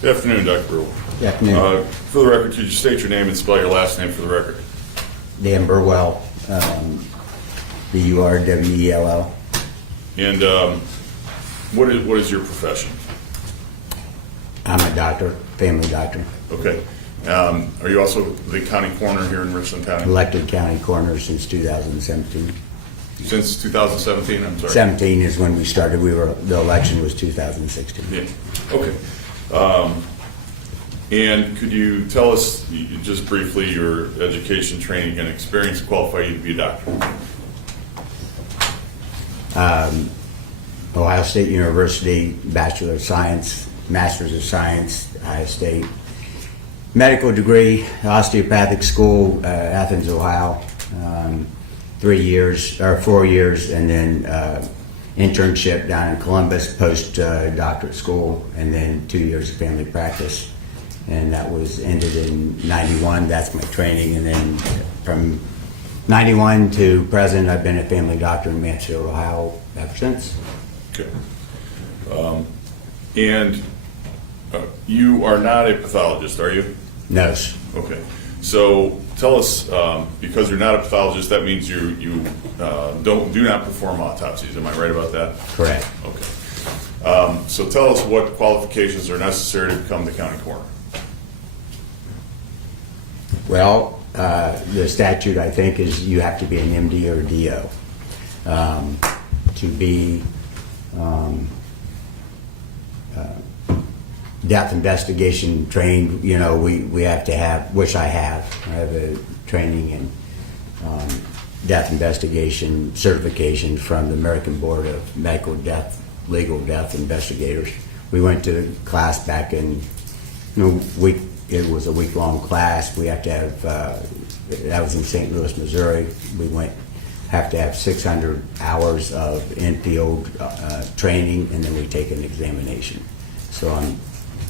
Good afternoon, Dr. Burwell. Good afternoon. For the record, could you state your name and spell your last name for the record? Dan Burwell, B-U-R-W-E-L-L. And what is your profession? I'm a doctor, family doctor, Okay. Are you also the county coroner here in Richland County? elected county coroner since 2017. Since 2017, I'm sorry. 17 is when we started. The election was 2016. Yeah, okay. And could you tell us just briefly your education, training, and experience to qualify you to be a doctor? Ohio State University, Bachelor of Science, Master's of Science, Ohio State. Medical degree, osteopathic school, Athens, Ohio. 4 years, and then internship down in Columbus, post-doctorate school, and then 2 years of family practice. And that was ended in 91. That's my training. And then from 91 to present, I've been a family doctor in Mansfield, Ohio ever since. Okay. And you are not a pathologist, are you? No. Okay. So tell us, because you're not a pathologist, that means you do not perform autopsies. Am I right about that? Correct. Okay. So tell us what qualifications are necessary to become the county coroner. Well, the statute, I think, is you have to be an MD or DO to be death investigation trained. You know, we have to have, which I have a training in death investigation certification from the American Board of Medical Death, Legal Death Investigators. We went to class back in, it was a week-long class. We have to have, that was in St. Louis, Missouri. We have to have 600 hours of in-field training, and then we take an examination. So I'm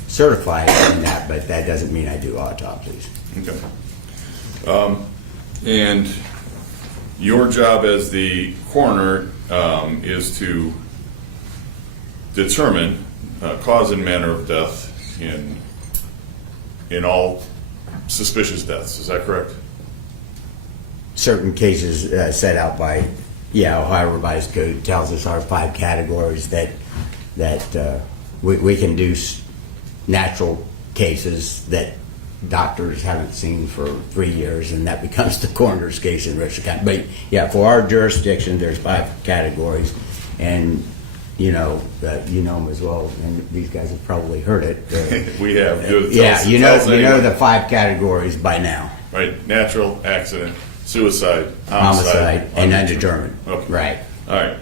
certified in that, but that doesn't mean I do autopsies. Okay. And your job as the coroner is to determine cause and manner of death in all suspicious deaths. Is that correct? Certain cases set out by, Ohio Revised Code tells us our 5 categories that we can do natural cases that doctors haven't seen for 3 years, and that becomes the coroner's case in Richland County. But for our jurisdiction, there's 5 categories, and you know them as well, and these guys have probably heard it. We have. You know the 5 categories by now. Right, natural, accident, suicide, Homicide, and undetermined. Okay. Right. All right.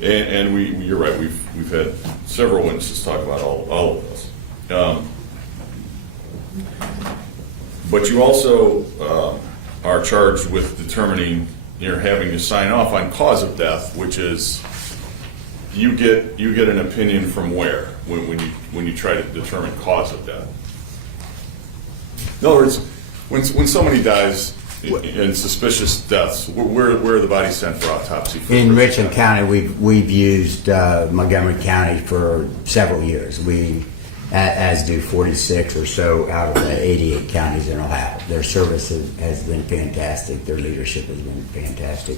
And you're right. We've had several witnesses talk about all of this. But you also are charged with determining, you're having to sign off on cause of death, which is you get an opinion from where when you try to determine cause of death. In other words, when somebody dies in suspicious deaths, where are the bodies sent for autopsy? In Richland County, we've used Montgomery County for several years. As do 46 or so out of the 88 counties in Ohio. Their service has been fantastic. Their leadership has been fantastic.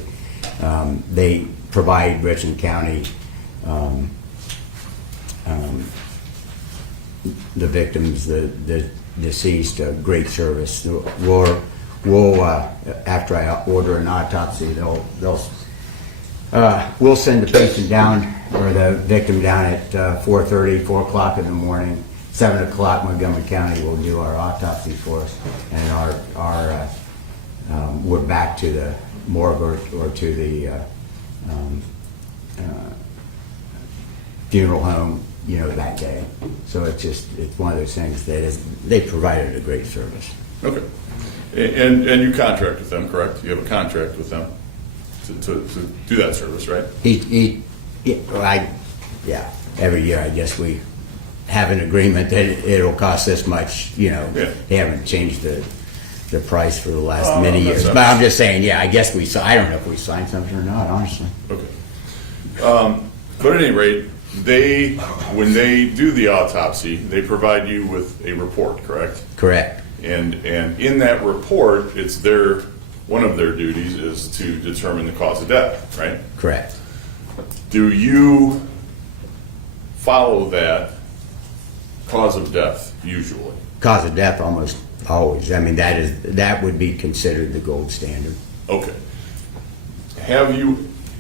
They provide Richland County, the victims, the deceased, a great service. We'll after I order an autopsy, we'll send the patient down, or the victim down at 4:30, 4 o'clock in the morning. 7 o'clock, Montgomery County will do our autopsy for us, and we're back to the morgue or to the funeral home, that day. So it's one of those things that they provided a great service. Okay. And you contract with them, correct? You have a contract with them to do that service, right? Every year I guess we have an agreement that it'll cost this much. They haven't changed the price for the last many years. But I'm just saying, I guess I don't know if we signed something or not, honestly. Okay. But at any rate, when they do the autopsy, they provide you with a report, correct? Correct. And in that report, one of their duties is to determine the cause of death, right? Correct. Do you follow that cause of death usually? Cause of death almost always. I mean, that would be considered the gold standard. Okay.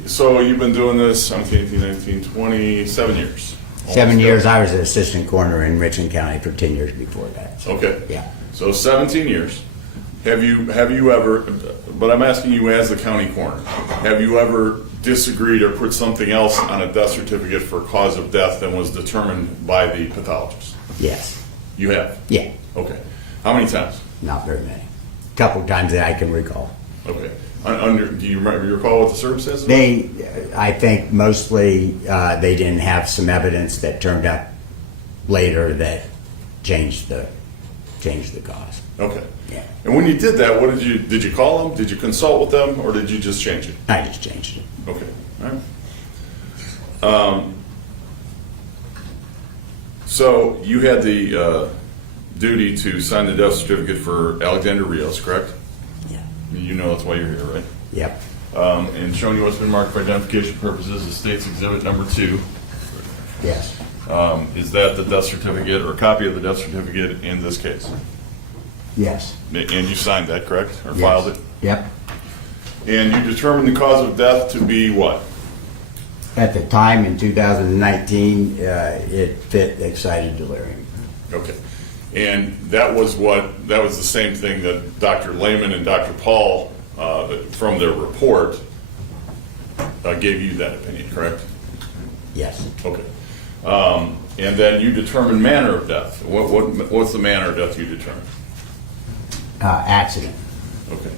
So you've been doing this 17, 18, 19, 27 years? 7 years. I was an assistant coroner in Richland County for 10 years before that. So, Okay. yeah. So 17 years. Have you ever, but I'm asking you as the county coroner, have you ever disagreed or put something else on a death certificate for cause of death than was determined by the pathologist? Yes. You have? Yeah. Okay. How many times? Not very many. Couple times that I can recall. Okay. Do you recall what the circumstances were? I think mostly they didn't have some evidence that turned up later that changed the cause. Okay. Yeah. And when you did that, did you call them? Did you consult with them, or did you just change it? I just changed it. Okay. All right. So you had the duty to sign the death certificate for Alexander Rios, correct? Yeah. You know that's why you're here, right? Yep. And showing you what's been marked for identification purposes is State's Exhibit Number 2. Yes. Is that the death certificate or copy of the death certificate in this case? Yes. And you signed that, correct? Or Yes. filed it? Yep. And you determined the cause of death to be what? At the time in 2019, it fit excited delirium. Okay. And that was the same thing that Dr. Lehman and Dr. Paul, from their report, gave you that opinion, correct? Yes. Okay. And then you determined manner of death. What's the manner of death you determined? Accident. Okay.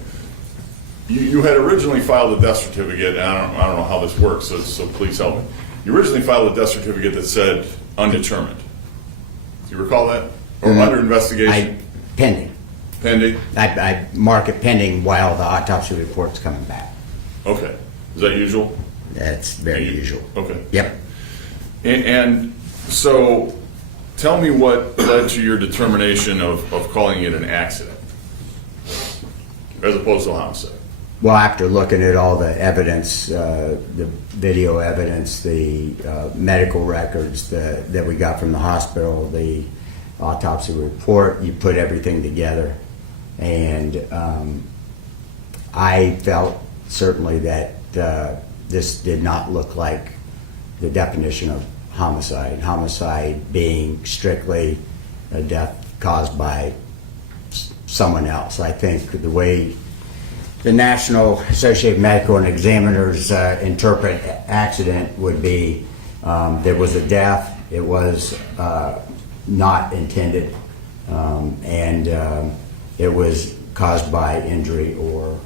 You had originally filed a death certificate, and I don't know how this works, so please help me. You originally filed a death certificate that said undetermined. Do you recall that? Or under investigation? Pending. Pending? I mark it pending while the autopsy report's coming back. Okay. Is that usual? That's very usual. Okay. Yep. And so tell me what led to your determination of calling it an accident as opposed to a homicide. Well, after looking at all the evidence, the video evidence, the medical records that we got from the hospital, the autopsy report, you put everything together. And I felt certainly that this did not look like the definition of homicide. Homicide being strictly a death caused by someone else. I think the way the National Associated Medical and Examiners interpret accident would be there was a death, it was not intended, and it was caused by injury or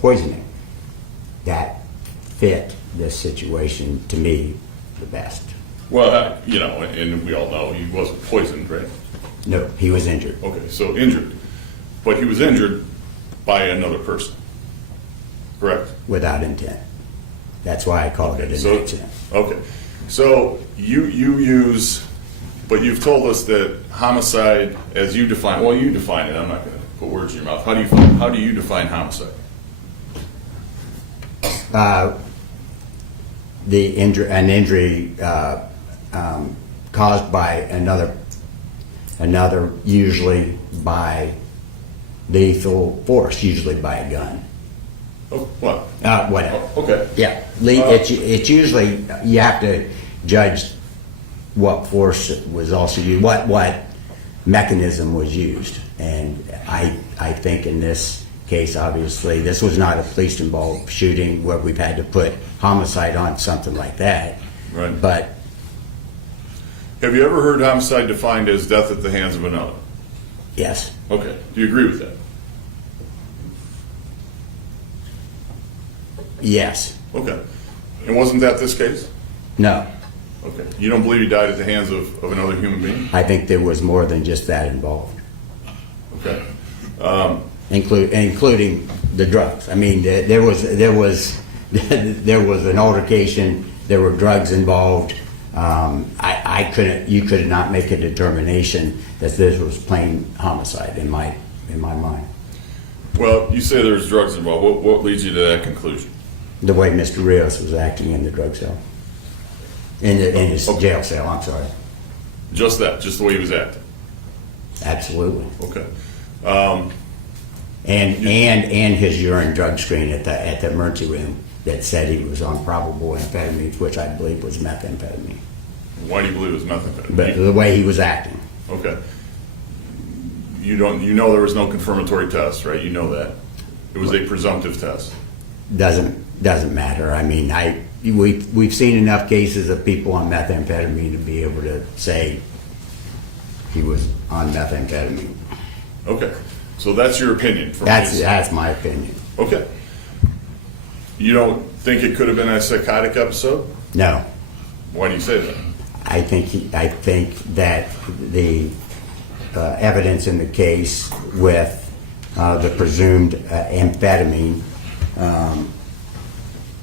poisoning. That fit this situation to me the best. Well, and we all know he wasn't poisoned, right? No, he was injured. Okay, so injured. But he was injured by another person, correct? Without intent. That's why I called it an accident. Okay, so but you've told us that homicide, as you define it, I'm not going to put words in your mouth. How do you define homicide? An injury caused by another, usually by lethal force, usually by a gun. Oh, what? Whatever. Oh, okay. Yeah, it's usually, you have to judge what force was also used, what mechanism was used. And I think in this case, obviously, this was not a police-involved shooting where we've had to put homicide on something like that. Right. But have you ever heard homicide defined as death at the hands of another? yes, Okay. Do you agree with that? yes, Okay. And wasn't that this case? no. Okay. You don't believe he died at the hands of another human being? I think there was more than just that involved, Okay. including the drugs. I mean, there was an altercation there were drugs involved. You could not make a determination that this was plain homicide in my mind. Well, you say there's drugs involved. What leads you to that conclusion? The way Mr. Rios was acting in the drug cell, in his jail cell. I'm sorry. Just the way he was acting. Absolutely. Okay. And his urine drug screen at the emergency room that said he was on probable amphetamines, which I believe was methamphetamine. Why do you believe it was methamphetamine? But the way he was acting. Okay. You know there was no confirmatory test, right? You know that. It was a presumptive test. Doesn't matter. I mean, we've seen enough cases of people on methamphetamine to be able to say he was on methamphetamine. Okay. So that's your opinion. That's my opinion. Okay. You don't think it could have been a psychotic episode? No. Why do you say that? I think that the evidence in the case with the presumed amphetamine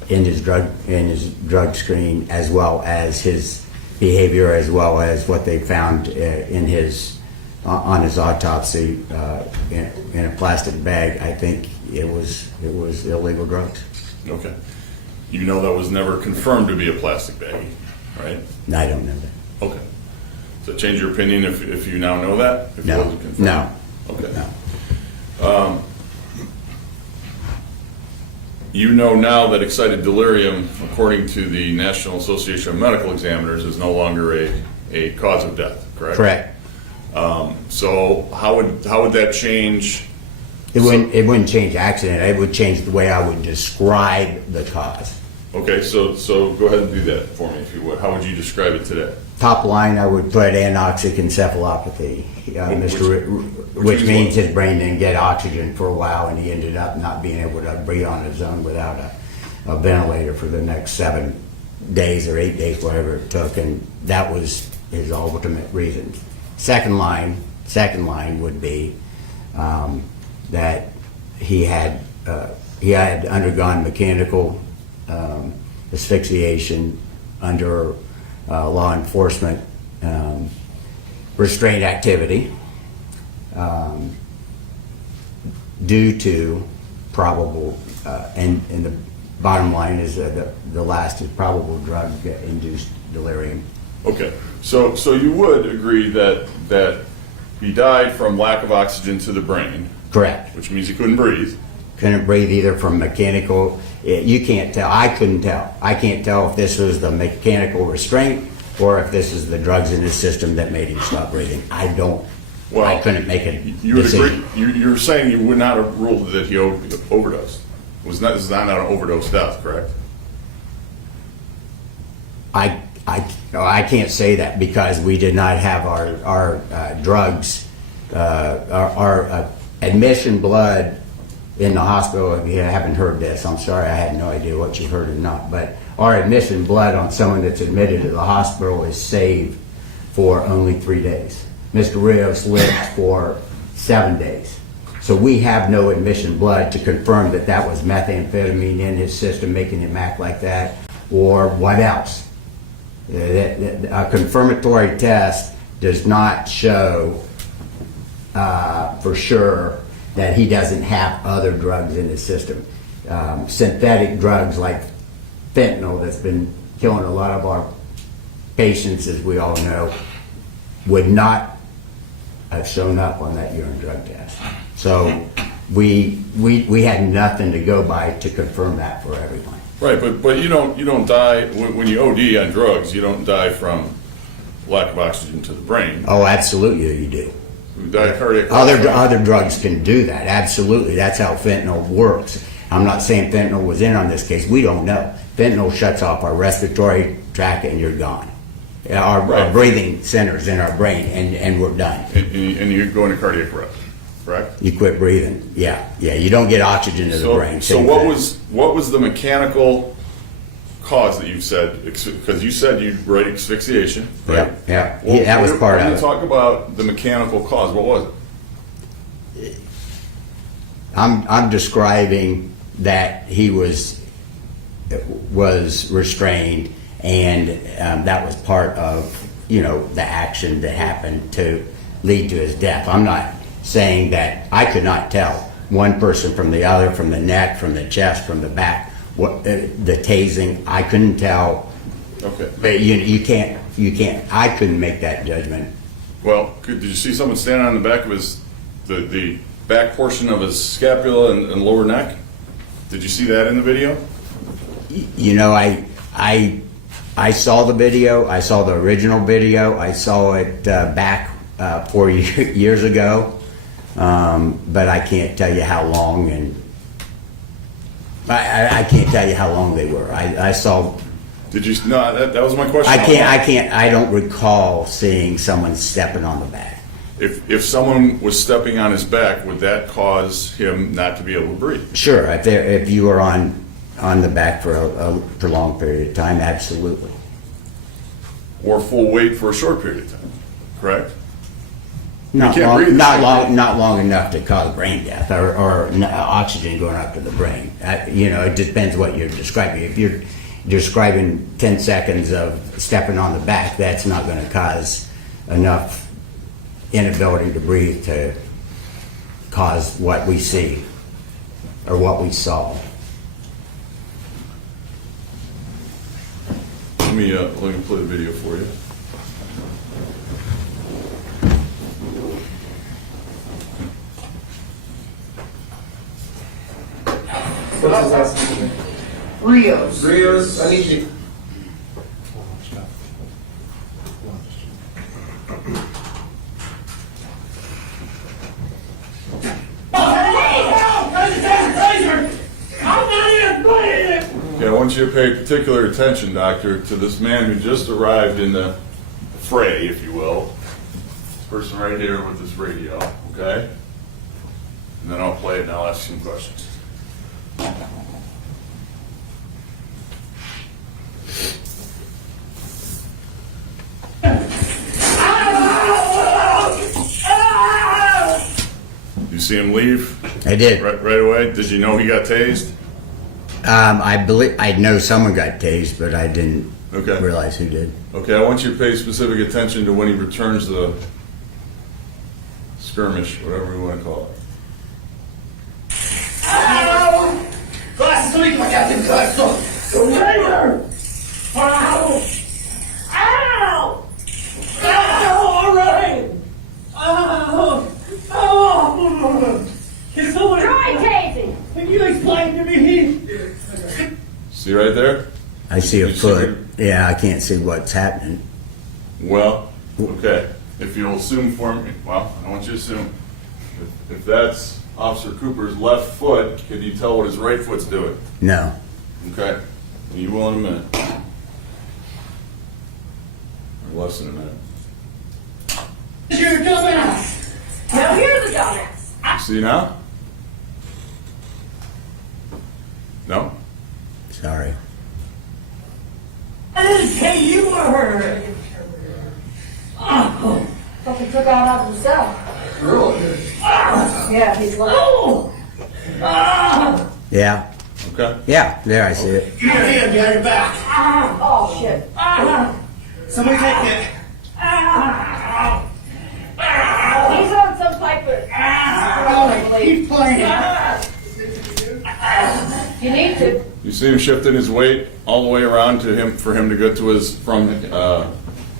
in his drug screen, as well as his behavior, as well as what they found on his autopsy in a plastic bag, I think it was illegal drugs. Okay. You know that was never confirmed to be a plastic baggie, right? No, I don't know that. Okay. Does that change your opinion if you now know that? If it No. wasn't confirmed? No. Okay. No. You know now that excited delirium, according to the National Association of Medical Examiners, is no longer a cause of death, correct? Correct. So how would that change? It wouldn't change accident. It would change the way I would describe the cause. Okay, so go ahead and do that for me, if you would. How would you describe it today? Top line, I would put anoxic encephalopathy, which means his brain didn't get oxygen for a while, and he ended up not being able to breathe on his own without a ventilator for the next 7 days or 8 days, whatever it took, and that was his ultimate reason. Second line would be that he had undergone mechanical asphyxiation under law enforcement restraint activity due to probable, and the bottom line is the last is probable drug-induced delirium. Okay, so you would agree that he died from lack of oxygen to the brain. Correct. Which means he couldn't breathe. Couldn't breathe either from mechanical. You can't tell. I couldn't tell. I can't tell if this was the mechanical restraint or if this is the drugs in his system that made him stop breathing. I couldn't make a You would decision. agree. You're saying you would not have ruled that he overdosed. This is not an overdose death, correct? I can't say that because we did not have our drugs, our admission blood in the hospital. If you haven't heard this, I'm sorry, I had no idea what you heard or not. But our admission blood on someone that's admitted to the hospital is saved for only 3 days. Mr. Rios lived for 7 days. So we have no admission blood to confirm that that was methamphetamine in his system making him act like that, or what else. A confirmatory test does not show for sure that he doesn't have other drugs in his system. Synthetic drugs like fentanyl, that's been killing a lot of our patients, as we all know, would not have shown up on that urine drug test. So we had nothing to go by to confirm that for everyone. Right, but you don't die when you OD on drugs. You don't die from lack of oxygen to the brain. Oh, absolutely, you do. You die of cardiac Other drugs can do that. Absolutely, that's how fentanyl works. I'm not saying fentanyl was in on this case. We don't know. Fentanyl shuts off our respiratory tract, and you're gone. Our breathing centers in our brain, and we're done. And you go into cardiac arrest, correct? You quit breathing. Yeah. You don't get oxygen to the brain. So what was the mechanical cause that you said? Because you said you write asphyxiation, right? Yeah. Well, that was part of it. When you talk about the mechanical cause, what was it? I'm describing that he was restrained and that was part of, you know, the action that happened to lead to his death. I'm not saying that I could not tell one person from the other, from the neck, from the chest, from the back, what the tasing. I couldn't tell. Okay. But you can't. I couldn't make that judgment. Well, did you see someone standing on the back of the back portion of his scapula and lower neck? Did you see that in the video? You know, I saw the video. I saw the original video. I saw it back 4 years ago, but I can't tell you how long, and I can't tell you how long they were. I saw. Did you? No, that was my question. I don't recall seeing someone stepping on the back. If someone was stepping on his back, would that cause him not to be able to breathe? Sure, if you were on the back for a prolonged period of time, absolutely. Or full weight for a short period of time, correct? Not can't long, breathe not long enough to cause brain death or oxygen going up to the brain. You know, it depends what you're describing. If you're describing 10 seconds of stepping on the back, that's not going to cause enough inability to breathe to cause what we see or what we saw. Let me play the video for you. Rios, I need you. Okay, I want you to pay particular attention, Doctor, to this man who just arrived in the fray, if you will. This person right here with this radio, okay? And then I'll play it and I'll ask you some questions. You see him leave I did. right away? Did you know he got tased? I know someone got tased, but I didn't Okay. realize who did. Okay, I want you to pay specific attention to when he returns the skirmish, whatever you want to call it. Glasses, let me go out the glasses. Surrender! Ow! Ow! Ow! All right! Ow! Oh! Can someone Try tasing. Can you explain to me? See right there? I see a You see foot. Yeah, I can't see what's happening. Well, okay. If you'll assume for me, well, I want you to assume if that's Officer Cooper's left foot, can you tell what his right foot's doing? No. Okay. You will in a minute. Or less than a minute. You're dumbass! Now you're the dumbass. See now? No? Sorry. I didn't say you were. Oh! Something took out of himself. Really? Yeah, he's like, Oh! Ah! Yeah. Okay. Yeah. There, I see it. Your hand behind your back. oh shit. Somebody take it. He's on some type of. Oh, keep playing. You need to. You see him shifting his weight all the way around to him for him to get to his from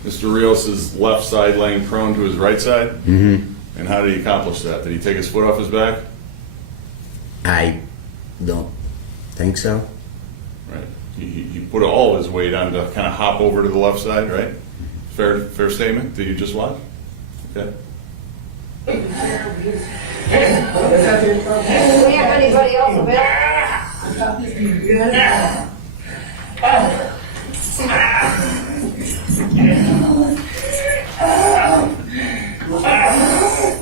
Mr. Rios's left side, laying prone to his right side. Mm-hmm. And how did he accomplish that? Did he take his foot off his back? I don't think so. Right. He put all his weight on to kind of hop over to the left side, right? Fair statement that you just watched? Okay. Do we have anybody else available?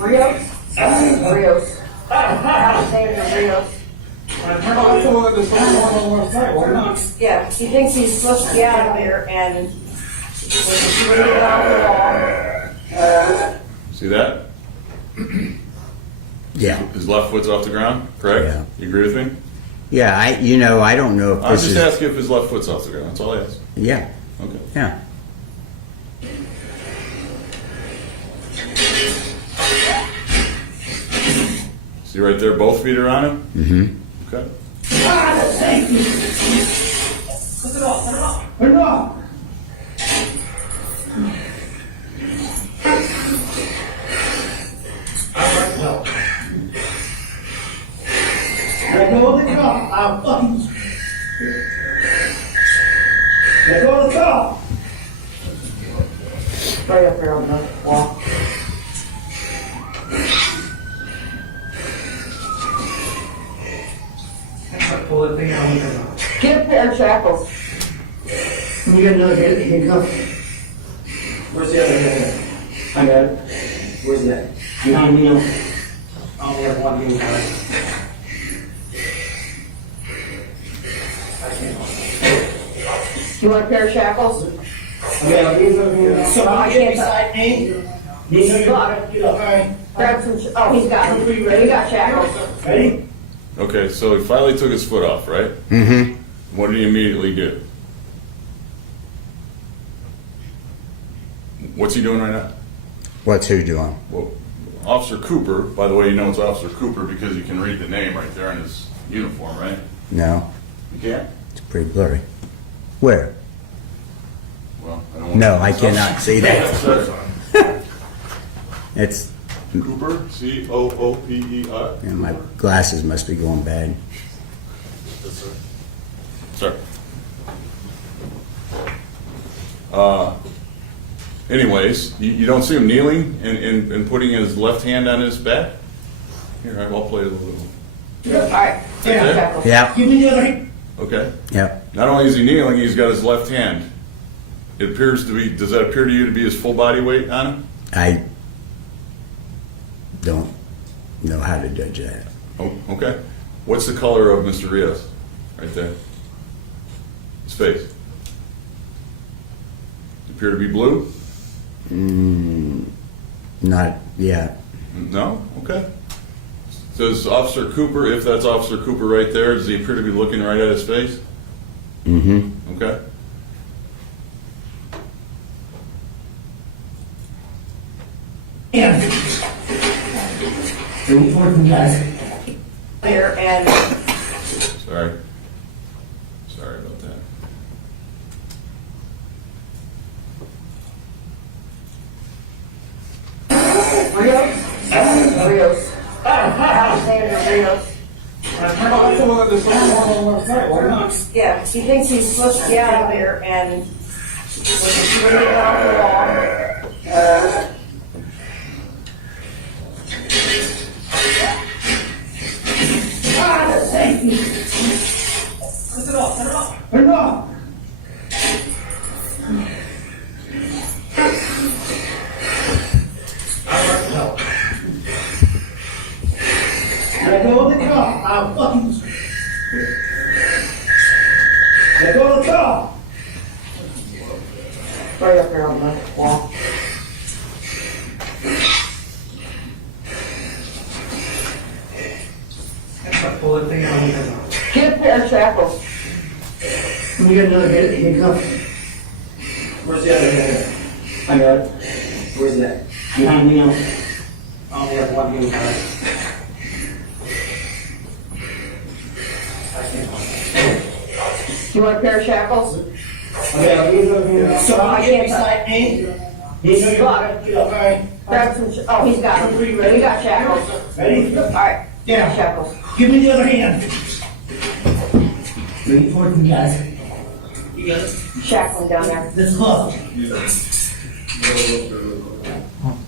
Rios? Rios. I'm saying Rios. Yeah, he thinks he's supposed to be out of there and he's bring it out the wall. See that? Yeah. His left foot's off the ground, correct? Yeah. You agree with me? Yeah. I don't know if I was this just is. asking if his left foot's off the ground. That's all I asked. Yeah. Okay. Yeah. See right there, both feet are on him? Mm-hmm. Okay. Ah, thank you. Put it off. Put it off. No. Let go of the cup. I'll fucking. Let go of the cup. Right up there on the wall. Pull that thing out. Get a pair of shackles. You got another handcuff? Where's the other handcuff? I got it. Where's that? Behind me. I only have one handcuff. I can't. You want a pair of shackles? Okay, these are handcuffs. So I I can't get beside me. These are your. Okay. Grab some, oh, he's got them. You got shackles. Ready? Okay, so he finally took his foot off, right? Mm-hmm. What did he immediately do? What's he doing right now? What's who doing? Well, Officer Cooper, by the way, you know it's Officer Cooper because you can read the name right there in his uniform, right? No, You can't? it's pretty blurry. Where? Well, I don't want No, I cannot see that. Sorry. It's, Cooper, C-O-O-P-E-R. you know, my glasses must be going bad. Sorry. Anyways, you don't see him kneeling and putting his left hand on his back? Here, I'll play it a little. All right. Yeah. Shackles. Yeah, Give me the other hand. Okay. yeah. Not only is he kneeling, he's got his left hand. It appears to be, does that appear to you to be his full body weight on him? I don't know how to judge that. Oh, okay. What's the color of Mr. Rios? Right there. His face. Appear to be blue? Not yet. No? Okay. Does Officer Cooper, if that's Officer Cooper right there, does he appear to be looking right at his face? Mm-hmm. Okay. And. Ready for it, guys. There and Sorry. Sorry about that. Rios. Rios. Sandra Rios. That's the one that there's one on one side. Why not? Yeah, he thinks he's supposed to be out of there and when you get off the wall. Ah, thank you. Put it off. Put it off. No. Let go of the cup. I'll fucking. Let go of the cup. Right up there on the wall. Pull that thing out. Get a pair of shackles. You got another handcuff? Where's the other handcuff? I got it. Where's that? Behind me. I only have one handcuff. I can't. You want a pair of shackles? Okay, these are handcuffs. So I I can't get beside me. These are your. Okay. Grab some, oh, he's got them. You got shackles. Ready? All right. Yeah. Shackles. Give me the other hand. Ready for it, guys. You got it? Shackling down there. This glove.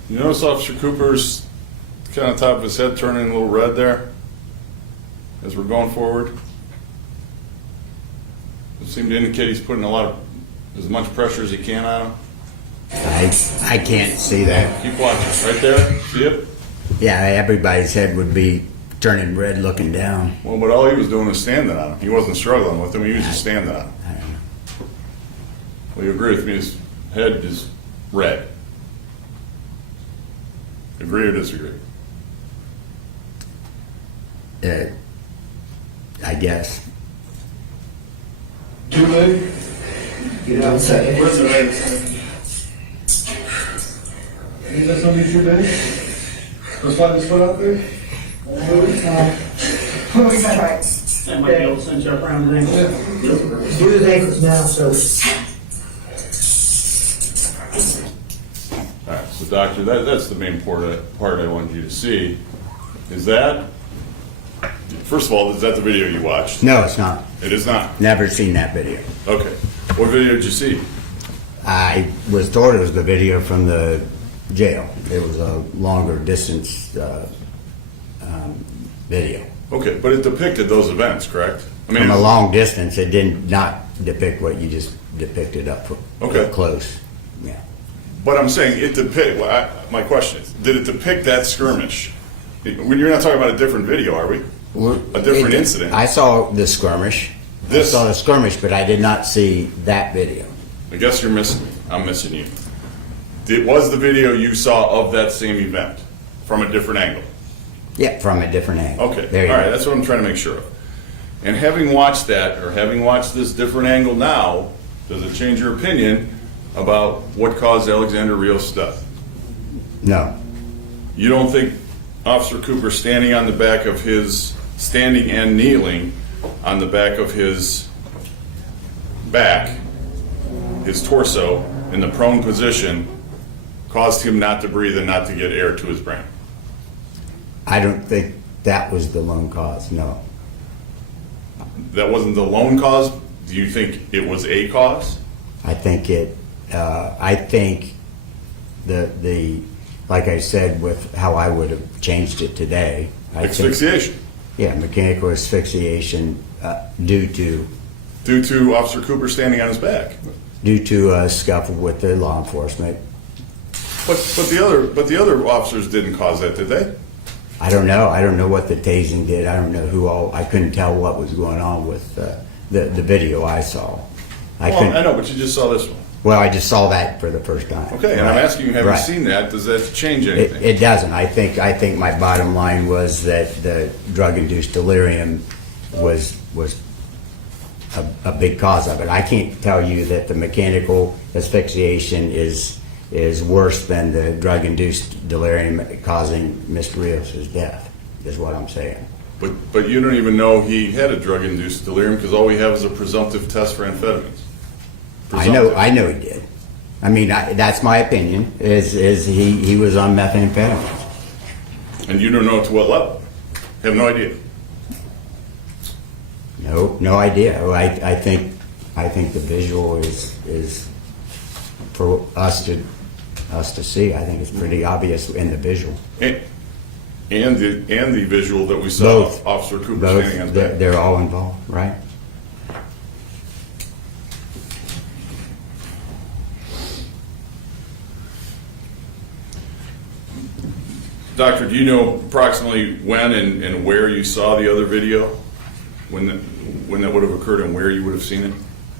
You notice Officer Cooper's kind of top of his head turning a little red there as we're going forward? It seemed to indicate he's putting as much pressure as he can on him. I can't see that. Keep watching. Right there. See it? Yeah, everybody's head would be turning red looking down. Well, but all he was doing was standing on him. He wasn't struggling with him. He was just standing on him. I don't know. Well, you agree with me? His head is red. Agree or disagree? I guess. Too late. Get it one second. Where's the right side? Is that something you should do? Let's slide this foot out there. That might be able to cinch up around his ankle. Do his ankles now, so. All right, so doctor, that's the main part I wanted you to see. Is that, first of all, is that the video you watched? No, it's not. It is not. Never seen that video. Okay. What video did you see? I was told it was the video from the jail. It was a longer distance video. Okay, but it depicted those events, correct? I From a long distance, it did not depict what you just depicted Okay. close. Yeah. But I'm saying it depict. My question is, did it depict that skirmish? When you're not talking about a different video, are we? A different incident. I saw the skirmish. I saw the skirmish, but I did not see that video. I guess you're missing me. I'm missing you. Was the video you saw of that same event from a different angle? Yeah, from a different angle. Okay. There you All right. go. That's what I'm trying to make sure of. And having watched that, or having watched this different angle now, does it change your opinion about what caused Alexander Rios' death? No. You don't think Officer Cooper standing and kneeling on the back of his back, his torso, in the prone position, caused him not to breathe and not to get air to his brain? I don't think that was the lone cause, no. That wasn't the lone cause? Do you think it was a cause? I think the like I said, with how I would have changed it today. Asphyxiation. Yeah, mechanical asphyxiation due to Officer Cooper standing on his back. Due to a scuffle with the law enforcement. But the other officers didn't cause that, did they? I don't know. I don't know what the tasing did. I don't know who all. I couldn't tell what was going on with the video I saw. I know, but you just saw this one. Well, I just saw that for the first time. Okay, and I'm asking you, having Right. seen that, does that change anything? It doesn't. I think my bottom line was that the drug-induced delirium was a big cause of it. I can't tell you that the mechanical asphyxiation is worse than the drug-induced delirium causing Mr. Rios' death, is what I'm saying. But you don't even know he had a drug-induced delirium because all we have is a presumptive test for amphetamines. I know he did. I mean, that's my opinion. Is he was on methamphetamines? And you don't know to what level? Have no idea. No idea. I think the visual is for us to see. I think it's pretty obvious in the visual. And the visual that we saw Both. Officer Cooper Both. standing on his back. They're all involved, right? Doctor, do you know approximately when and where you saw the other video? When that would have occurred and where you would have seen it?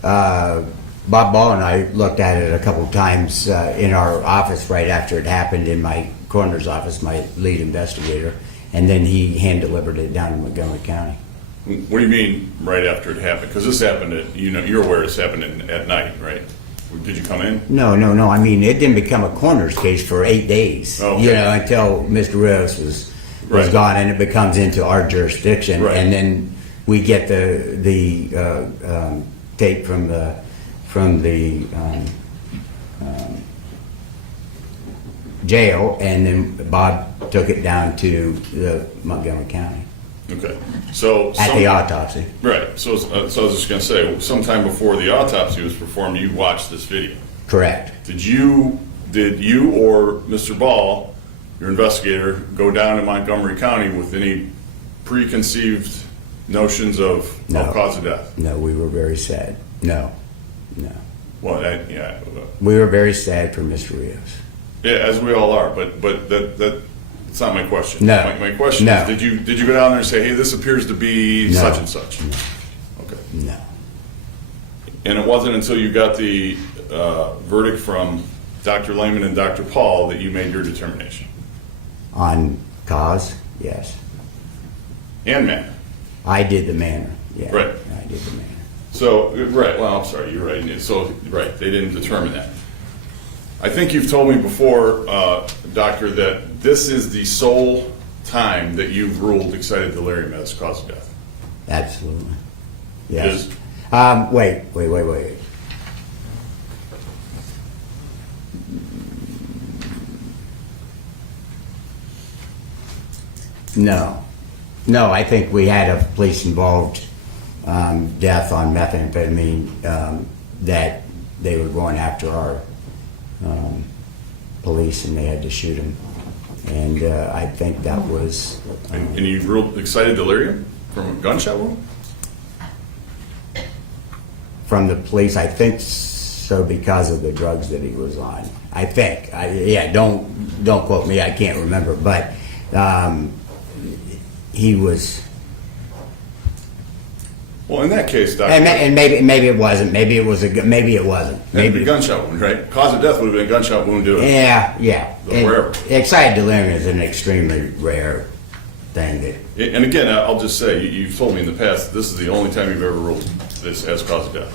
Bob Ball and I looked at it a couple of times in our office right after it happened, in my coroner's office, my lead investigator, and then he hand-delivered it down in Montgomery County. What do you mean right after it happened? Because this happened you're aware this happened at night, right? Did you come in? No. I mean, it didn't become a coroner's case for 8 days, Oh, okay. until Mr. Rios was Right. gone, and it becomes into our jurisdiction, Right. and then we get the tape from the jail, and then Bob took it down to the Montgomery County Okay. So at the autopsy. Right. So I was just going to say, sometime before the autopsy was performed, you watched this video. Correct. Did you or Mr. Ball, your investigator, go down to Montgomery County with any preconceived notions of No. cause of death? No, we were very sad. No. Well, We were very sad for Mr. Rios. yeah, as we all are. But that's not my question. No. My question No. is, did you go down there and say, hey, this appears to be No. such and such? Okay. No. And it wasn't until you got the verdict from Dr. Lehman and Dr. Paul that you made your determination. On cause, yes. And manner. I did the manner. Yeah, Right. I did the manner. So, right, well, I'm sorry, you're right. So, right, they didn't determine that. I think you've told me before, Doctor, that this is the sole time that you've ruled excited delirium as cause of death. Absolutely. Yes. Is- Wait. No, I think we had a police-involved death on methamphetamine that they were going after our police and they had to shoot him. And I think that was... And you ruled excited delirium from a gunshot wound? From the police, I think so, because of the drugs that he was on. I think. Don't quote me. I can't remember, but he was. Well, in that case, Doctor, And maybe it wasn't. Maybe it was maybe it wasn't. maybe Maybe. a gunshot wound, right? Cause of death would have been a gunshot wound to it. Yeah. Wherever. Excited delirium is an extremely rare thing that. And again, I'll just say, you've told me in the past, this is the only time you've ever ruled this as cause of death.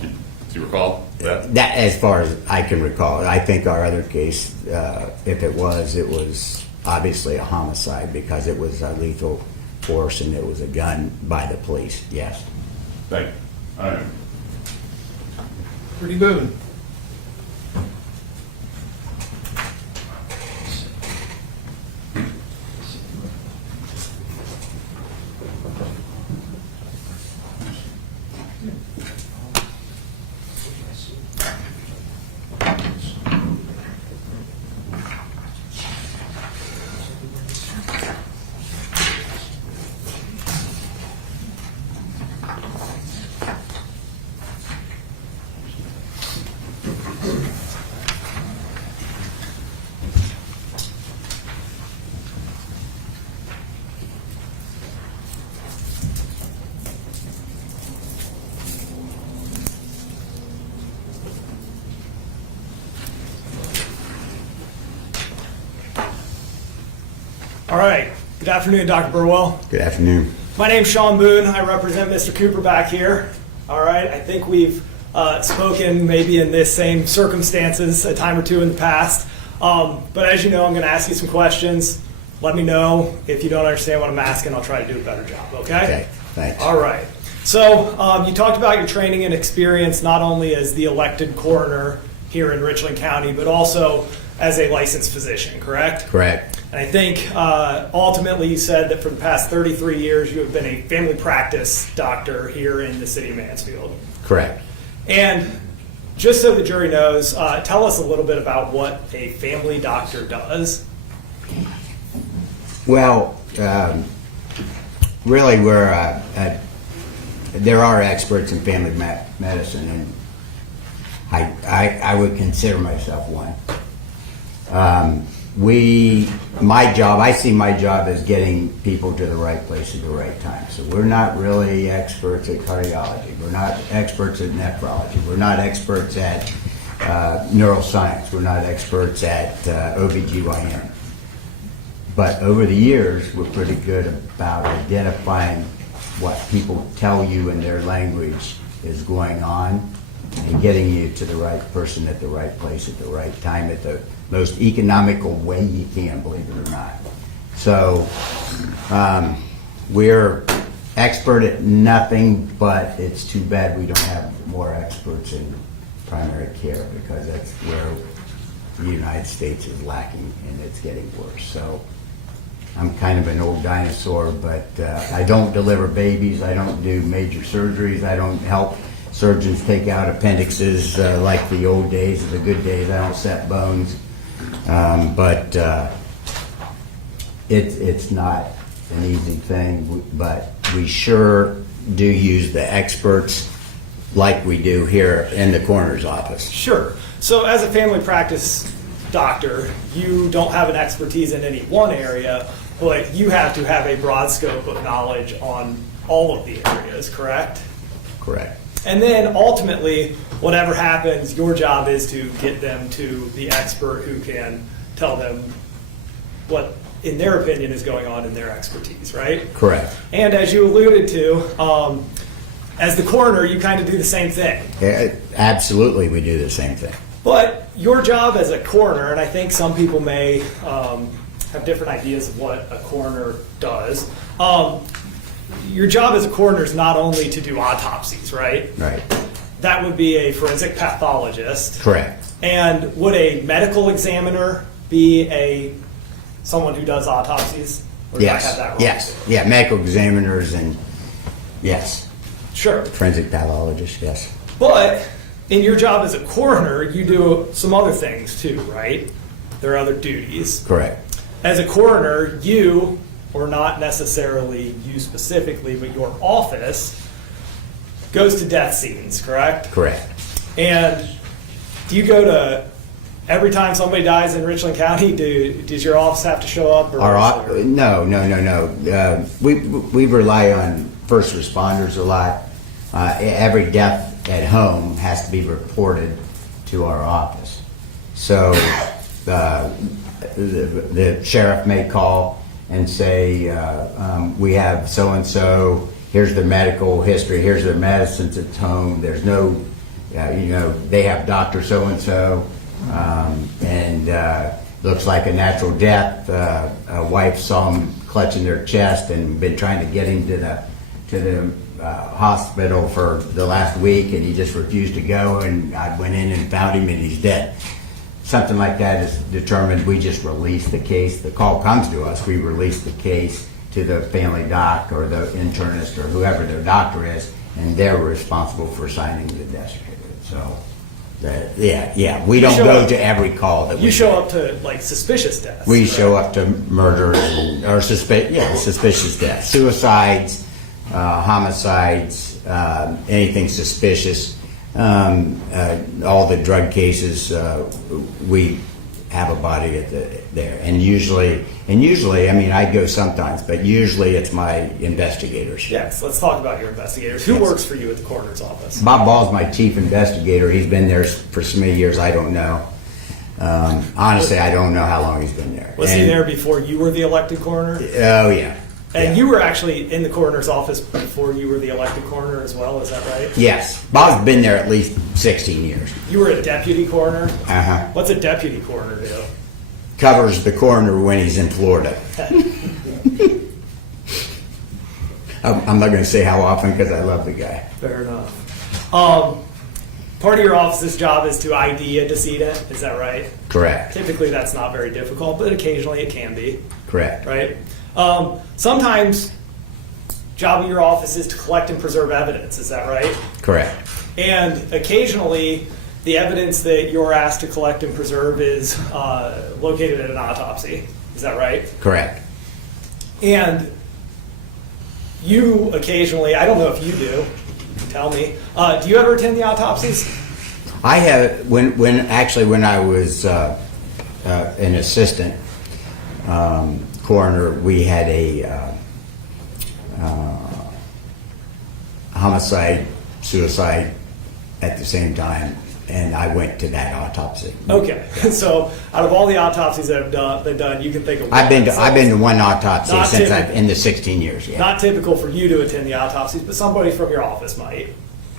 Do you recall that? That, as far as I can recall, I think our other case, if it was obviously a homicide because it was a lethal force and it was a gun by the police. Yes. Thank you. All right. Pretty Boone. All right. Good afternoon, Dr. Burwell. Good afternoon. My name's Sean Boone. I represent Mr. Cooper back here. All right. I think we've spoken maybe in this same circumstances a time or two in the past. But as you know, I'm going to ask you some questions. Let me know if you don't understand what I'm asking. I'll try to do a better job. Okay? Okay. Thanks. All right. So you talked about your training and experience not only as the elected coroner here in Richland County, but also as a licensed physician, correct? Correct. And I think ultimately you said that for the past 33 years you have been a family practice doctor here in the city of Mansfield. Correct. And just so the jury knows, tell us a little bit about what a family doctor does. Well, really, there are experts in family medicine, and I would consider myself one. I see my job as getting people to the right place at the right time. So we're not really experts at cardiology. We're not experts at nephrology. We're not experts at neuroscience. We're not experts at OBGYN. But over the years, we're pretty good about identifying what people tell you in their language is going on and getting you to the right person at the right place at the right time at the most economical way you can, believe it or not. So we're expert at nothing, but it's too bad we don't have more experts in primary care because that's where the United States is lacking and it's getting worse. So I'm kind of an old dinosaur, but I don't deliver babies. I don't do major surgeries. I don't help surgeons take out appendixes like the old days, the good days. I don't set bones. But it's not an easy thing, but we sure do use the experts like we do here in the coroner's office. Sure. So as a family practice doctor, you don't have an expertise in any one area, but you have to have a broad scope of knowledge on all of the areas, correct? Correct. And then ultimately, whatever happens, your job is to get them to the expert who can tell them what, in their opinion, is going on in their expertise, right? Correct. And as you alluded to, as the coroner, you kind of do the same thing. Absolutely, we do the same thing. But your job as a coroner, and I think some people may have different ideas of what a coroner does. Your job as a coroner is not only to do autopsies, right? Right. That would be a forensic pathologist. Correct. And would a medical examiner be someone who does autopsies? Or did I have Yes. that wrong? Yes. Yeah. Medical examiners and yes, Sure. forensic pathologists. Yes. But in your job as a coroner, you do some other things too, right? There are other duties. Correct. As a coroner, you, or not necessarily you specifically, but your office, goes to death scenes, correct? Correct. And do you go to every time somebody dies in Richland County? Does your office have to show up? Or No. We rely on first responders a lot. Every death at home has to be reported to our office. So the sheriff may call and say, we have so-and-so, here's their medical history, here's their medicines at home, there's no, they have Dr. so-and-so, and looks like a natural death. A wife saw him clutching their chest and been trying to get him to the hospital for the last week, and he just refused to go, and I went in and found him and he's dead. Something like that is determined. We just release the case. The call comes to us. We release the case to the family doc or the internist or whoever their doctor is, and they're responsible for signing the death certificate. So, we don't go to every call that we you show get. up to like suspicious deaths. We right? show up to murder or suspicious deaths, suicides, homicides, anything suspicious. All the drug cases, we have a body there, and usually, I mean, I go sometimes, but usually it's my investigators. Yes, let's talk about your investigators. Who Yes. works for you at the coroner's office? Bob Ball's my chief investigator. He's been there for so many years. I don't know. Honestly, I don't know how long he's been there. Was he And- there before you were the elected coroner? Oh yeah. And Yeah. you were actually in the coroner's office before you were the elected coroner as well, is that right? Yes, Bob's been there at least 16 years. You were a deputy coroner? Uh-huh. What's a deputy coroner do? Covers the coroner when he's in Florida. I'm not going to say how often because I love the guy. Fair enough. Part of your office's job is to ID a decedent, is that right? Correct. Typically that's not very difficult, but occasionally it can be, Correct. right? Sometimes job of your office is to collect and preserve evidence, is that right? Correct. And occasionally, the evidence that you're asked to collect and preserve is located at an autopsy. Is that right? Correct. And you occasionally, I don't know if you do, tell me, do you ever attend the autopsies? I have when I was an assistant coroner, we had a homicide, suicide at the same time, and I went to that autopsy. Okay, so out of all the autopsies that have been done, you can think of one. I've been to So one autopsy Not since typical. in the 16 years. Yeah. not typical for you to attend the autopsies, but somebody from your office might.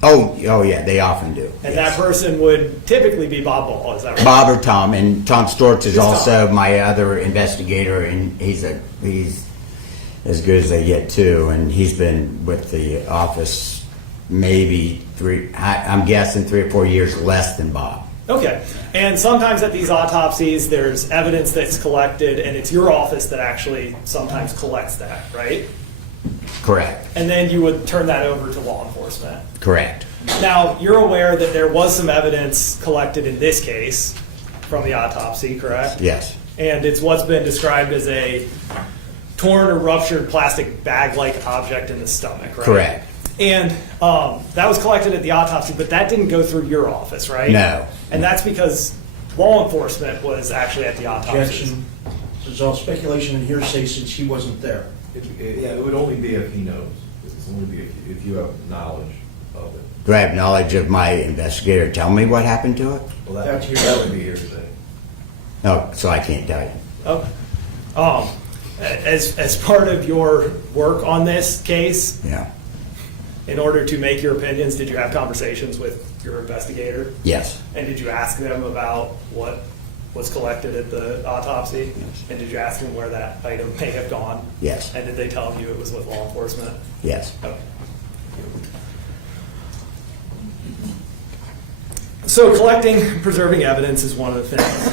Oh yeah, they often do. And Yes. that person would typically be Bob Ball, is that right? Bob or Tom, and Tom Storch is Tom. also my other investigator, and he's as good as they get too, and he's been with the office maybe I'm guessing 3 or 4 years less than Bob. Okay, and sometimes at these autopsies, there's evidence that's collected, and it's your office that actually sometimes collects that, right? Correct. And then you would turn that over to law enforcement. Correct. Now, you're aware that there was some evidence collected in this case from the autopsy, correct? Yes. And it's what's been described as a torn or ruptured plastic bag-like object in the stomach, right? Correct. And that was collected at the autopsy, but that didn't go through your office, right? No. And that's because law enforcement was actually at the autopsy. Objection. There's all speculation and hearsay since he wasn't there. It would only be if he knows. It's only be if you have knowledge of it. Do I have knowledge of my investigator tell me what happened to it? Well, That's that hearsay. would be hearsay. No, so I can't tell you. Okay. As part of your work on this case, Yeah. in order to make your opinions, did you have conversations with your investigator? Yes. And did you ask them about what was collected at the autopsy? Yes. And did you ask them where that item may have gone? Yes. And did they tell you it was with law enforcement? Yes. Okay. So collecting and preserving evidence is one of the things.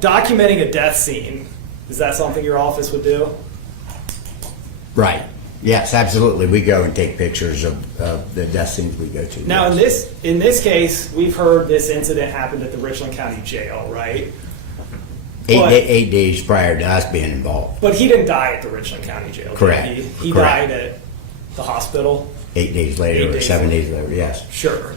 Documenting a death scene, is that something your office would do? Right. Yes, absolutely. We go and take pictures of the death scenes we go to. Now, yes. in this case, we've heard this incident happened at the Richland County Jail, right? But- 8 days prior to us being involved. But he didn't die at the Richland County Jail. did Correct. He Correct. died at the hospital. 8 days later 8 or days 7 later. days later, yes. Sure.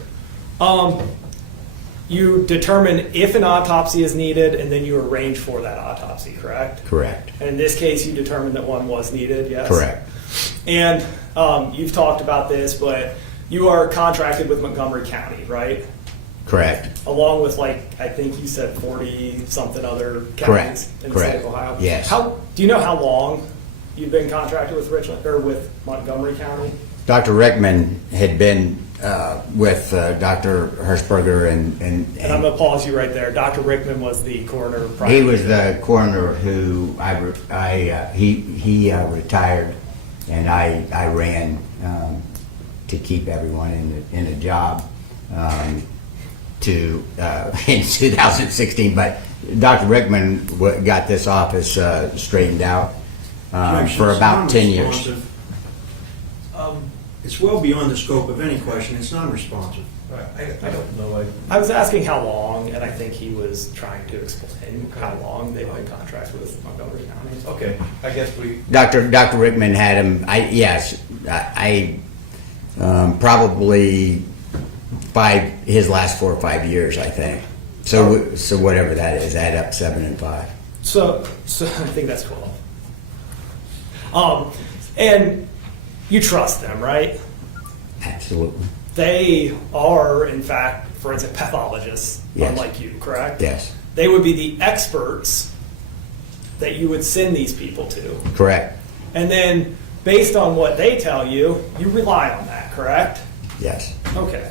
You determine if an autopsy is needed, and then you arrange for that autopsy, correct? Correct. And in this case, you determined that one was needed, yes? Correct. And you've talked about this, but you are contracted with Montgomery County, right? Correct. Along with, like, I think you said 40-something other counties Correct. in the Correct. state of Ohio. Yes. Do you know how long you've been contracted with Richland, or with Montgomery County? Dr. Rickman had been with Dr. Hirschberger and And I'm going to pause you right there. Dr. Rickman was the coroner. prior he to was that. the coroner who he retired, and I ran to keep everyone in a job in 2016. But Dr. Rickman got this office straightened out for about 10 years. Non-responsive. It's well beyond the scope of any question. It's non-responsive. I don't know, I was asking how long, and I think he was trying to explain how long they've been contracted with Montgomery County. okay, I guess we, Dr. Rickman had him. I probably his last 4 or 5 years, I think. So whatever that is, add up 7 and 5. So I think that's cool. And you trust them, right? Absolutely. They are, in fact, forensic pathologists, Yes. unlike you, correct? Yes. They would be the experts that you would send these people to. Correct. And then, based on what they tell you, you rely on that, correct? Yes. Okay.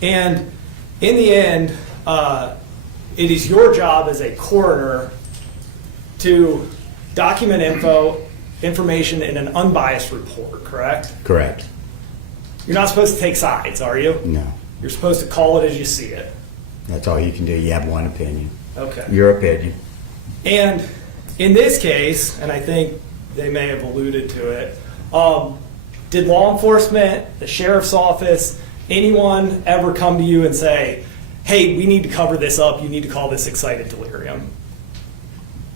And in the end, it is your job as a coroner to document information in an unbiased report, correct? Correct. You're not supposed to take sides, are you? No. You're supposed to call it as you see it. That's all you can do. You have one opinion. Okay. Your opinion. And in this case, and I think they may have alluded to it, did law enforcement, the sheriff's office, anyone ever come to you and say, hey, we need to cover this up, you need to call this excited delirium?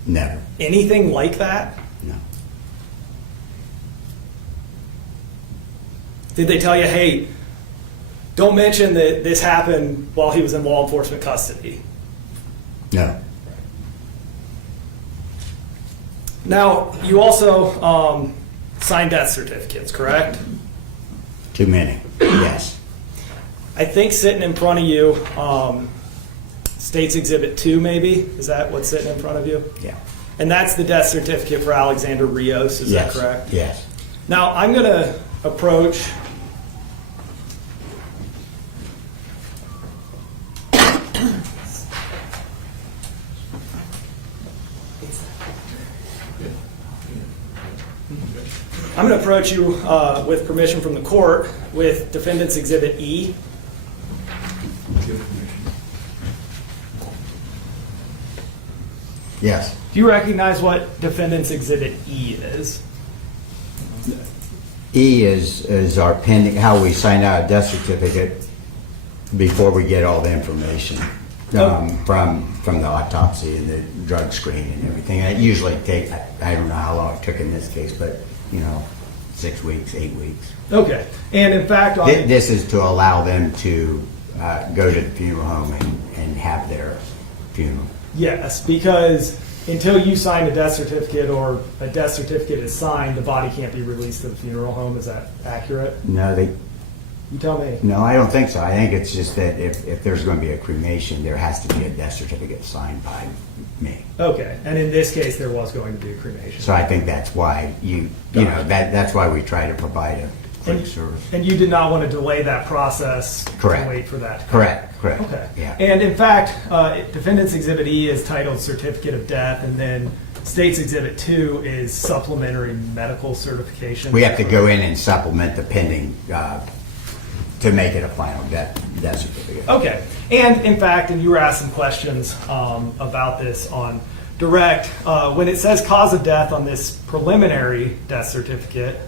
Never. Anything like that? No. Did they tell you, hey, don't mention that this happened while he was in law enforcement custody? No. Now, you also signed death certificates, correct? Too many. Yes. I think sitting in front of you, State's Exhibit 2 maybe? Is that what's sitting in front of you? Yeah. And that's the death certificate for Alexander Rios, is Yes. that correct? Yes. Now, I'm going to approach you with permission from the court with Defendant's Exhibit E. Yes. Do you recognize what Defendant's Exhibit E is? E is our pending, how we sign out a death certificate before we get all the information from the autopsy and the drug screen and everything. And it usually takes, I don't know how long it took in this case, but 6 weeks, 8 weeks. Okay. And in fact, on This is to allow them to go to the funeral home and have their funeral. yes, because until you sign a death certificate or a death certificate is signed, the body can't be released to the funeral home. Is that accurate? No, You tell me. No, I don't think so. I think it's just that if there's going to be a cremation, there has to be a death certificate signed by me. Okay, and in this case, there was going to be a cremation. So I think that's why that's why we try to provide a quick service. And you did not want to delay that process Correct. to wait for that. Correct. Okay. Yeah. And in fact, Defendant's Exhibit E is titled Certificate of Death, and then State's Exhibit 2 is Supplementary Medical Certification. We have to go in and supplement the pending to make it a final death certificate. Okay. And in fact, and you were asked some questions about this on direct, when it says cause of death on this preliminary death certificate,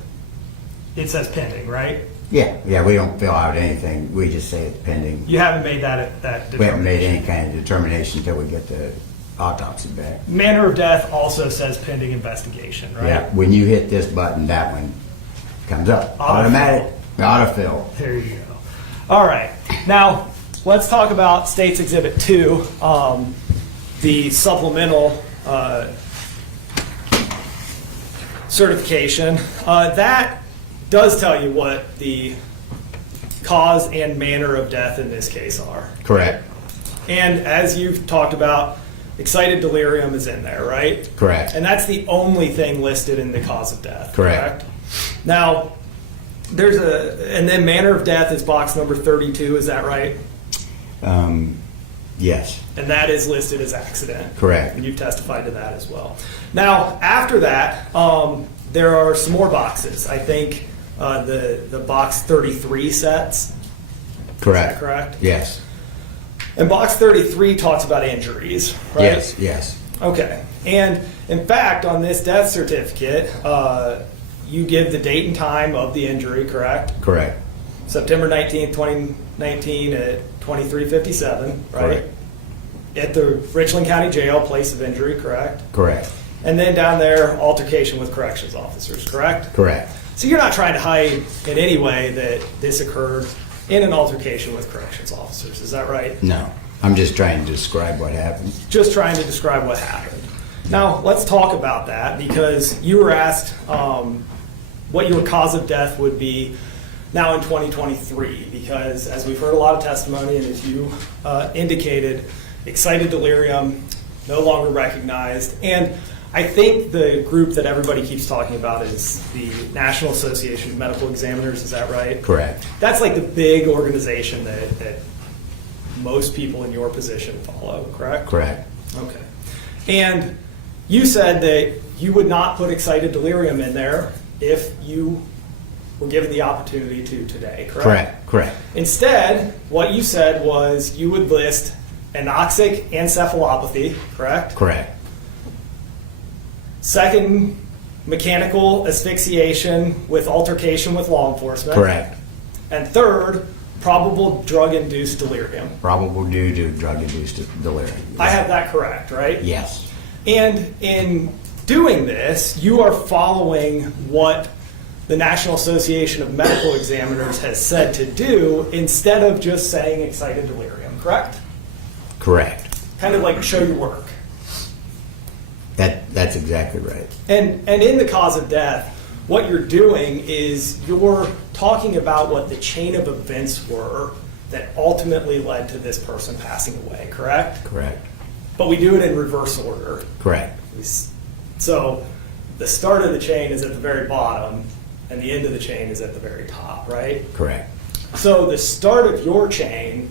it says pending, right? Yeah, we don't fill out anything. We just say it's pending. You haven't made that We haven't made determination. any kind of determination until we get the autopsy back. Manner of death also says pending investigation, right? Yeah, when you hit this button, that one comes up. Autofill. Automatic. Autofill. There you go. All right. Now, let's talk about State's Exhibit 2, the supplemental certification. That does tell you what the cause and manner of death in this case are. Correct. And as you've talked about, excited delirium is in there, right? Correct. And that's the only thing listed in the cause of death. Correct. Now, and then manner of death is box number 32, is that right? Yes. And that is listed as accident. Correct. And you've testified to that as well. Now, after that, there are some more boxes. I think the box 33 sets. Correct. Is that correct? Yes. And box 33 talks about injuries, right? Yes. Okay. And in fact, on this death certificate, you give the date and time of the injury, correct? Correct. September 19th, 2019 at 23:57, right? Correct. At the Richland County Jail, place of injury, correct? Correct. And then down there, altercation with corrections officers, correct? Correct. So you're not trying to hide in any way that this occurred in an altercation with corrections officers, is that right? No. I'm just trying to describe what happened. Just trying to describe what happened. Now, let's talk about that because you were asked what your cause of death would be now in 2023 because as we've heard a lot of testimony and as you indicated, excited delirium, no longer recognized. And I think the group that everybody keeps talking about is the National Association of Medical Examiners, is that right? Correct. That's like the big organization that most people in your position follow, correct? Correct. Okay. And you said that you would not put excited delirium in there if you were given the opportunity to today, correct? Correct. Instead, what you said was you would list anoxic encephalopathy, correct? Correct. Second, mechanical asphyxiation with altercation with law enforcement. Correct. And third, probable drug-induced delirium. Probable due to drug-induced delirium. I have that correct, right? Yes. And in doing this, you are following what the National Association of Medical Examiners has said to do instead of just saying excited delirium, correct? Correct. Kind of like show your work. That's exactly right. And in the cause of death, what you're doing is you're talking about what the chain of events were that ultimately led to this person passing away, correct? Correct. But we do it in reverse order. Correct. So the start of the chain is at the very bottom and the end of the chain is at the very top, right? Correct. So the start of your chain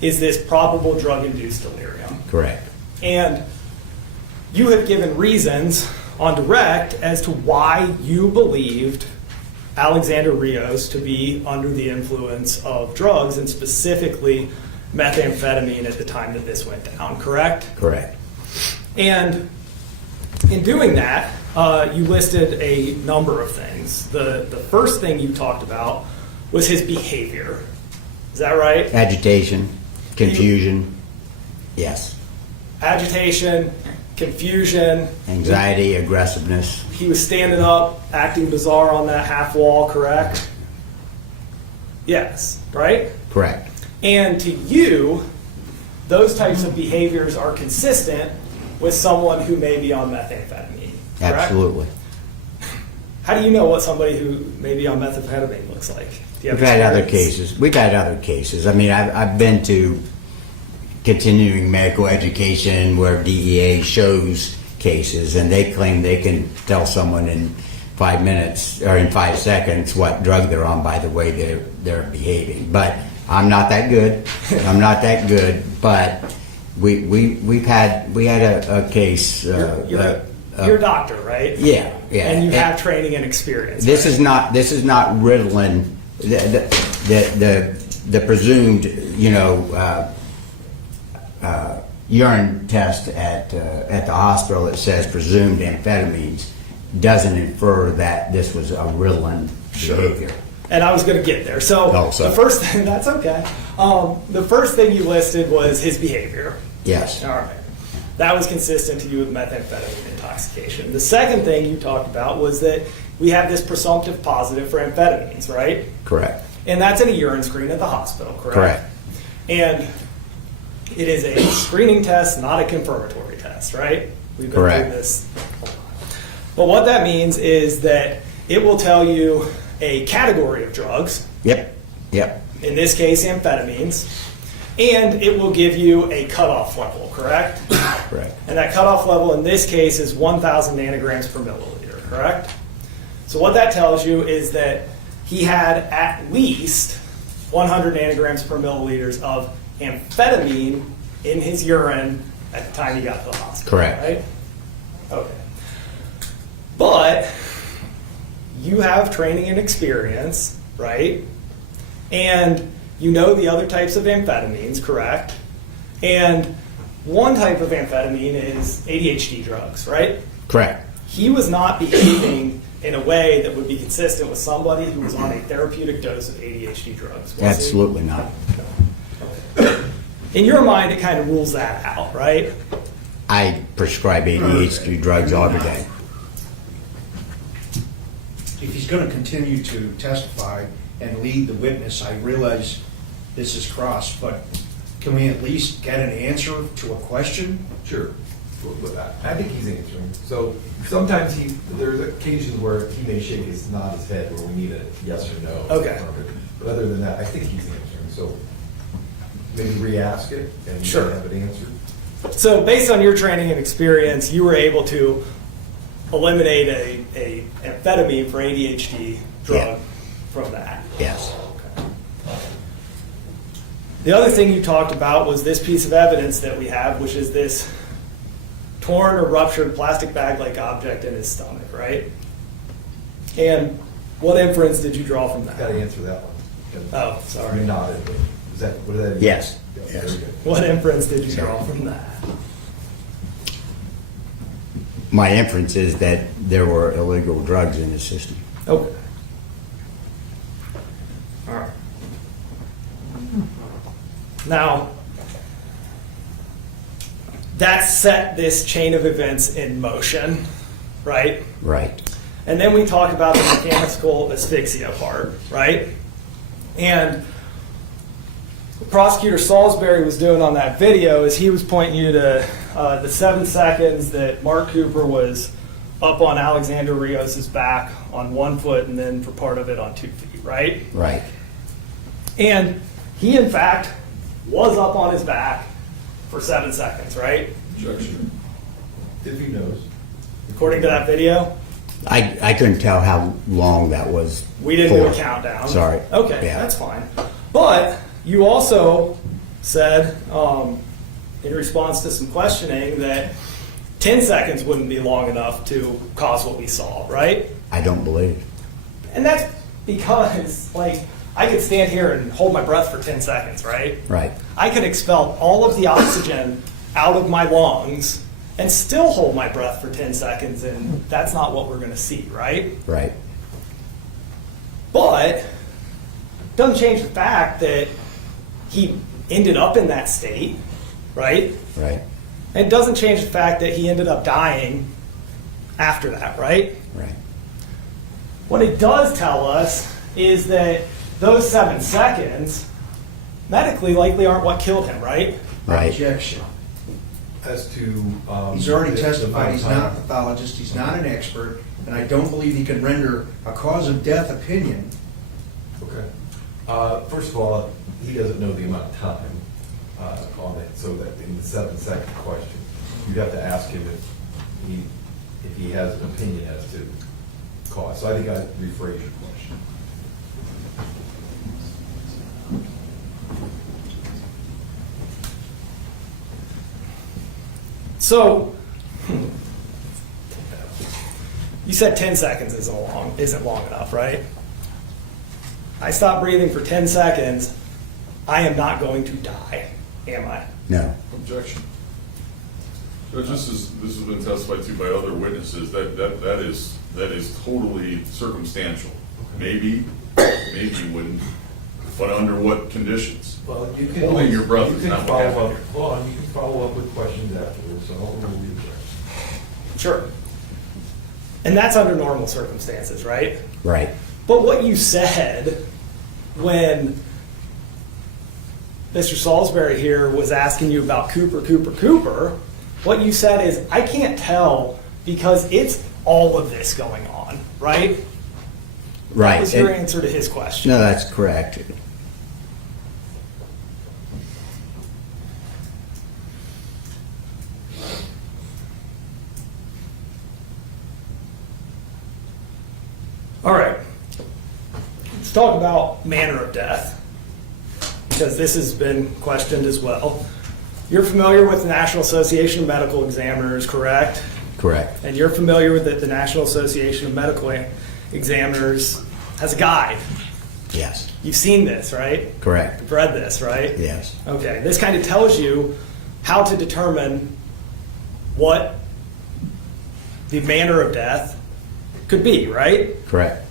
is this probable drug-induced delirium. Correct. And you have given reasons on direct as to why you believed Alexander Rios to be under the influence of drugs and specifically methamphetamine at the time that this went down, correct? Correct. And in doing that, you listed a number of things. The first thing you talked about was his behavior. Is that right? Agitation, confusion. Yes. Agitation, confusion. Anxiety, aggressiveness. He was standing up, acting bizarre on that half wall, correct? Yes, right? Correct. And to you, those types of behaviors are consistent with someone who may be on methamphetamine, correct? Absolutely. How do you know what somebody who may be on methamphetamine looks like? Do you have We've had other experience? cases. We've had other cases. I mean, I've been to continuing medical education where DEA shows cases, and they claim they can tell someone in 5 minutes or in 5 seconds what drug they're on by the way they're behaving. But I'm not that good. I'm not that good. But we had a case. You're a doctor, right? Yeah. And you have training and experience. This right? is not Richland. The presumed urine test at the hospital that says presumed amphetamines doesn't infer that this was a Richland behavior. And I was going to get there. So sorry. the first thing, that's okay. The first thing you listed was his behavior. Yes. All right. That was consistent to you with methamphetamine intoxication. The second thing you talked about was that we have this presumptive positive for amphetamines, right? Correct. And that's in a urine screen at the hospital, correct? Correct. And it is a screening test, not a confirmatory test, right? We've been Correct. through this. But what that means is that it will tell you a category of drugs, Yep. in this case amphetamines, and it will give you a cutoff level, correct? Correct. And that cutoff level in this case is 1,000 nanograms per milliliter, correct? So what that tells you is that he had at least 100 nanograms per milliliters of amphetamine in his urine at the time he got to the hospital. Correct. Right? Okay. But you have training and experience, right? And you know the other types of amphetamines, correct? And one type of amphetamine is ADHD drugs, right? Correct. He was not behaving in a way that would be consistent with somebody who was on a therapeutic dose of ADHD drugs. Was he? Absolutely not. In your mind, it kind of rules that out, right? I prescribe ADHD drugs every day. If he's going to continue to testify and lead the witness, I realize this is cross, but can we at least get an answer to a question? Sure. I think he's answering. So sometimes there's occasions where he may shake his, nod his head where we need a yes or no. Okay. But other than that, I think he's answering. So maybe re-ask it and Sure. have it answered. So based on your training and experience, you were able to eliminate a amphetamine for ADHD drug Yeah. from that. Yes. The other thing you talked about was this piece of evidence that we have, which is this torn or ruptured plastic bag-like object in his stomach, right? And what inference did you draw from Got that? to answer that one. Oh, sorry. You nodded. But is that, what did that? Yes. Yeah, Yes. Very good. What inference did you draw from that? My inference is that there were illegal drugs in his system. Okay. All right. Now, that set this chain of events in motion, right? Right. And then we talk about the mechanical asphyxia part, right? And what Prosecutor Salisbury was doing on that video is he was pointing you to the 7 seconds that Mark Cooper was up on Alexander Rios's back on 1 foot and then for part of it on 2 feet, right? Right. And he, in fact, was up on his back for 7 seconds, right? Objection. If he knows. According to that video, I couldn't tell how long that was. we didn't do a for. countdown. Sorry. Okay, Yeah. that's fine. But you also said, in response to some questioning, that 10 seconds wouldn't be long enough to cause what we saw, right? I don't believe. And that's because, like, I could stand here and hold my breath for 10 seconds, right? Right. I could expel all of the oxygen out of my lungs and still hold my breath for 10 seconds, and that's not what we're going to see, right? Right. But it doesn't change the fact that he ended up in that state, right? Right. And it doesn't change the fact that he ended up dying after that, right? Right. What it does tell us is that those 7 seconds medically likely aren't what killed him, right? Right. Objection. As to. He's already the testified, he's amount not a of time. pathologist, he's not an expert. and I don't believe he can render a cause of death opinion. Okay. First of all, he doesn't know the amount of time on it, so that in the 7-second question, you'd have to ask him if he has an opinion as to cause. So I think I'd rephrase your question. So, you said 10 seconds isn't long enough, right? I stop breathing for 10 seconds, I am not going to die, am I? No. Objection. Judge, this has been testified to by other witnesses, that is totally circumstantial. Maybe you wouldn't, but under what conditions? Well, you can Holding your breath you is can not what follow happened up. here. Well, and you can follow up with questions afterwards, so I'll rule the objection. Sure. And that's under normal circumstances, right? Right. But what you said when Mr. Salisbury here was asking you about Cooper, what you said is, I can't tell because it's all of this going on, right? Right. That was your And- answer to his question. No, that's correct. All right. Let's talk about manner of death, because this has been questioned as well. You're familiar with the National Association of Medical Examiners, correct? Correct. And you're familiar with the National Association of Medical Examiners has a guide. Yes. You've seen this, right? Correct. You've read this, right? Yes. Okay. This kind of tells you how to determine what the manner of death could be, right? Correct.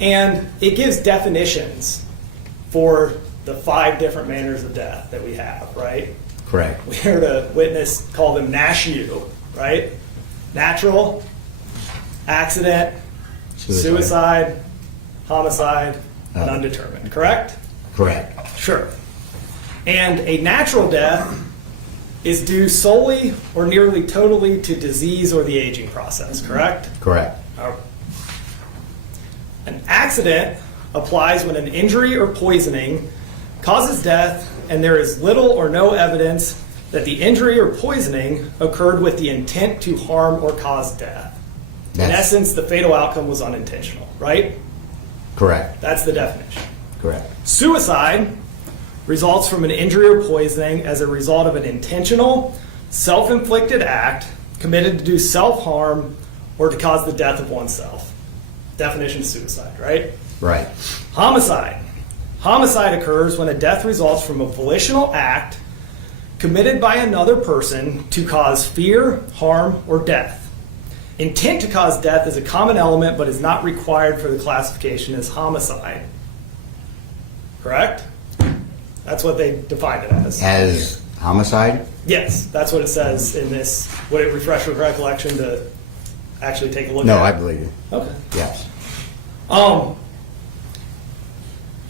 And it gives definitions for the 5 different manners of death that we have, right? Correct. We heard a witness call them NASHU, right? Natural, accident, suicide, homicide, and undetermined, correct? Correct. Sure. And a natural death is due solely or nearly totally to disease or the aging process, correct? Correct. An accident applies when an injury or poisoning causes death and there is little or no evidence that the injury or poisoning occurred with the intent to harm or cause death. In That's- essence, the fatal outcome was unintentional, right? Correct. That's the definition. Correct. Suicide results from an injury or poisoning as a result of an intentional, self-inflicted act committed to do self-harm or to cause the death of oneself. Definition of suicide, right? Right. Homicide. Homicide occurs when a death results from a volitional act committed by another person to cause fear, harm, or death. Intent to cause death is a common element but is not required for the classification as homicide. Correct? That's what they defined it as. As homicide? Yes, that's what it says in this. Would it refresh your recollection to actually take a look No, at I it? believe you. Okay. Yes.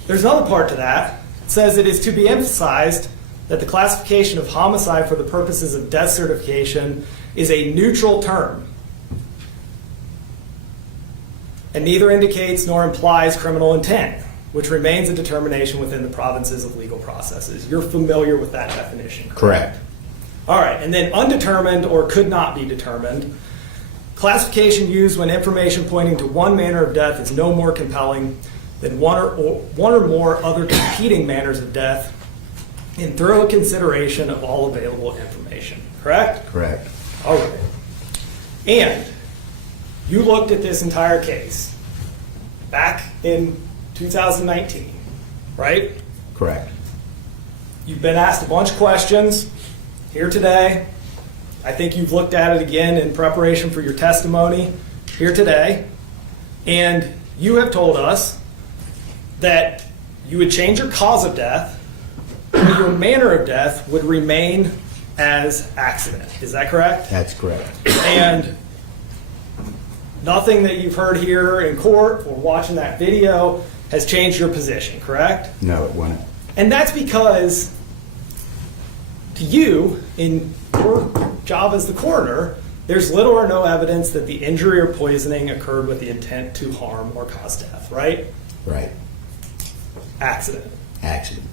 There's another part to that. It says it is to be emphasized that the classification of homicide for the purposes of death certification is a neutral term and neither indicates nor implies criminal intent, which remains a determination within the provinces of legal processes. You're familiar with that definition, Correct. all right, and then undetermined or could not be determined. Classification used when information pointing to one manner of death is no more compelling than one or more other competing manners of death in thorough consideration of all available information. Correct? Correct. All right. And you looked at this entire case back in 2019, right? Correct. You've been asked a bunch of questions here today. I think you've looked at it again in preparation for your testimony here today. And you have told us that you would change your cause of death, but your manner of death would remain as accident. Is that correct? That's correct. And nothing that you've heard here in court or watching that video has changed your position, correct? No, it wouldn't. And that's because to you, in your job as the coroner, there's little or no evidence that the injury or poisoning occurred with the intent to harm or cause death, right? Right. Accident. Accident.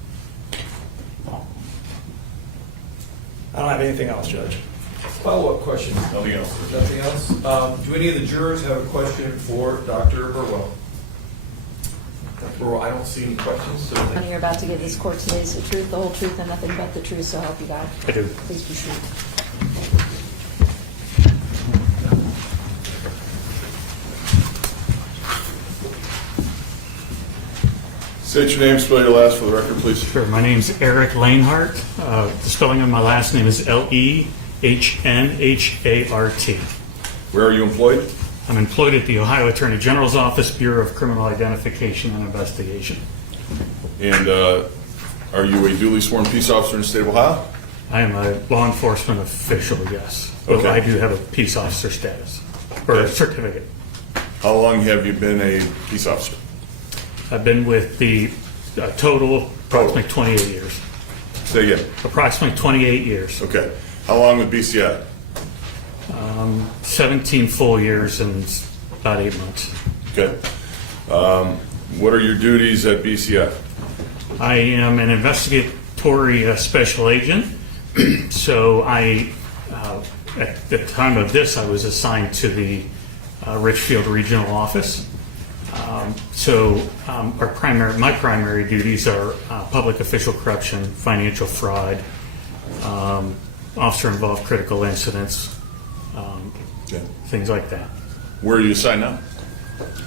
I don't have anything else, Judge. Follow-up question. Nothing else. Nothing else? Do any of the jurors have a question for Dr. Burwell? Dr. Burwell, I don't see any questions, so And you're about to give this court today's the truth, the whole truth, and nothing but the truth, so help you God. I do. Please be seated. State your name, spell your last for the record, please. Sure. My name's Eric Lanehart. The spelling of my last name is Lehnhart. Where are you employed? I'm employed at the Ohio Attorney General's Office, Bureau of Criminal Identification and Investigation. And are you a duly sworn peace officer in the state of Ohio? I am a law enforcement official, yes. Okay. But I do have a peace officer status, or a certificate. How long have you been a peace officer? I've been with the total approximately 28 years. Say again. Approximately 28 years. Okay. How long with BCI? 17 full years and about 8 months. Okay. What are your duties at BCI? I am an investigatory special agent. So at the time of this, I was assigned to the Richfield Regional Office. My primary duties are public official corruption, financial fraud, officer-involved critical incidents, Okay. things like that. Where are you assigned now?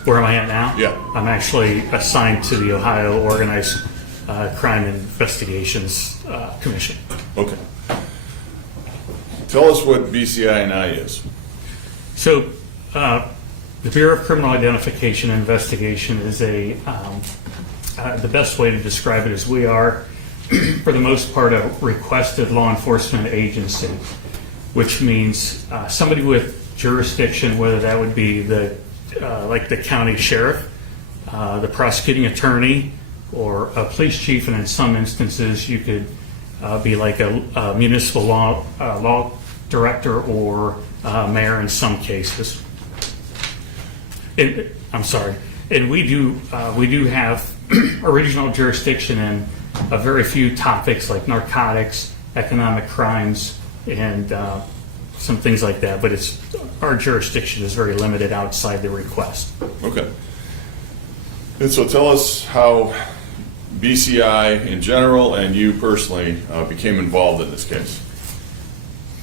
Where am I at now? Yeah. I'm actually assigned to the Ohio Organized Crime Investigations Commission. Okay. Tell us what BCI&I is. So, the Bureau of Criminal Identification and Investigation is the best way to describe it is we are, for the most part, a requested law enforcement agency, which means somebody with jurisdiction, whether that would be like the county sheriff, the prosecuting attorney, or a police chief, and in some instances you could be like a municipal law director or mayor in some cases. I'm sorry. And we do have original jurisdiction in a very few topics like narcotics, economic crimes, and some things like that. But our jurisdiction is very limited outside the request. Okay. And so tell us how BCI in general and you personally became involved in this case.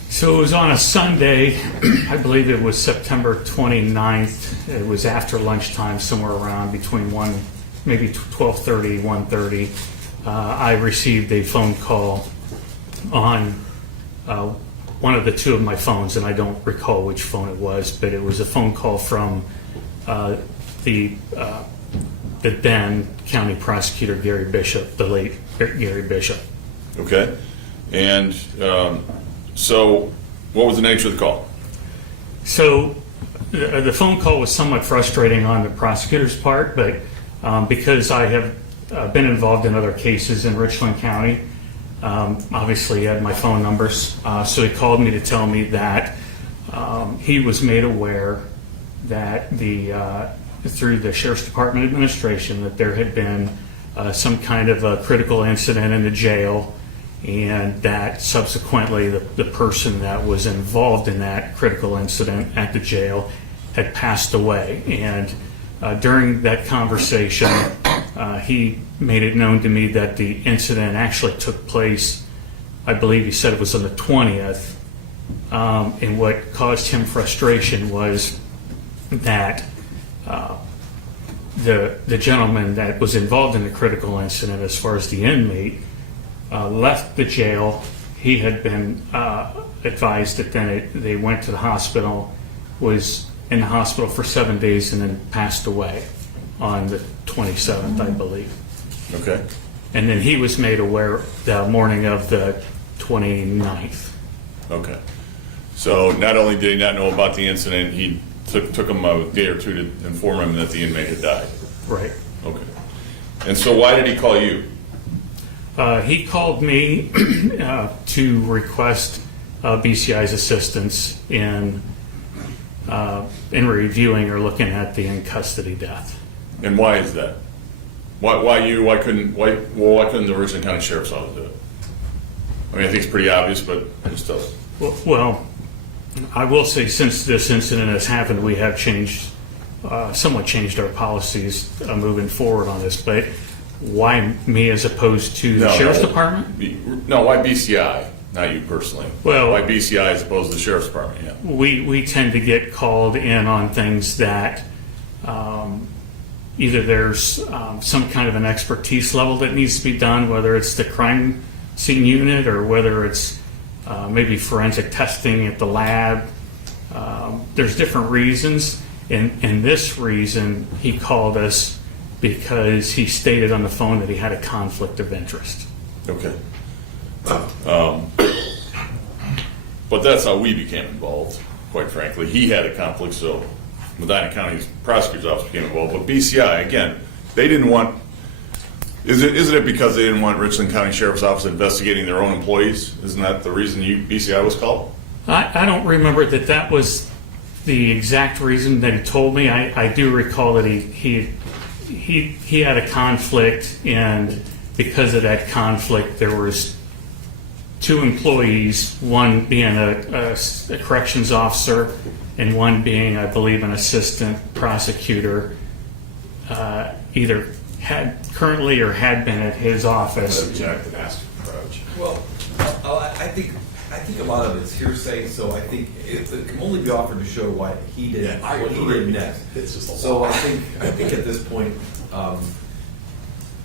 So it was on a Sunday, I believe it was September 29th. It was after lunchtime, somewhere around between maybe 12:30, 1:30. I received a phone call on one of the two of my phones, and I don't recall which phone it was, but it was a phone call from the then county prosecutor, Gary Bishop, the late Gary Bishop. Okay. And so what was the nature of the call? So the phone call was somewhat frustrating on the prosecutor's part, but because I have been involved in other cases in Richland County, obviously he had my phone numbers, so he called me to tell me that he was made aware that through the Sheriff's Department administration that there had been some kind of a critical incident in the jail, and that subsequently the person that was involved in that critical incident at the jail had passed away. And during that conversation, he made it known to me that the incident actually took place, I believe he said it was on the 20th, and what caused him frustration was that the gentleman that was involved in the critical incident, as far as the inmate, left the jail. He had been advised that then they went to the hospital, was in the hospital for 7 days, and then passed away on the 27th, I believe. Okay. And then he was made aware the morning of the 29th. Okay. So not only did he not know about the incident, he took him a day or two to inform him that the inmate had died. Right. Okay. And so why did he call you? He called me to request BCI's assistance in reviewing or looking at the in-custody death. And why is that? Why you? Why couldn't the Richland County Sheriff's Office do it? I mean, I think it's pretty obvious, but just tell us. Well, I will say since this incident has happened, we have somewhat changed our policies moving forward on this. But why me as opposed to the Sheriff's Department? No, why BCI? Not you personally. Well, why BCI as opposed to the Sheriff's Department? Yeah. We tend to get called in on things that either there's some kind of an expertise level that needs to be done, whether it's the crime scene unit or whether it's maybe forensic testing at the lab. There's different reasons. And this reason, he called us because he stated on the phone that he had a conflict of interest. Okay. But that's how we became involved, quite frankly. He had a conflict, so Medina County's prosecutor's office became involved. But BCI, again, they didn't want... Isn't it because they didn't want Richland County Sheriff's Office investigating their own employees? Isn't that the reason BCI was called? I don't remember that was the exact reason that he told me. I do recall that he had a conflict, and because of that conflict, there was 2 employees, one being a corrections officer and one being, I believe, an assistant prosecutor, either had currently or had been at his office. Well, I think a lot of it's hearsay, so I think it can only be offered to show what he did next. It's just a So I think at this point,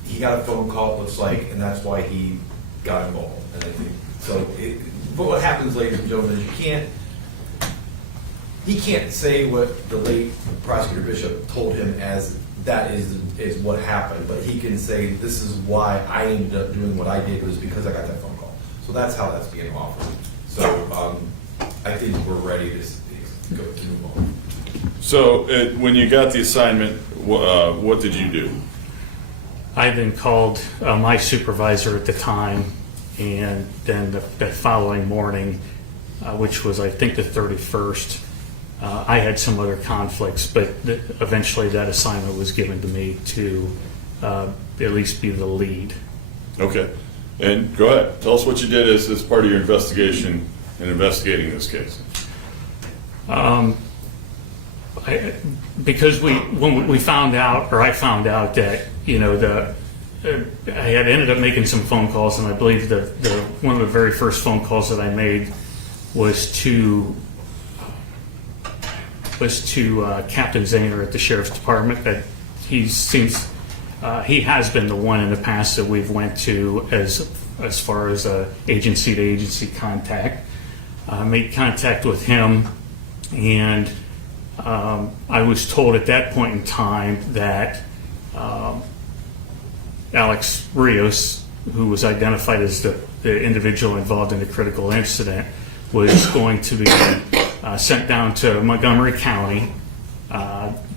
he got a phone call, it looks like, and that's why he got involved. And I think so. But what happens, ladies and gentlemen, is he can't say what the late prosecutor Bishop told him as that is what happened, but he can say this is why I ended up doing what I did was because I got that phone call. So that's how that's being offered. So I think we're ready to move on. So when you got the assignment, what did you do? I then called my supervisor at the time, and then the following morning, which was I think the 31st, I had some other conflicts, but eventually that assignment was given to me to at least be the lead. Okay. And go ahead. Tell us what you did as part of your investigation in investigating this case. Because when we found out, or I found out that, I had ended up making some phone calls, and I believe one of the very first phone calls that I made was to Captain Zahner at the Sheriff's Department. That he has been the one in the past that we've went to as far as agency to agency contact. Made contact with him, and I was told at that point in time that Alex Rios, who was identified as the individual involved in the critical incident, was going to be sent down to Montgomery County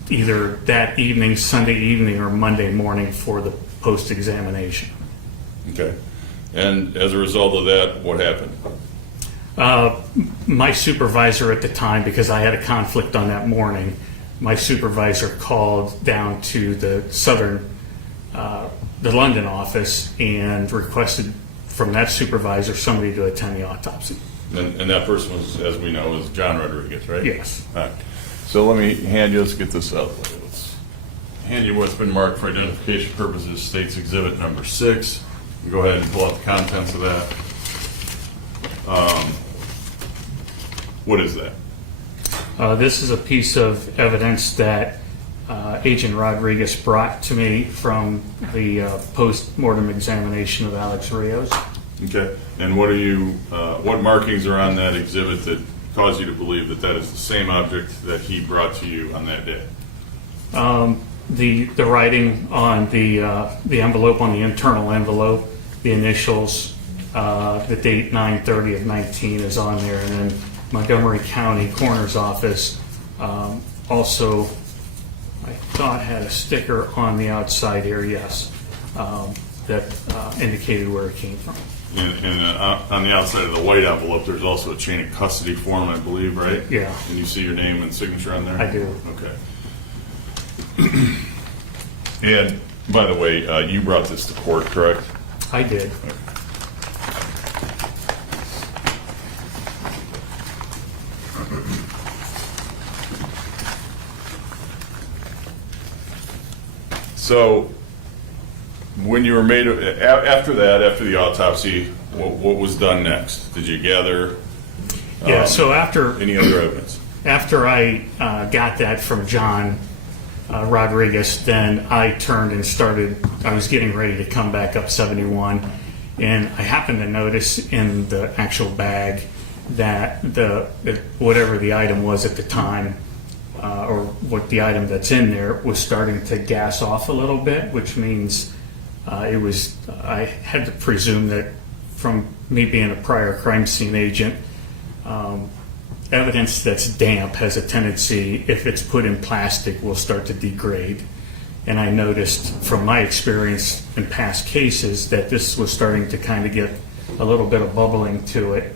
either that evening, Sunday evening, or Monday morning for the post-examination. Okay. And as a result of that, what happened? My supervisor at the time, because I had a conflict on that morning, my supervisor called down to the the London office and requested from that supervisor somebody to attend the autopsy. And that person was, as we know, is John Rodriguez, right? Yes. All right. So let me hand you, let's get this out. Let's hand you what's been marked for identification purposes, State's Exhibit number 6. Go ahead and pull out the contents of that. What is that? This is a piece of evidence that Agent Rodriguez brought to me from the post-mortem examination of Alex Rios. Okay. And what markings are on that exhibit that cause you to believe that that is the same object that he brought to you on that day? The writing on the envelope, on the internal envelope, the initials, the date 9/30 of 19 is on there, and then Montgomery County Coroner's Office also, I thought, had a sticker on the outside here, yes, that indicated where it came from. on the outside of the white envelope, there's also a chain of custody form, I believe, right? Yeah. And you see your name and signature on there? I do. Okay. And by the way, you brought this to court, correct? I did. So, when you were made, after that, after the autopsy, what was done next? Did you gather Yeah, so after any other evidence? I got that from John Rodriguez, then I turned and started, I was getting ready to come back up 71, and I happened to notice in the actual bag that whatever the item was at the time, or what the item that's in there was starting to gas off a little bit, which means I had to presume that from me being a prior crime scene agent, evidence that's damp has a tendency, if it's put in plastic, will start to degrade. And I noticed from my experience in past cases that this was starting to kind of get a little bit of bubbling to it.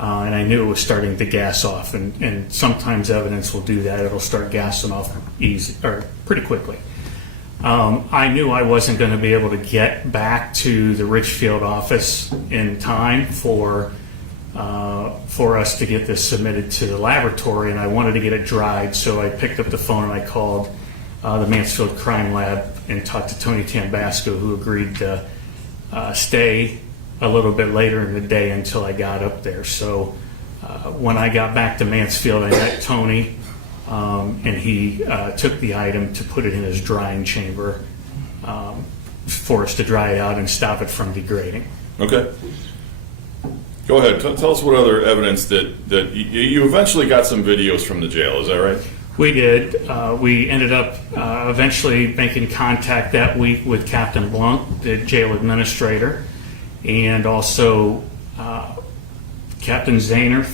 And I knew it was starting to gas off. And sometimes evidence will do that. It'll start gassing off easy or pretty quickly. I knew I wasn't going to be able to get back to the Richfield office in time for us to get this submitted to the laboratory, and I wanted to get it dried, so I picked up the phone and I called the Mansfield Crime Lab and talked to Tony Tambasco, who agreed to stay a little bit later in the day until I got up there. So when I got back to Mansfield, I met Tony, and he took the item to put it in his drying chamber for us to dry it out and stop it from degrading. Okay. Go ahead. Tell us what other evidence that you eventually got some videos from the jail. Is that right? We did. We ended up eventually making contact that week with Captain Blunt, the jail administrator, and also Captain Zahner,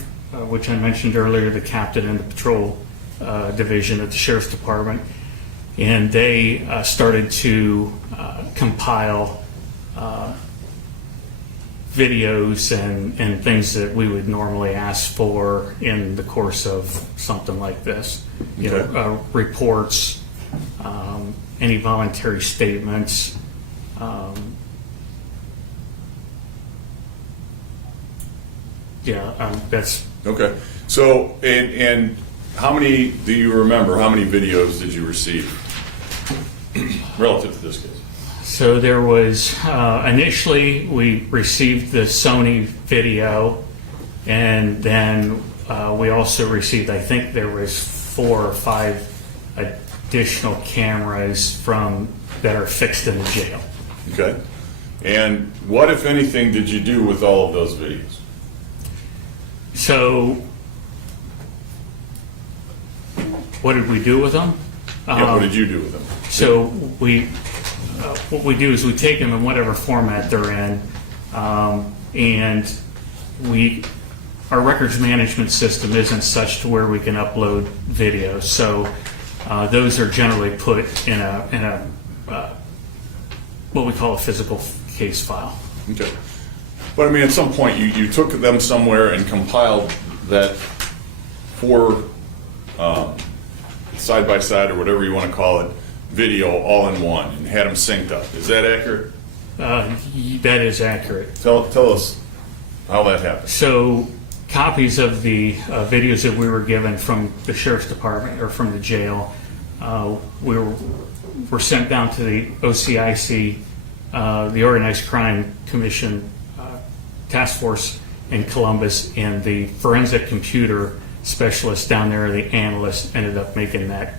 which I mentioned earlier, the captain in the patrol division at the Sheriff's Department. And they started to compile videos and things that we would normally ask for in the course of something like this. You know, reports, any voluntary statements. That's Okay. So, and how many, do you remember, how many videos did you receive relative to this case? so there was initially we received the Sony video, and then we also received, I think there was 4 or 5 additional cameras that are fixed in the jail. Okay. And what, if anything, did you do with all of those videos? So what did we do with them? Yeah, what did you do with them? So what we do is we take them in whatever format they're in, and our records management system isn't such to where we can upload videos. So those are generally put in a what we call a physical case file. Okay. But I mean, at some point, you took them somewhere and compiled that 4 side-by-side, or whatever you want to call it, video all in one and had them synced up. Is that accurate? That is accurate. Tell us how that happened. So copies of the videos that we were given from the Sheriff's Department or from the jail were sent down to the OCIC, the Organized Crime Commission Task Force in Columbus, and the forensic computer specialist down there, the analyst, ended up making that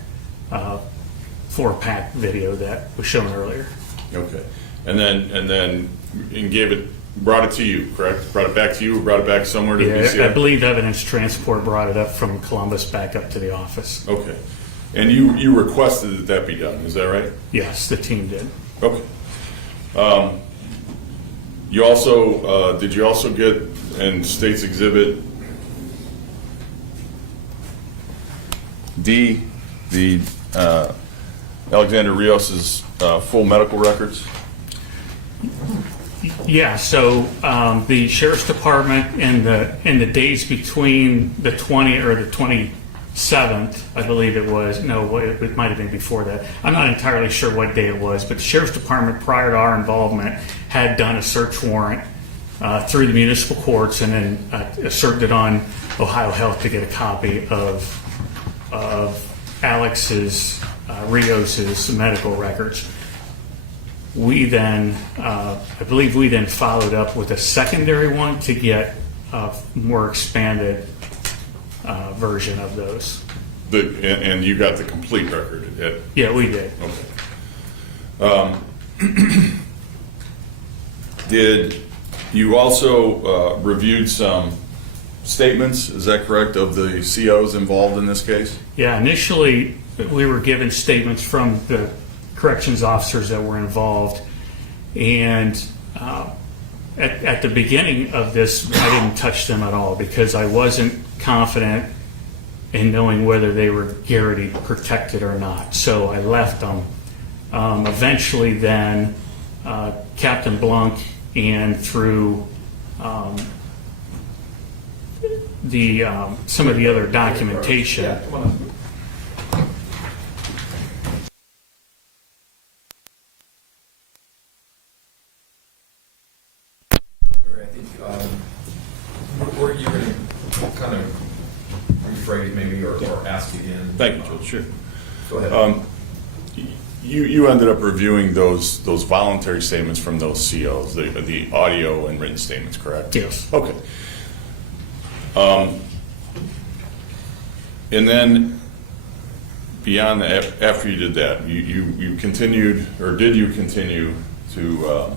4-pack video that was shown earlier. Okay. And then brought it to you, correct? Brought it back to you, or brought it back somewhere to Yeah, BCI? I believe evidence transport brought it up from Columbus back up to the office. Okay. And you requested that be done, is that right? Yes, the team did. Okay. You also, did you also get in State's Exhibit D, the Alexander Rios's full medical records? Yeah, so the sheriff's department in the days between the 20th or the 27th, I believe it was. No, it might have been before that. I'm not entirely sure what day it was, but the sheriff's department, prior to our involvement, had done a search warrant through the municipal courts and then served it on Ohio Health to get a copy of Alex's Rios's medical records. We then, I believe we then followed up with a secondary one to get a more expanded version of those. And you got the complete record? Yeah, we did. Okay. Did you also reviewed some statements, is that correct, of the COs involved in this case? Yeah, initially we were given statements from the corrections officers that were involved, and at the beginning of this I didn't touch them at all because I wasn't confident in knowing whether they were Garrity protected or not, so I left them. Eventually then Captain Blunk and through some of the other documentation. Yeah, come on. I think, were you going to kind of rephrase maybe or ask again? Thank you, Joe. Sure. Go ahead. You ended up reviewing those voluntary statements from those COs, the audio and written statements, correct? Yes. Okay. And then beyond that, after you did that, you continued, or did you continue to?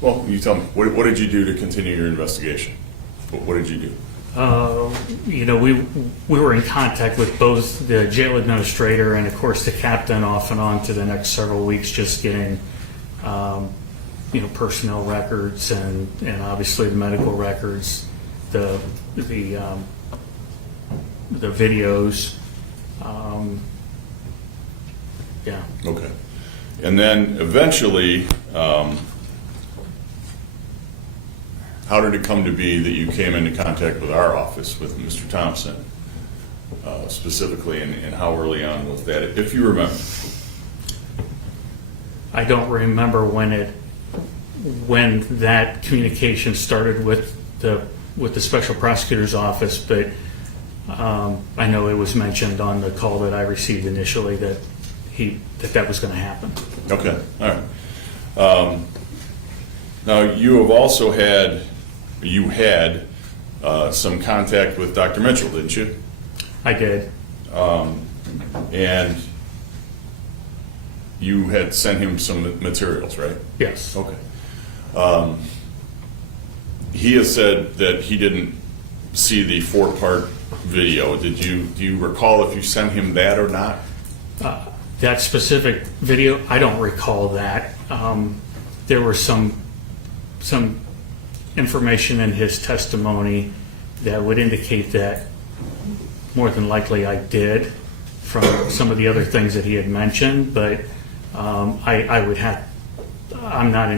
Well, you tell me. What did you do to continue your investigation? What did you do? We were in contact with both the jail administrator and, of course, the captain off and on to the next several weeks, just getting, personnel records and obviously the medical records, the videos. Yeah. Okay. And then eventually, how did it come to be that you came into contact with our office, with Mr. Thompson, specifically, and how early on was that, if you remember? I don't remember when that communication started with the special prosecutor's office, but I know it was mentioned on the call that I received initially that that was going to happen. Okay, all right. Now, you have also had some contact with Dr. Mitchell, didn't you? I did. And you had sent him some materials, right? Yes. Okay. He has said that he didn't see the 4-part video. Do you recall if you sent him that or not? That specific video, I don't recall that. There was some information in his testimony that would indicate that more than likely I did from some of the other things that he had mentioned, but I'm not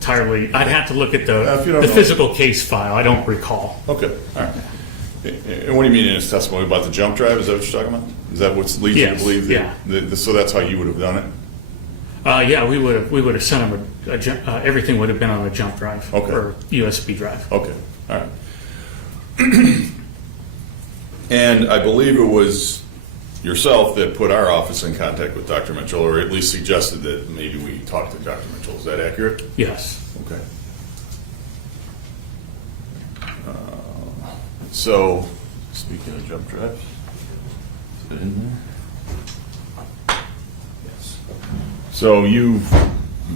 entirely, I'd have to look at the physical case file. I don't recall. Okay, all right. And what do you mean in his testimony about the jump drive? Is that what you're talking about? Is that what leads you to believe that? So that's how you would have done it? Yeah, we would have sent him everything would have been on a jump drive or USB drive. Okay, all right. And I believe it was yourself that put our office in contact with Dr. Mitchell, or at least suggested that maybe we talk to Dr. Mitchell. Is that accurate? Yes. Okay. So, speaking of jump drives, is it in there? Yes. So you've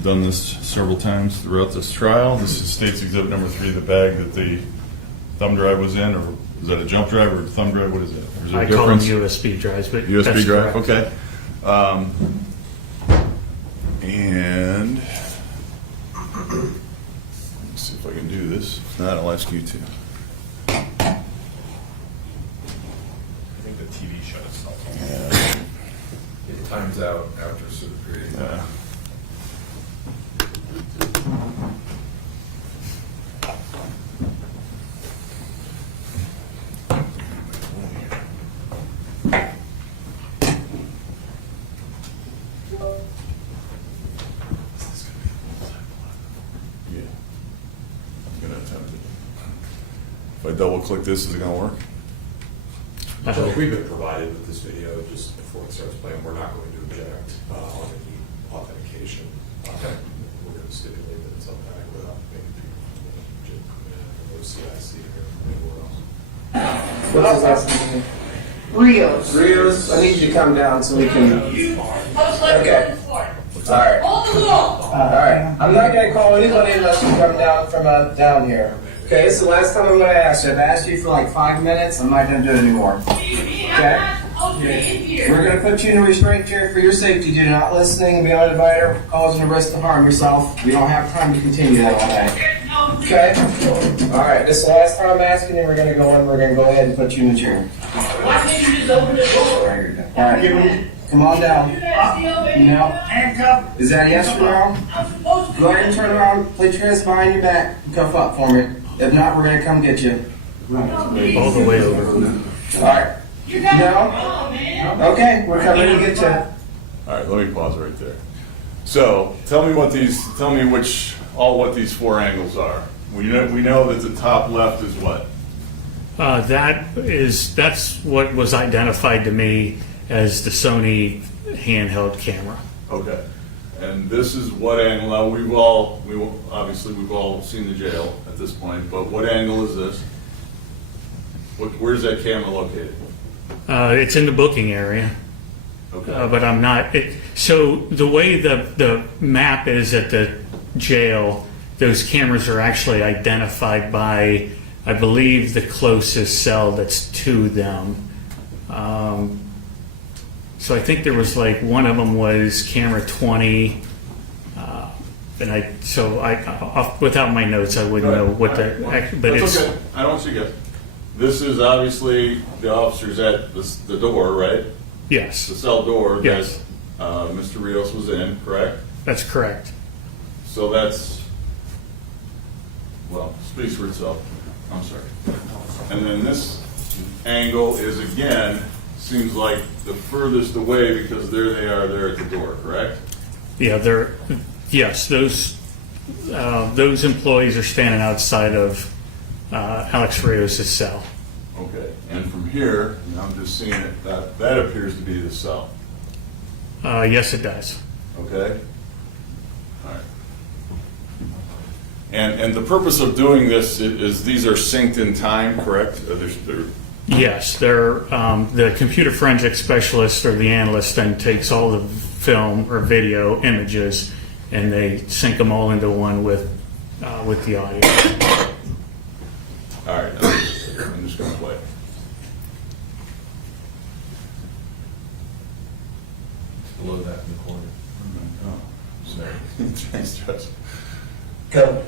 done this several times throughout this trial. This is State's Exhibit number 3, the bag that the thumb drive was in, or is that a jump drive or a thumb drive? What is it? Or is there a I call them difference? USB drives, but USB that's drive, correct. okay. And let's see if I can do this. If not, I'll ask you to. I think the TV shut itself off. It times out after a certain period. Yeah. double click this, is it gonna work? So we've been provided with this video just before it starts playing. We're not going to object on any authentication. We're going to stipulate that it's automatic without maybe people from the CIC or anywhere else. What's his last name? Rios. Rios, I need you to come down so we can. Okay. Alright. Alright. I'm not gonna call anybody unless you come down from down here. Okay, this is the last time I'm gonna ask you. I've asked you for like 5 minutes. I'm not gonna do it anymore. Okay? We're gonna put you in a restraint chair for your safety. Do not listening beyond a divider, causing a risk to harm yourself. We don't have time to continue that all night. Okay? Alright, this is the last time I'm asking you. We're gonna go in. We're gonna go ahead and put you in the chair. Why can't you just open the door? Alright, come on down. No. Handcuff. Is that a yes or no? I'm supposed to. Go ahead and turn around, put your hands behind your back, and cuff up for me. If not, we're gonna come get you. All the way over. Alright. You got No? wrong, man. Okay, we're coming to get you. All right, let me pause right there. So, tell me what these 4 angles are. We know that the top left is what? That's what was identified to me as the Sony handheld camera. Okay. And this is what angle? Now we've all seen the jail at this point, but what angle is this? Where's that camera located? It's in the booking area, Okay. but I'm not. So the way the map is at the jail, those cameras are actually identified by, I believe, the closest cell that's to them. So I think there was like one of them was camera 20, and without my notes I wouldn't know what the. But That's it's okay. I don't see it. This is obviously the officers at the door, right? The yes, cell door Yes. that Mr. Rios was in, correct? that's correct. So that's, well, speaks for itself. I'm sorry. And then this angle is, again, seems like the furthest away because there they are there at the door, correct? Yeah, those employees are standing outside of Alex Rios' cell. Okay. And from here, and I'm just seeing it, that appears to be the cell. Yes, it does. Okay? All right. And the purpose of doing this is these are synced in time, correct? Yes, they're the computer forensic specialist or the analyst then takes all the film or video images and they sync them all into one with the audio. All right. I'm just going to play. Below that in the corner. Oh, sorry. Thanks, Josh. Go.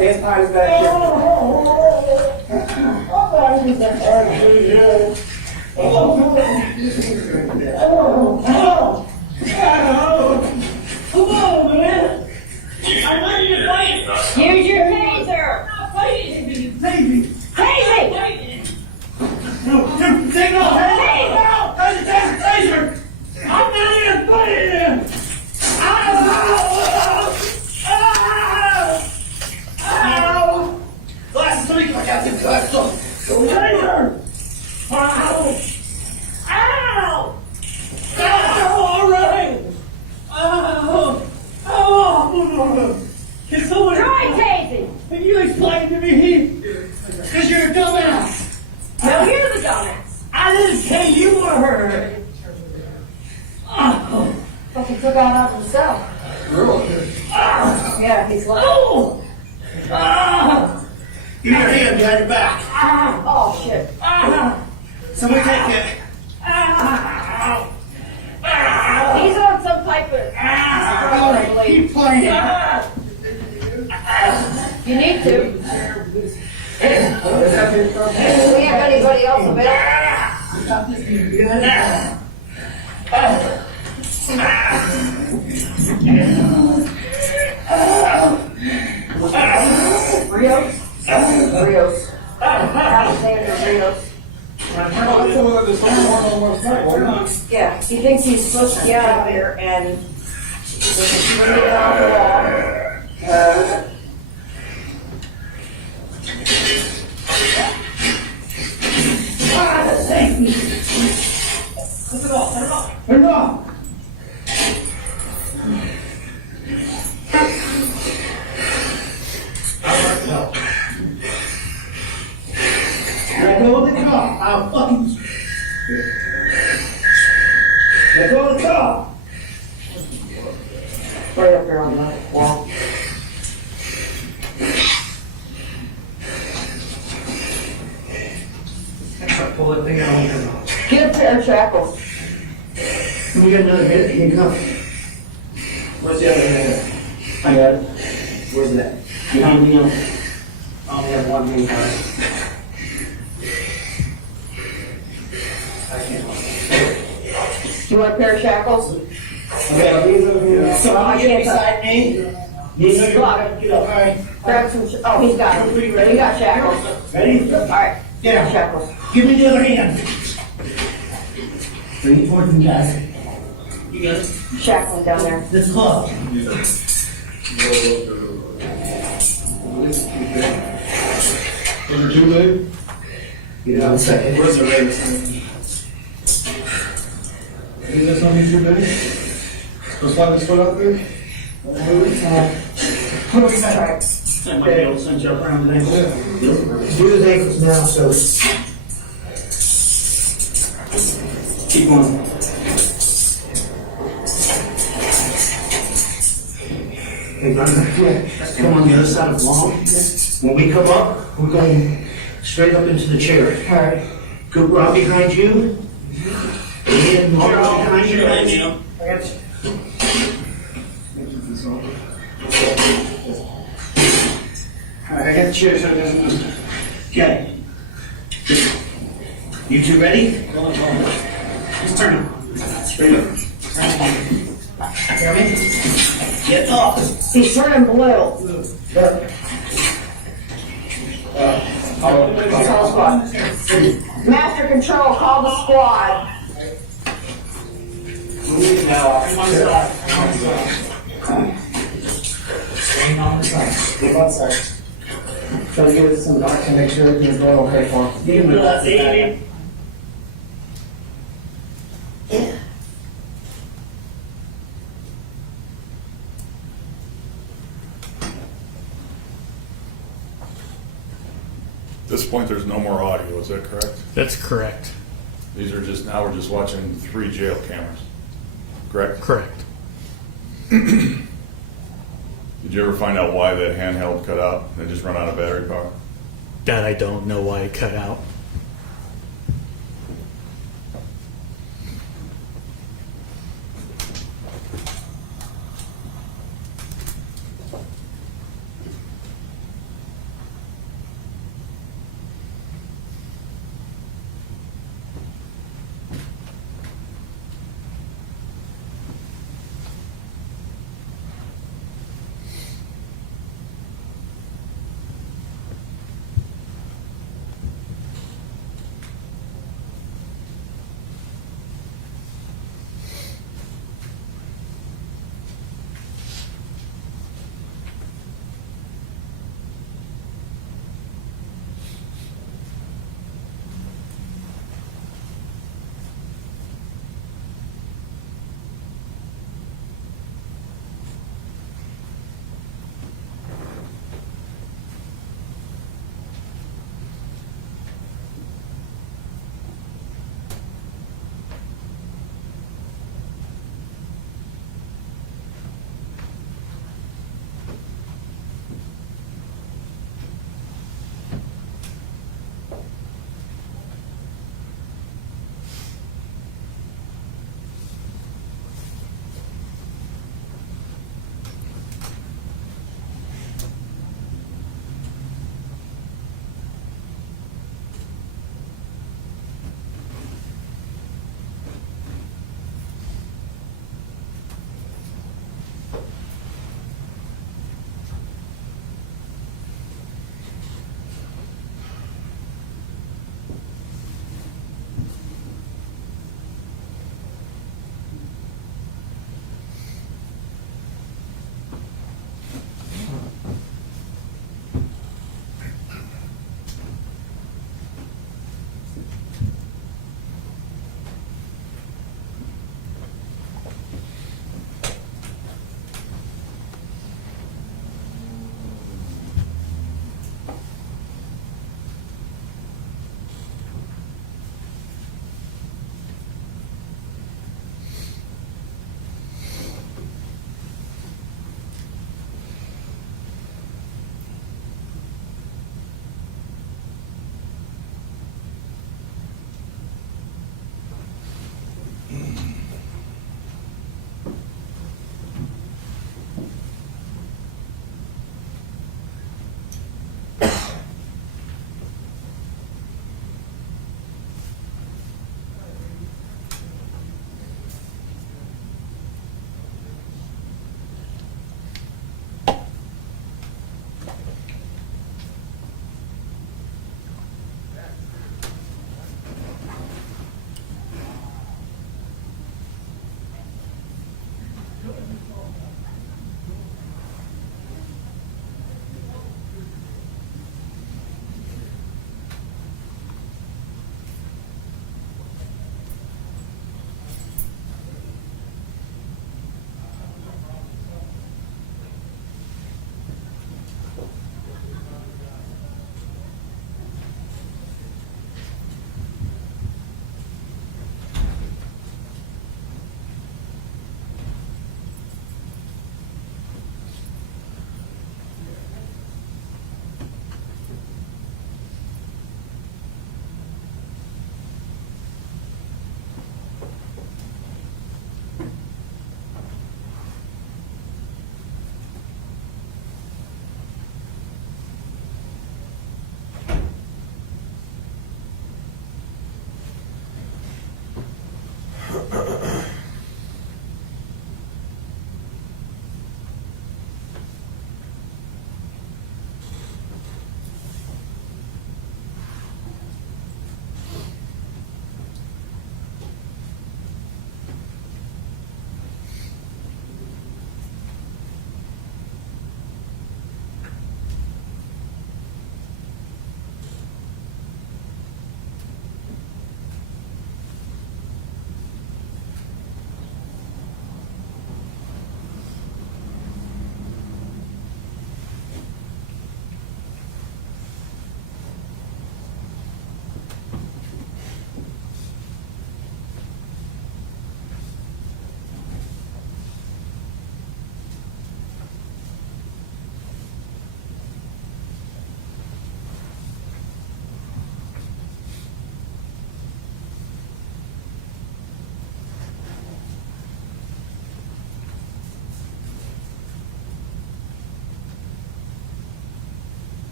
Hands behind his back Come on, man. I know you're fighting. Use your taser. I'm not fighting. Baby. Crazy. No, take off. Taser. I'm not even fighting. Ow. Glasses, let me I got the glasses on. Taser. Ow. Ow. Ow. All right. Oh! Oh! Can someone tasing? Can you explain to me? Because you're a dumbass. No, you're the dumbass. I didn't say you were her. Oh! But he took out on himself. Really? Yeah, he's like. Oh! Give me your hand behind your back. Oh, shit. Somebody take it. He's on some type of. Keep playing. You need to. Do we have anybody else available? Rios? Rios. Alexander Rios. Yeah, he thinks he's supposed to be out of there and bring it on the wall. Turn it off. Let go of the car. I'll fucking. Let go of the car. Right up there on the wall. Pull that thing out. Get a pair of shackles. Can we get another hit? Can you come? Where's the other hand? I got it. Where's that? Behind me. I only have one hand card. I can't. You want a pair of shackles? Okay, these are here. So I can't beside me. These are Lock. Get up. All right. grab some. Oh, he's got them. He got shackles. Ready? All right. Yeah. Shackles. Give me the other hand. Bring it towards me, guys. You got it? Shackling down there. This glove. Number 2, Lou? Yeah, one second. Where's the ring? Is this on these 2 baby? Go slide this foot out there. Okay, I'll send you up around the ankle. Do his ankles now, so. Keep going. Come on the other side of the wall. When we come up, we're going straight up into the chair. All right. Go Rob behind you. And Mark behind you. I got you. All right, I got the chair so it doesn't move. Okay. You two ready? Just turn it. Straight up. Hear me? Get up. He's turning blue. Call squad. Master Control, call the squad. Give one sec. Try to give it some dark to make sure everything's going okay for him. Give him the At this point, there's no more audio, is that correct? That's correct. These are just, now we're just watching 3 jail cameras, correct? Correct. Did you ever find out why that handheld cut out and just run out of battery power? That I don't know why it cut out.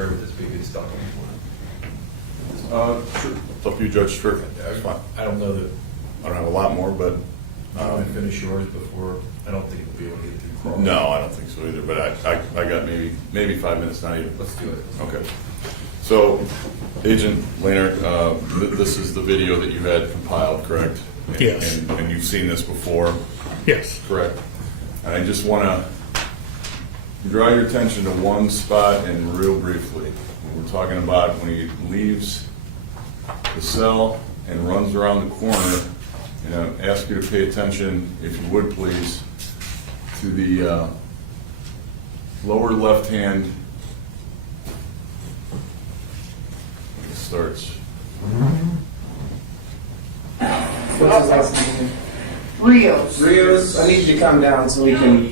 where would this be based on? Sure. It's up to you, Judge Strickland. That's fine. I don't know that, I don't have a lot more, but, I'm going to finish yours before, I don't think we'll be able to get through. Carl. no, I don't think so either, but I got maybe 5 minutes, not even. Let's do it. Okay. So, Agent Lehner, this is the video that you had compiled, correct? Yes. And you've seen this before, Yes. correct? And I just want to draw your attention to one spot and real briefly. We're talking about when he leaves the cell and runs around the corner, and I ask you to pay attention, if you would please, to the lower left-hand. It starts. What's his last name? Rios. Rios, I need you to come down so we can.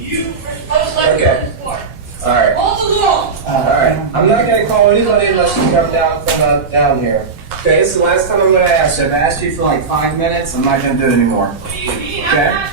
Okay. All right. Hold the wall. All right. I'm not going to call anybody unless you come down from down here. Okay, this is the last time I'm going to ask you. I've asked you for like 5 minutes. I'm not going to do it anymore. Okay?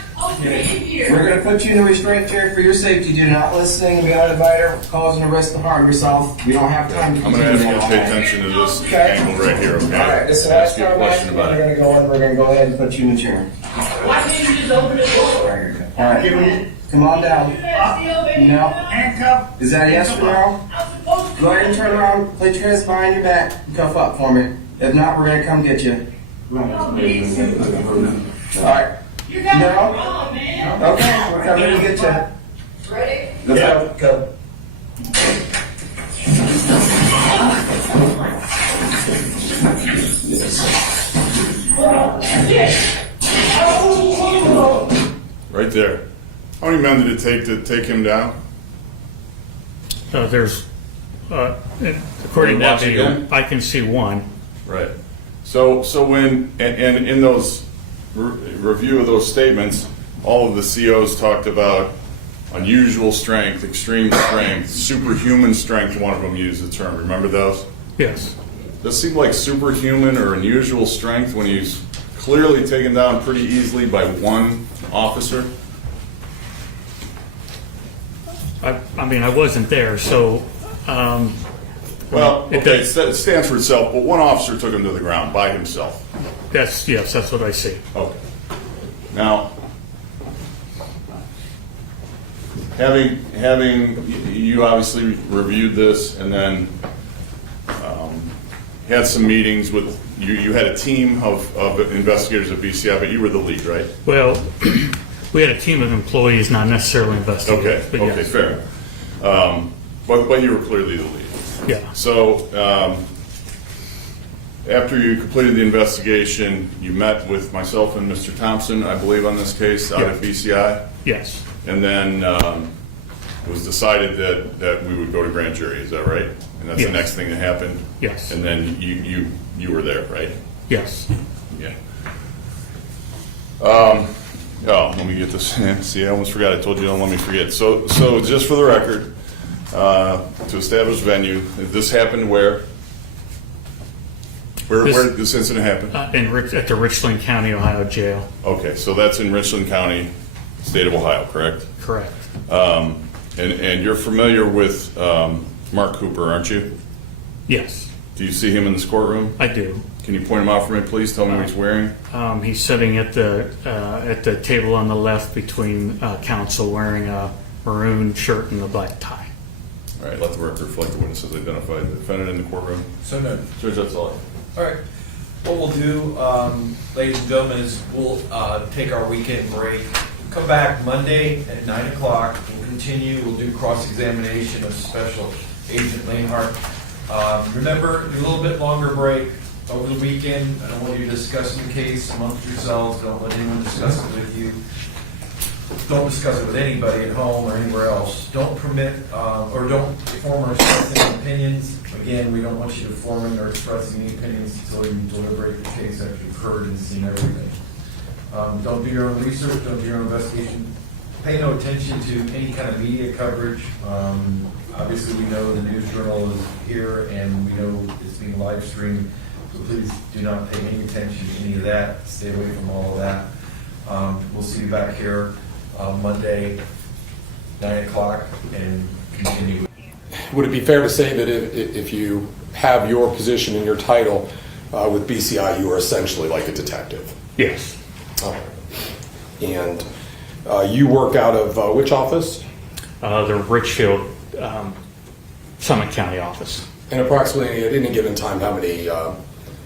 We're going to put you in a restraint chair for your safety. Do not listening, be uninvited, causing a risk to harm yourself. We don't have time to I'm going to ask you to continue pay that. attention to this Okay. angle right here, okay? All right, this is the Ask last you a time I'm question asking you. about We're it. going to go in. We're going to go ahead and put you in the chair. Why can't you just open the door? All right. Come on down. That's the elevator. No. Handcuff. Is that a yes or no? I'm supposed to. Go ahead and turn around, put your hands behind your back, and cuff up for me. If not, we're gonna come get you. Alright. You got No. it wrong, man. Okay, we're coming to get you. Ready? Let's go. Right there. How many men did it take to take him down? There's, according to that Watch video, again? I can see one. Right. So when, and in those review of those statements, all of the COs talked about unusual strength, extreme strength, superhuman strength, one of them used the term. Remember those? Yes. Does it seem like superhuman or unusual strength when he's clearly taken down pretty easily by one officer? I mean, I wasn't there, so, Well, It okay, does- it stands for itself, but one officer took him to the ground by himself. yes, that's what I see. Okay. Now, having you obviously reviewed this and then had some meetings with, you had a team of investigators at BCI, but you were the lead, right? Well, we had a team of employees, not necessarily investigators. Okay, but okay, yes. fair. But you were clearly the lead. Yeah, So, after you completed the investigation, you met with myself and Mr. Thompson, I believe, on this case out at BCI? yes, And then it was decided that we would go to grand jury, is that right? And that's the Yes. next thing that happened? yes, And then you were there, right? yes. Yeah. Let me get this. See, I almost forgot. I told you don't let me forget. So just for the record, to establish venue, this happened where? Where did this incident happen? At the Richland County, Ohio jail, Okay, so that's in Richland County, state of Ohio, correct? correct. And you're familiar with Mark Cooper, aren't you? Yes, Do you see him in this courtroom? I do. Can you point him out for me, please? Tell me what he's wearing. He's sitting at the table on the left between counsel, wearing a maroon shirt and a black tie. All right, let the record reflect the witnesses identified the defendant in the courtroom. So no. Judge, that's all. All right. What we'll do, ladies and gentlemen, is we'll take our weekend break. Come back Monday at 9 o'clock. We'll continue. We'll do cross-examination of Special Agent Lanehart. Remember, a little bit longer break over the weekend. I don't want you discussing the case amongst yourselves. Don't let anyone discuss it with you. Don't discuss it with anybody at home or anywhere else. Don't permit or don't form or express any opinions. Again, we don't want you to form or express any opinions until you deliberate the case after you've heard and seen everything. Don't do your own research. Don't do your own investigation. Pay no attention to any kind of media coverage. Obviously, we know the news journal is here and we know it's being live streamed. So please do not pay any attention to any of that. Stay away from all of that. We'll see you back here Monday, 9 o'clock, and continue. would it be fair to say that if you have your position and your title with BCI, you are essentially like a detective? Yes. All right. And you work out of which office? The Richfield, Summit County office. And approximately at any given time, how many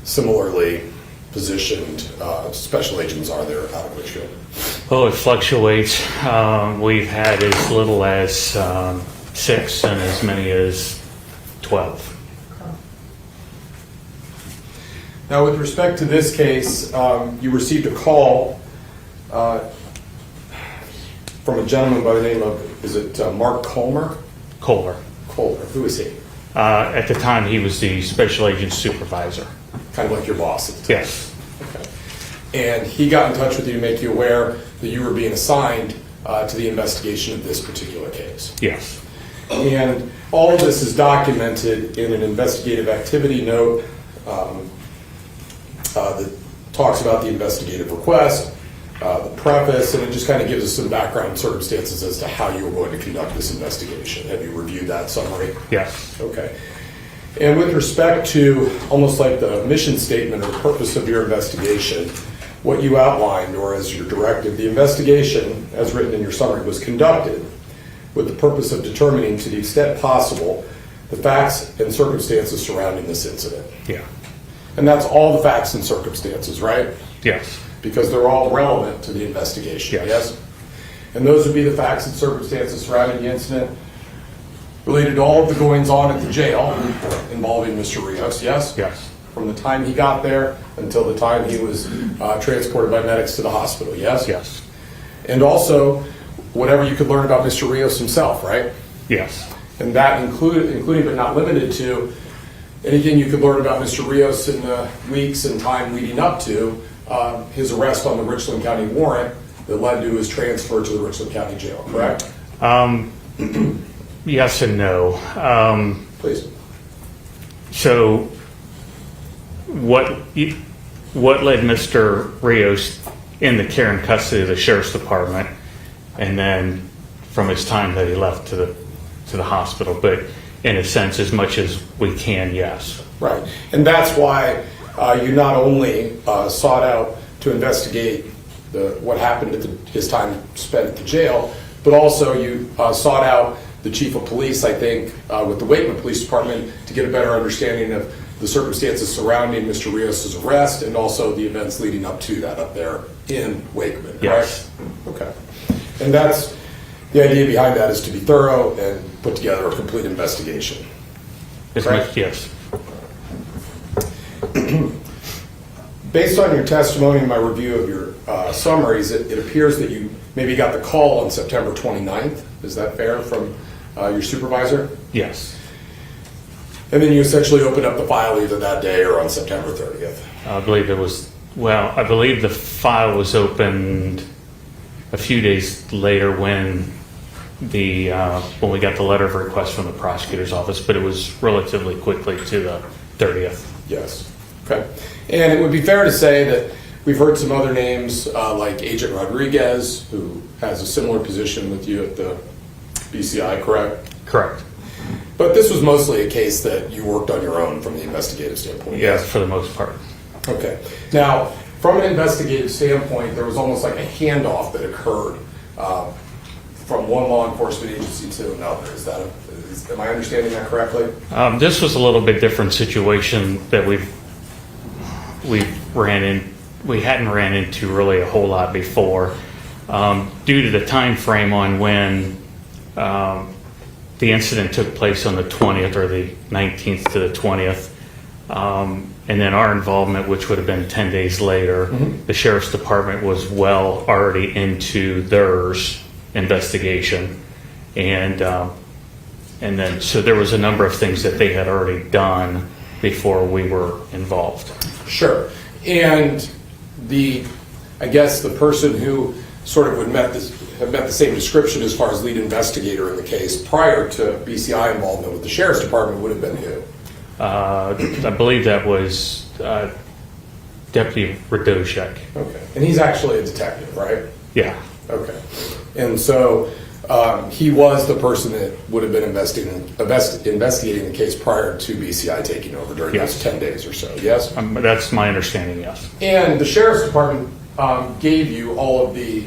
similarly positioned special agents are there out of Richfield? Oh, it fluctuates. We've had as little as 6 and as many as 12. Now, with respect to this case, you received a call from a gentleman by the name of, is it Mark Colmer? Kohler. Colmer. Who is he? At the time, he was the special agent supervisor. Kind of like your boss at the time? Yes. Okay. And he got in touch with you to make you aware that you were being assigned to the investigation of this particular case. Yes. And all of this is documented in an investigative activity note that talks about the investigative request, the preface, and it just kind of gives us some background circumstances as to how you were going to conduct this investigation. Have you reviewed that summary? Yes. Okay. And with respect to almost like the mission statement or purpose of your investigation, what you outlined, or as your directive, the investigation, as written in your summary, was conducted with the purpose of determining, to the extent possible, the facts and circumstances surrounding this incident. Yeah. And that's all the facts and circumstances, right? Yes. Because they're all relevant to the investigation, Yes. And those would be the facts and circumstances surrounding the incident related to all of the goings-on at the jail involving Mr. Rios, yes? Yes. From the time he got there until the time he was transported by medics to the hospital, yes? Yes. And also, whatever you could learn about Mr. Rios himself, right? Yes. And that including but not limited to anything you could learn about Mr. Rios in the weeks and time leading up to his arrest on the Richland County warrant that led to his transfer to the Richland County Jail, correct? Yes and no. Please. So, what led Mr. Rios in the care and custody of the sheriff's department, and then from his time that he left to the hospital? But in a sense, as much as we can, yes. Right, and that's why you not only sought out to investigate what happened at his time spent at the jail, but also you sought out the chief of police, I think, with the Wakeman Police Department to get a better understanding of the circumstances surrounding Mr. Rios' arrest and also the events leading up to that up there in Wakeman, correct? Yes. Okay. And that's, the idea behind that is to be thorough and put together a complete investigation. As much, yes. Based on your testimony and my review of your summaries, it appears that you maybe got the call on September 29th. Is that fair from your supervisor? Yes. And then you essentially opened up the file either that day or on September 30th. I believe I believe the file was opened a few days later when we got the letter of request from the prosecutor's office, but it was relatively quickly to the 30th. Yes. Okay. And it would be fair to say that we've heard some other names like Agent Rodriguez, who has a similar position with you at the BCI, correct? Correct. But this was mostly a case that you worked on your own from the investigative standpoint. Yes, for the most part. Okay. Now, from an investigative standpoint, there was almost like a handoff that occurred from one law enforcement agency to another. Am I understanding that correctly? This was a little bit different situation that we hadn't ran into really a whole lot before, due to the time frame on when the incident took place on the 20th or the 19th to the 20th. And then our involvement, which would have been 10 days later, the sheriff's department was well already into theirs investigation. And then, so there was a number of things that they had already done before we were involved. Sure. And I guess the person who sort of have met the same description as far as lead investigator in the case prior to BCI involvement with the sheriff's department would have been who? I believe that was Deputy Radoshek. Okay. And he's actually a detective, right? Yeah. Okay. And so he was the person that would have been investigating the case prior to BCI taking over during Yes. those 10 days or so, yes? That's my understanding, yes. And the sheriff's department gave you all of the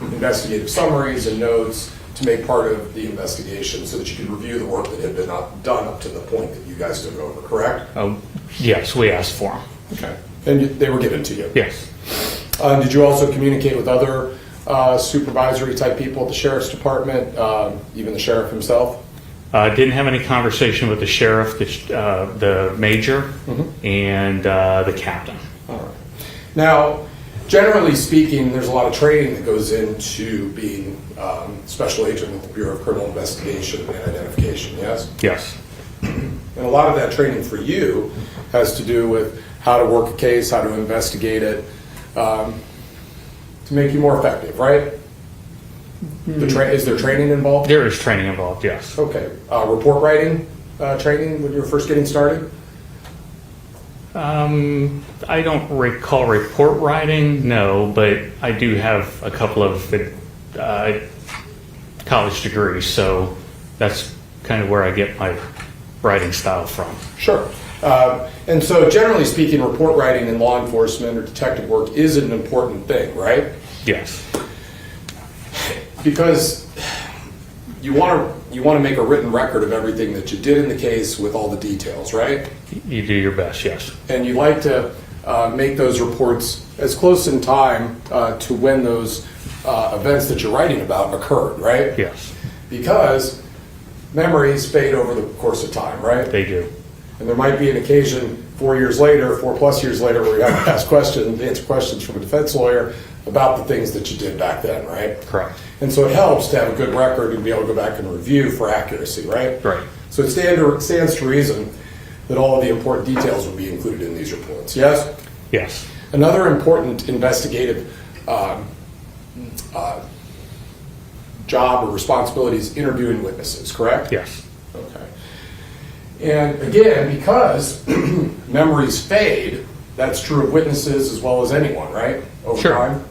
investigative summaries and notes to make part of the investigation so that you could review the work that had been done up to the point that you guys took over, correct? Yes, we asked for them. Okay. And they were given to you? Yes. Did you also communicate with other supervisory type people at the sheriff's department, even the sheriff himself? Didn't have any conversation with the sheriff, the major, and the captain. All right. Now, generally speaking, there's a lot of training that goes into being special agent with the Bureau of Criminal Investigation and Identification, yes? Yes. And a lot of that training for you has to do with how to work a case, how to investigate it, to make you more effective, right? Is there training involved? There is training involved, yes. Okay. Report writing training when you were first getting started? I don't recall report writing, no, but I do have a couple of college degrees, so that's kind of where I get my writing style from. Sure. And so generally speaking, report writing in law enforcement or detective work is an important thing, right? Yes. Because you want to make a written record of everything that you did in the case with all the details, right? You do your best, yes. And you like to make those reports as close in time to when those events that you're writing about occurred, right? Yes. Because memories fade over the course of time, right? They do. And there might be an occasion 4 years later, 4+ years later, where you have to answer questions from a defense lawyer about the things that you did back then, right? Correct. And so it helps to have a good record and be able to go back and review for accuracy, right? Right. So it stands to reason that all of the important details will be included in these reports, yes? Yes. Another important investigative job or responsibility is interviewing witnesses, correct? Yes. Okay. And again, because memories fade, that's true of witnesses as well as anyone, right? Over Sure. time.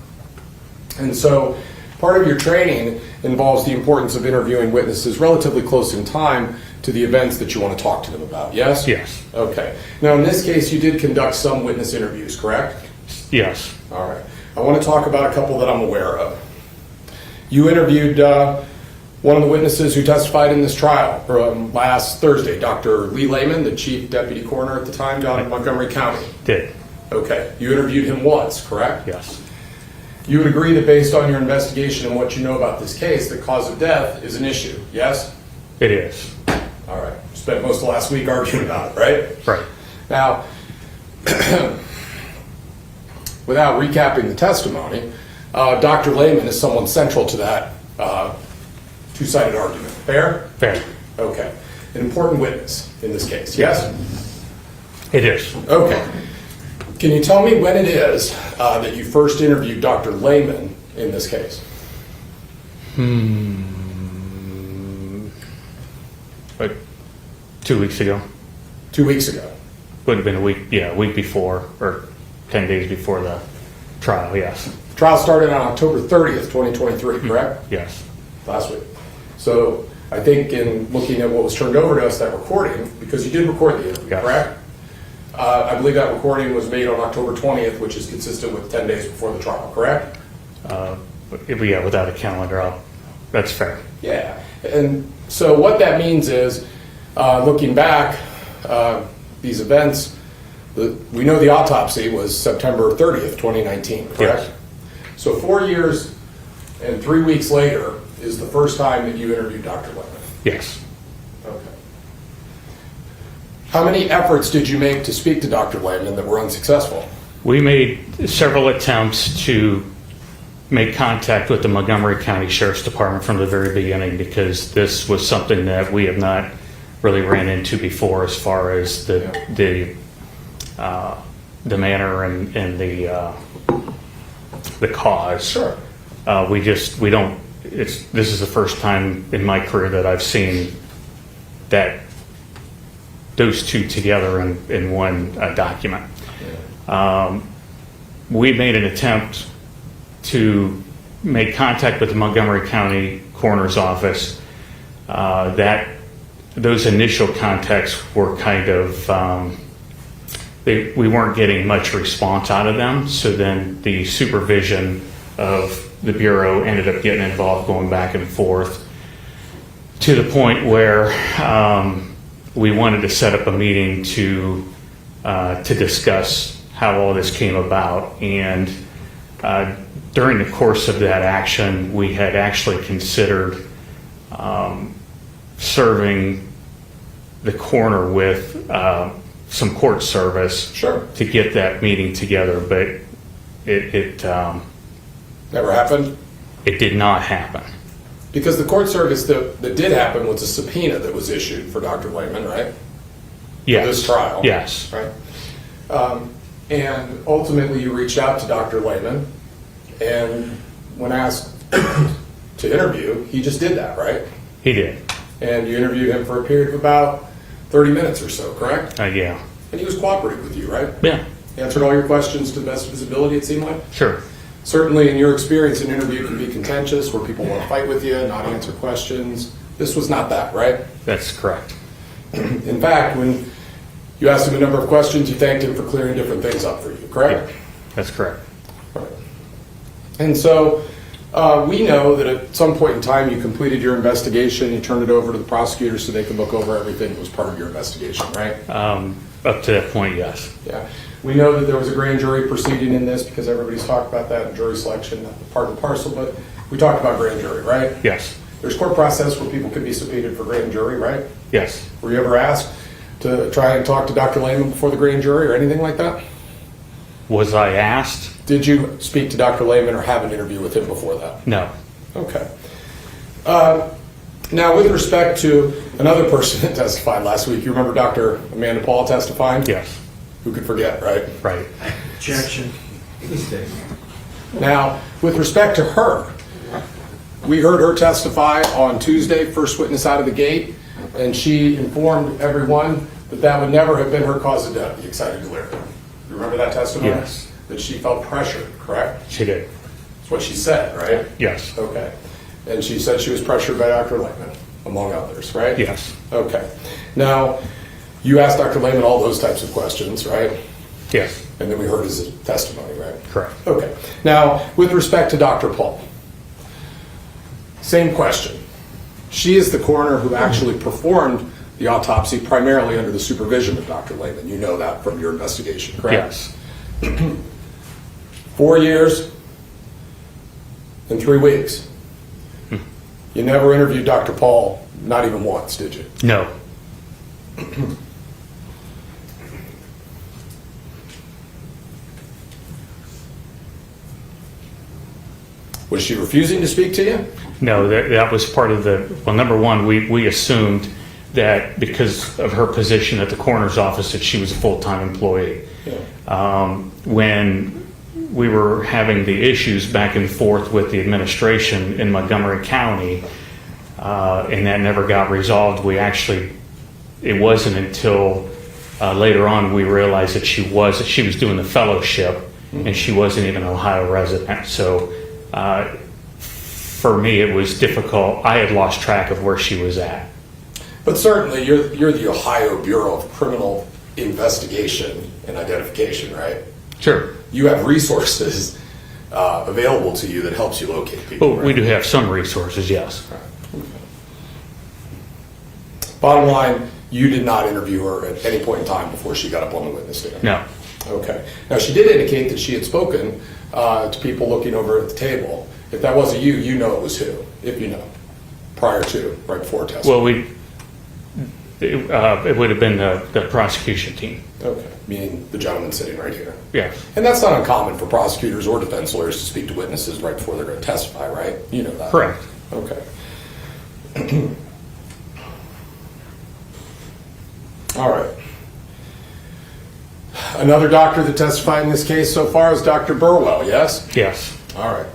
And so part of your training involves the importance of interviewing witnesses relatively close in time to the events that you want to talk to them about, yes? Yes. Okay. Now, in this case, you did conduct some witness interviews, correct? Yes. All right. I want to talk about a couple that I'm aware of. You interviewed one of the witnesses who testified in this trial last Thursday, Dr. Lee Lehman, the chief deputy coroner at the time down in Montgomery County. Did. Okay. You interviewed him once, correct? Yes. You would agree that based on your investigation and what you know about this case, the cause of death is an issue, yes? It is. All right. Spent most of last week arguing about it, right? Right. Now, without recapping the testimony, Dr. Lehman is someone central to that two-sided argument. Fair? Fair. Okay. An important witness in this case, yes? It is. Okay. Can you tell me when it is that you first interviewed Dr. Lehman in this case? Like 2 weeks ago. 2 weeks ago. Would have been a week before, or 10 days before the trial, yes. Trial started on October 30th, 2023, correct? Yes. Last week. So I think in looking at what was turned over to us, that recording, because you did record the interview, Yes. correct? I believe that recording was made on October 20th, which is consistent with 10 days before the trial, correct? Without a calendar, that's fair. Yeah. And so what that means is, looking back, these events, we know the autopsy was September 30th, 2019, correct? Yes. So 4 years and 3 weeks later is the first time that you interviewed Dr. Lehman. Yes. Okay. How many efforts did you make to speak to Dr. Lehman that were unsuccessful? We made several attempts to make contact with the Montgomery County Sheriff's Department from the very beginning, because this was something that we have not really ran into before, as far as the manner and the cause. Sure. We don't. This is the first time in my career that I've seen that those two together in one document. We made an attempt to made contact with the Montgomery County Coroner's Office. That those initial contacts were kind of, we weren't getting much response out of them. So then the supervision of the Bureau ended up getting involved, going back and forth to the point where we wanted to set up a meeting to discuss how all this came about. And during the course of that action, we had actually considered serving the coroner with some court service Sure. to get that meeting together, but it Never happened? it did not happen. Because the court service that did happen was a subpoena that was issued for Dr. Lehman, right? Yes. This trial. Yes. Right. And ultimately, you reached out to Dr. Lehman, and when asked to interview, he just did that, right? He did. And you interviewed him for a period of about 30 minutes or so, correct? Yeah. And he was cooperative with you, right? Yeah. He answered all your questions to the best of his ability, it seemed like? Sure. Certainly, in your experience, an interview can be contentious, where people want to fight with you, not answer questions. This was not that, right? That's correct. In fact, when you asked him a number of questions, you thanked him for clearing different things up for you, correct? Yeah. That's correct. Right. And so we know that at some point in time you completed your investigation, you turned it over to the prosecutor so they could look over everything that was part of your investigation, right? Up to that point, yes. Yeah. We know that there was a grand jury proceeding in this because everybody's talked about that in jury selection, not part and parcel, but we talked about grand jury, right? Yes. There's court process where people can be subpoenaed for grand jury, right? Yes. Were you ever asked to try and talk to Dr. Lehman before the grand jury or anything like that? Was I asked? Did you speak to Dr. Lehman or have an interview with him before that? No. Okay. Now, with respect to another person that testified last week, you remember Dr. Amanda Paul testifying? Yes. Who could forget, right? Right. Objection. Now, with respect to her, we heard her testify on Tuesday, first witness out of the gate, and she informed everyone that that would never have been her cause of death, the excited delirium. You remember that testimony? Yes. That she felt pressured, correct? She did. That's what she said, right? Yes. Okay. And she said she was pressured by Dr. Lehman, among others, right? Yes. Okay. Now, you asked Dr. Lehman all those types of questions, right? Yes. And then we heard his testimony, right? Correct. Okay. Now, with respect to Dr. Paul, same question. She is the coroner who actually performed the autopsy primarily under the supervision of Dr. Lehman. You know that from your investigation, correct? Yes. 4 years and 3 weeks. You never interviewed Dr. Paul, not even once, did you? No. Was she refusing to speak to you? No, that was part of the, well, number one, we assumed that because of her position at the coroner's office that she was a full-time employee. Yeah. When we were having the issues back and forth with the administration in Montgomery County, and that never got resolved, it wasn't until later on we realized that she was doing the fellowship, and she wasn't even an Ohio resident. So for me, it was difficult. I had lost track of where she was at. But certainly, you're the Ohio Bureau of Criminal Investigation and Identification, right? Sure. You have resources available to you that helps you locate people. But right? we do have some resources, yes. Bottom line, you did not interview her at any point in time before she got up on the witness stand. No. Okay. Now, she did indicate that she had spoken to people looking over at the table. If that wasn't you, you know it was who, if you know, prior to, right before testimony. Well, it would have been the prosecution team. Okay, meaning the gentleman sitting right here. Yeah. And that's not uncommon for prosecutors or defense lawyers to speak to witnesses right before they're going to testify, right? You know that. Correct. Okay. All right. Another doctor that testified in this case so far is Dr. Burwell, yes? Yes. All right.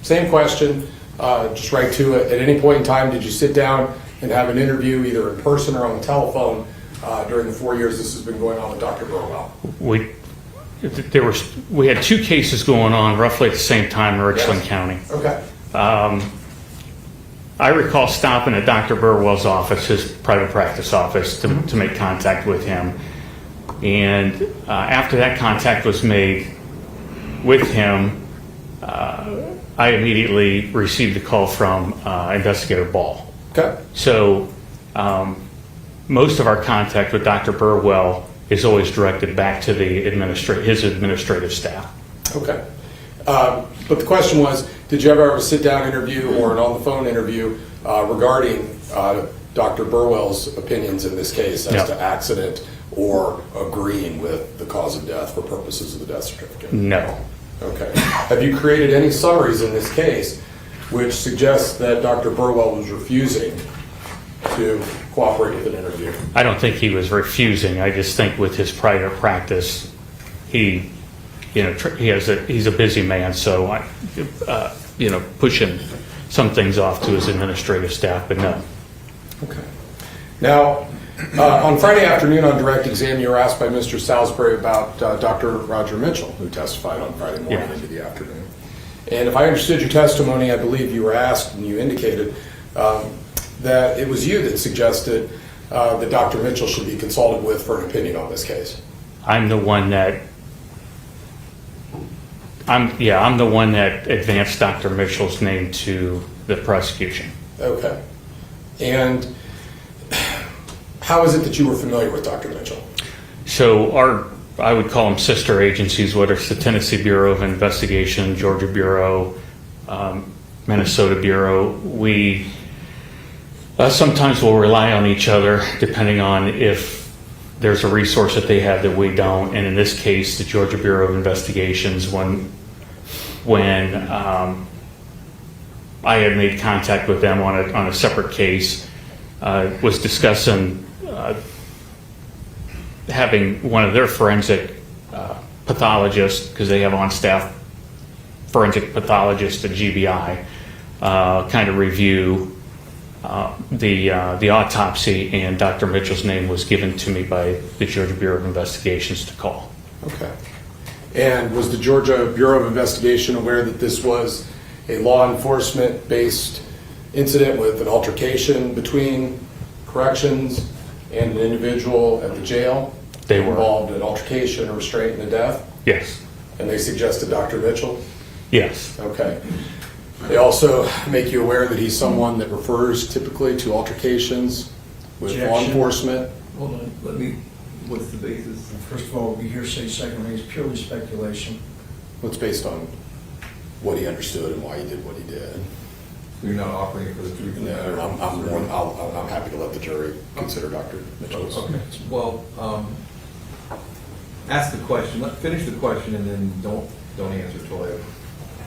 Same question, just right to it. At any point in time, did you sit down and have an interview either in person or on the telephone during the 4 years this has been going on with Dr. Burwell? we had two cases going on roughly at the same time in Richland Yes. County. Okay. I recall stopping at Dr. Burwell's office, his private practice office, to make contact with him. And after that contact was made with him, I immediately received a call from Investigator Ball. Okay. So most of our contact with Dr. Burwell is always directed back to the his administrative staff. Okay. But the question was, did you ever have a sit-down interview or an on-the-phone interview regarding Dr. Burwell's opinions in this case as No. to accident or agreeing with the cause of death for purposes of the death certificate? No. Okay. Have you created any summaries in this case which suggests that Dr. Burwell was refusing to cooperate with an interview? I don't think he was refusing. I just think with his private practice, he's a busy man, so pushing some things off to his administrative staff, but no. Okay. Now, on Friday afternoon on direct exam, you were asked by Mr. Salisbury about Dr. Roger Mitchell, who testified on Friday morning Yeah. into the afternoon. And if I understood your testimony, I believe you were asked and you indicated that it was you that suggested that Dr. Mitchell should be consulted with for an opinion on this case. I'm the one that advanced Dr. Mitchell's name to the prosecution. Okay. And how is it that you were familiar with Dr. Mitchell? So I would call them sister agencies, whether it's the Tennessee Bureau of Investigation, Georgia Bureau, Minnesota Bureau. We sometimes will rely on each other depending on if there's a resource that they have that we don't. And in this case, the Georgia Bureau of Investigations, when I had made contact with them on a separate case, was discussing having one of their forensic pathologists, because they have on staff forensic pathologists at GBI, kind of review the autopsy, and Dr. Mitchell's name was given to me by the Georgia Bureau of Investigations to call. Okay. And was the Georgia Bureau of Investigation aware that this was a law enforcement-based incident with an altercation between corrections and an individual at the jail? They were. Involved in altercation, a restraint, and a death? Yes. And they suggested Dr. Mitchell? Yes. Okay. They also make you aware that he's someone that refers typically to altercations with law Objection. enforcement? Hold on, what's the basis? First of all, we hearsay, secondly, it's purely speculation. What's based on what he understood and why he did what he did? You're not offering it for the truth of the matter? I'm happy to let the jury consider Dr. Mitchell's. Okay, well, ask the question, finish the question, and then don't answer until I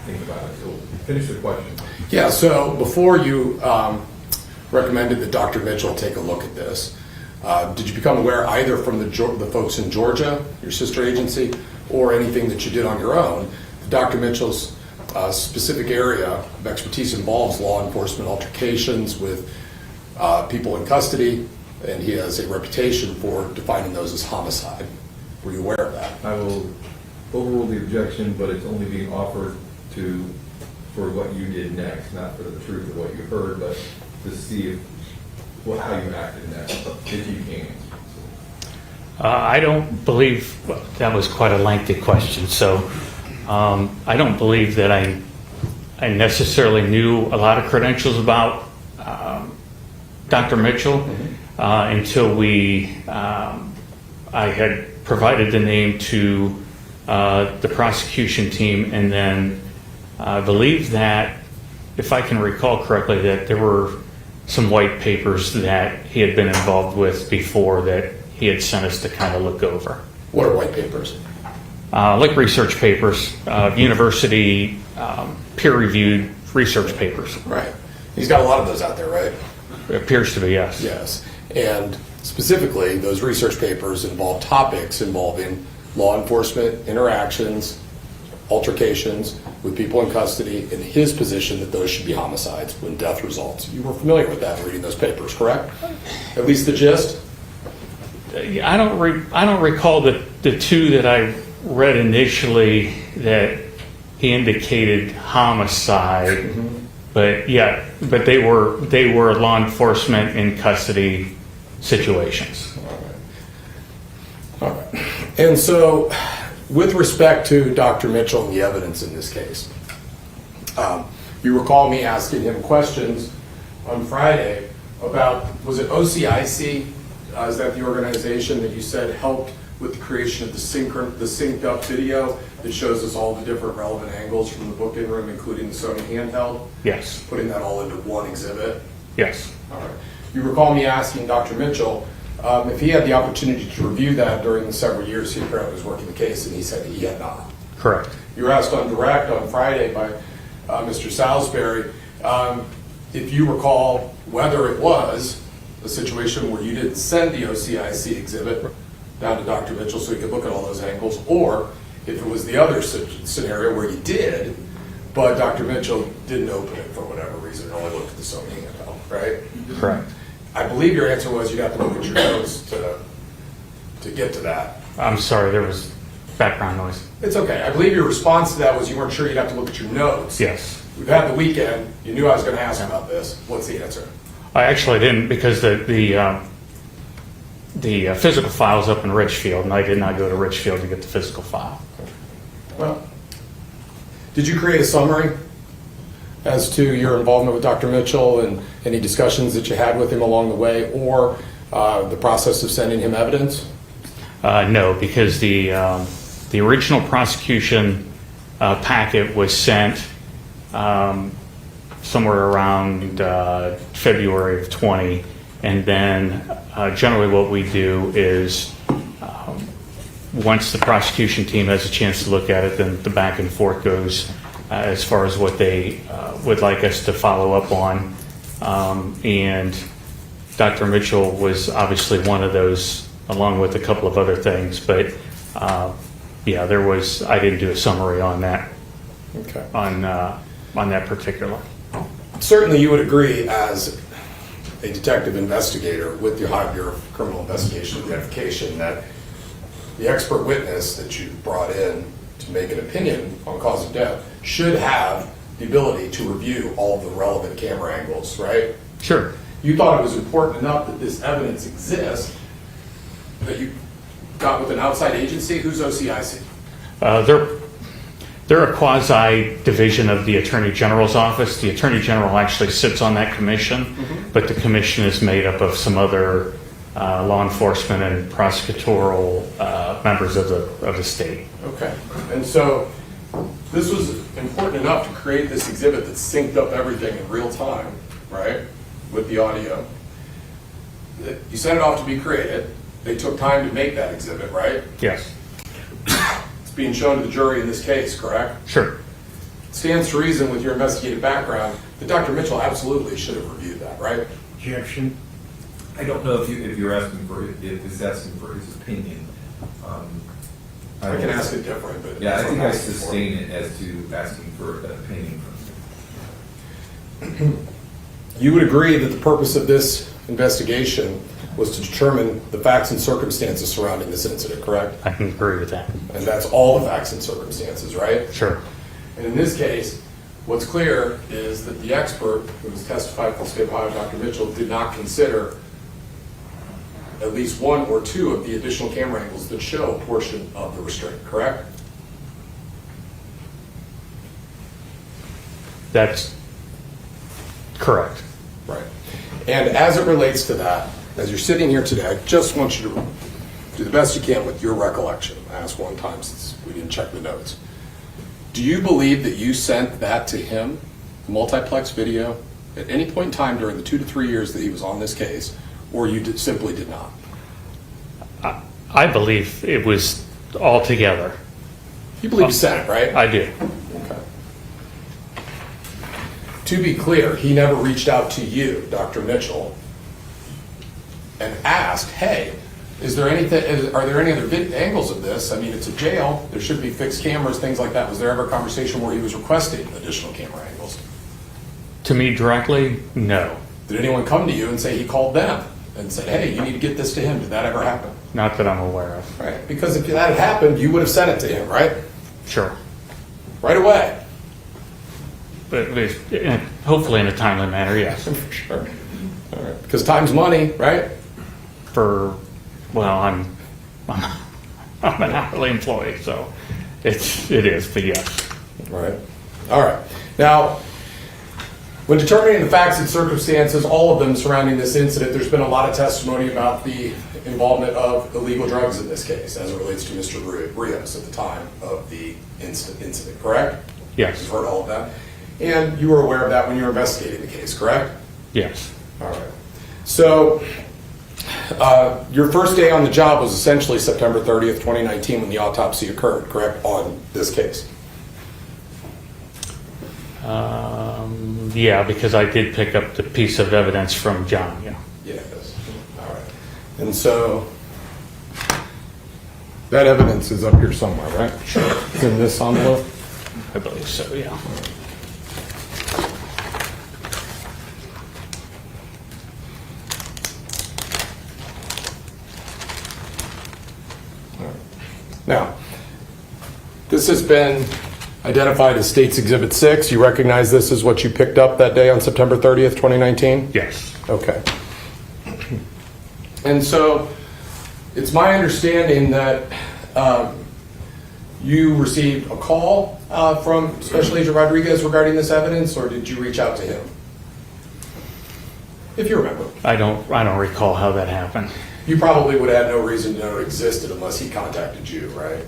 think about it. So finish the question. Yeah, so before you recommended that Dr. Mitchell take a look at this, did you become aware either from the folks in Georgia, your sister agency, or anything that you did on your own, that Dr. Mitchell's specific area of expertise involves law enforcement altercations with people in custody, and he has a reputation for defining those as homicide? Were you aware of that? I will overrule the objection, but it's only being offered for what you did next, not for the truth of what you heard, but to see how you acted next, if you can. I don't believe, well, that was quite a lengthy question, so I don't believe that I necessarily knew a lot of credentials about Dr. Mitchell until I had provided the name to the prosecution team, and then I believe that, if I can recall correctly, that there were some white papers that he had been involved with before that he had sent us to kind of look over. What are white papers? Like research papers, university peer-reviewed research papers. Right. He's got a lot of those out there, right? It appears to be, yes. Yes. And specifically, those research papers involve topics involving law enforcement interactions, altercations with people in custody, in his position that those should be homicides when death results. You were familiar with that reading those papers, correct? At least the gist? I don't recall the two that I read initially that he indicated homicide, but they were law enforcement in custody situations. All right. And so, with respect to Dr. Mitchell and the evidence in this case, you recall me asking him questions on Friday about, was it OCIC? Is that the organization that you said helped with the creation of the synced up video that shows us all the different relevant angles from the book-in room, including the Sony handheld? Yes. Putting that all into one exhibit? Yes. All right. You recall me asking Dr. Mitchell if he had the opportunity to review that during the several years he apparently was working the case, and he said he had not. Correct. You were asked on direct on Friday by Mr. Salisbury if you recall whether it was a situation where you didn't send the OCIC exhibit down to Dr. Mitchell so he could look at all those angles, or if it was the other scenario where you did, but Dr. Mitchell didn't open it for whatever reason, only looked at the Sony handheld, right? Correct. I believe your answer was you'd have to look at your notes to get to that. I'm sorry, there was background noise. It's okay. I believe your response to that was you weren't sure you'd have to look at your notes. Yes. We've had the weekend. You knew I was going to ask about this. What's the answer? I actually didn't, because the physical file is up in Richfield, and I did not go to Richfield to get the physical file. Well, did you create a summary as to your involvement with Dr. Mitchell and any discussions that you had with him along the way, or the process of sending him evidence? No, because the original prosecution packet was sent somewhere around February of 20, and then generally what we do is once the prosecution team has a chance to look at it, then the back and forth goes as far as what they would like us to follow up on. And Dr. Mitchell was obviously one of those, along with a couple of other things. But yeah, I didn't do a summary on that. Okay. On that particular. Certainly you would agree as a detective investigator with the Ohio Bureau of Criminal Investigation and Identification that the expert witness that you brought in to make an opinion on cause of death should have the ability to review all of the relevant camera angles, right? Sure. You thought it was important enough that this evidence exists that you got with an outside agency? Who's OCIC? They're a quasi-division of the Attorney General's office. The Attorney General actually sits on that commission, but the commission is made up of some other law enforcement and prosecutorial members of the state. Okay. And so this was important enough to create this exhibit that synced up everything in real time, right, with the audio. You sent it off to be created. They took time to make that exhibit, right? Yes. It's being shown to the jury in this case, correct? Sure. It stands to reason with your investigative background that Dr. Mitchell absolutely should have reviewed that, right? Objection. I don't know if you're asking for his opinion. I can ask it different, but Yeah, I think I sustain it as to asking for an opinion from him. you would agree that the purpose of this investigation was to determine the facts and circumstances surrounding this incident, correct? I can agree with that. And that's all the facts and circumstances, right? Sure. And in this case, what's clear is that the expert who was testified for the state of Ohio, Dr. Mitchell, did not consider at least one or two of the additional camera angles that show a portion of the restraint, correct? That's correct. Right. And as it relates to that, as you're sitting here today, I just want you to do the best you can with your recollection. I asked one time since we didn't check the notes. Do you believe that you sent that to him, multiplex video, at any point in time during the 2 to 3 years that he was on this case, or you simply did not? I believe it was all together. You believe you sent it, right? I do. Okay. To be clear, he never reached out to you, Dr. Mitchell, and asked, hey, are there any other angles of this? I mean, it's a jail. There should be fixed cameras, things like that. Was there ever a conversation where he was requesting additional camera angles? To me directly, no. Did anyone come to you and say he called them and said, hey, you need to get this to him? Did that ever happen? Not that I'm aware of. Right, because if that had happened, you would have sent it to him, right? Sure. Right away. But at least, hopefully in a timely manner, yes. Sure. All right. Because time's money, right? Well, I'm an hourly employee, so it is, but yes. Right. All right. Now, when determining the facts and circumstances, all of them surrounding this incident, there's been a lot of testimony about the involvement of illegal drugs in this case, as it relates to Mr. Rios at the time of the incident, correct? Yes. You've heard all of that. And you were aware of that when you were investigating the case, correct? Yes. All right. So, your first day on the job was essentially September 30th, 2019, when the autopsy occurred, correct, on this case? Yeah, because I did pick up the piece of evidence from John, yeah. Yeah, it does. All right. And so, that evidence is up here somewhere, right? Sure. It's in this envelope? I believe so, yeah. Now, this has been identified as State's Exhibit 6. You recognize this as what you picked up that day on September 30th, 2019? Yes. Okay. And so, it's my understanding that you received a call from Special Agent Rodriguez regarding this evidence, or did you reach out to him? If you remember. I don't recall how that happened. You probably would have had no reason to know it existed unless he contacted you, right?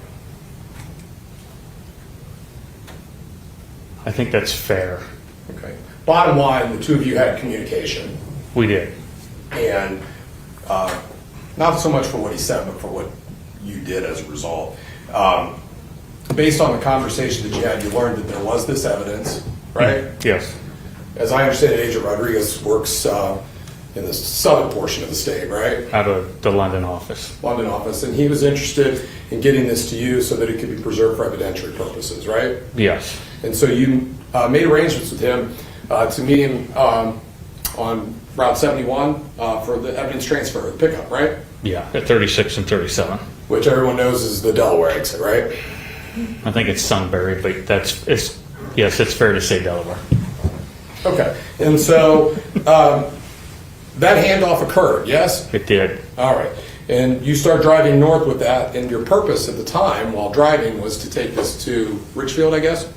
I think that's fair. Okay. Bottom line, the two of you had communication, We did. and not so much for what he said, but for what you did as a result. Based on the conversation that you had, you learned that there was this evidence, right? Yes. As I understand it, Agent Rodriguez works in the southern portion of the state, right? Out of the London office. London office, and he was interested in getting this to you so that it could be preserved for evidentiary purposes, right? Yes. And so you made arrangements with him to meet him on Route 71 for the evidence transfer, the pickup, right? Yeah, at 36 and 37. Which everyone knows is the Delaware exit, right? I think it's Sunbury, but yes, it's fair to say Delaware. Okay, and so that handoff occurred, yes? It did. All right, and you start driving north with that, and your purpose at the time while driving was to take this to Richfield, I guess?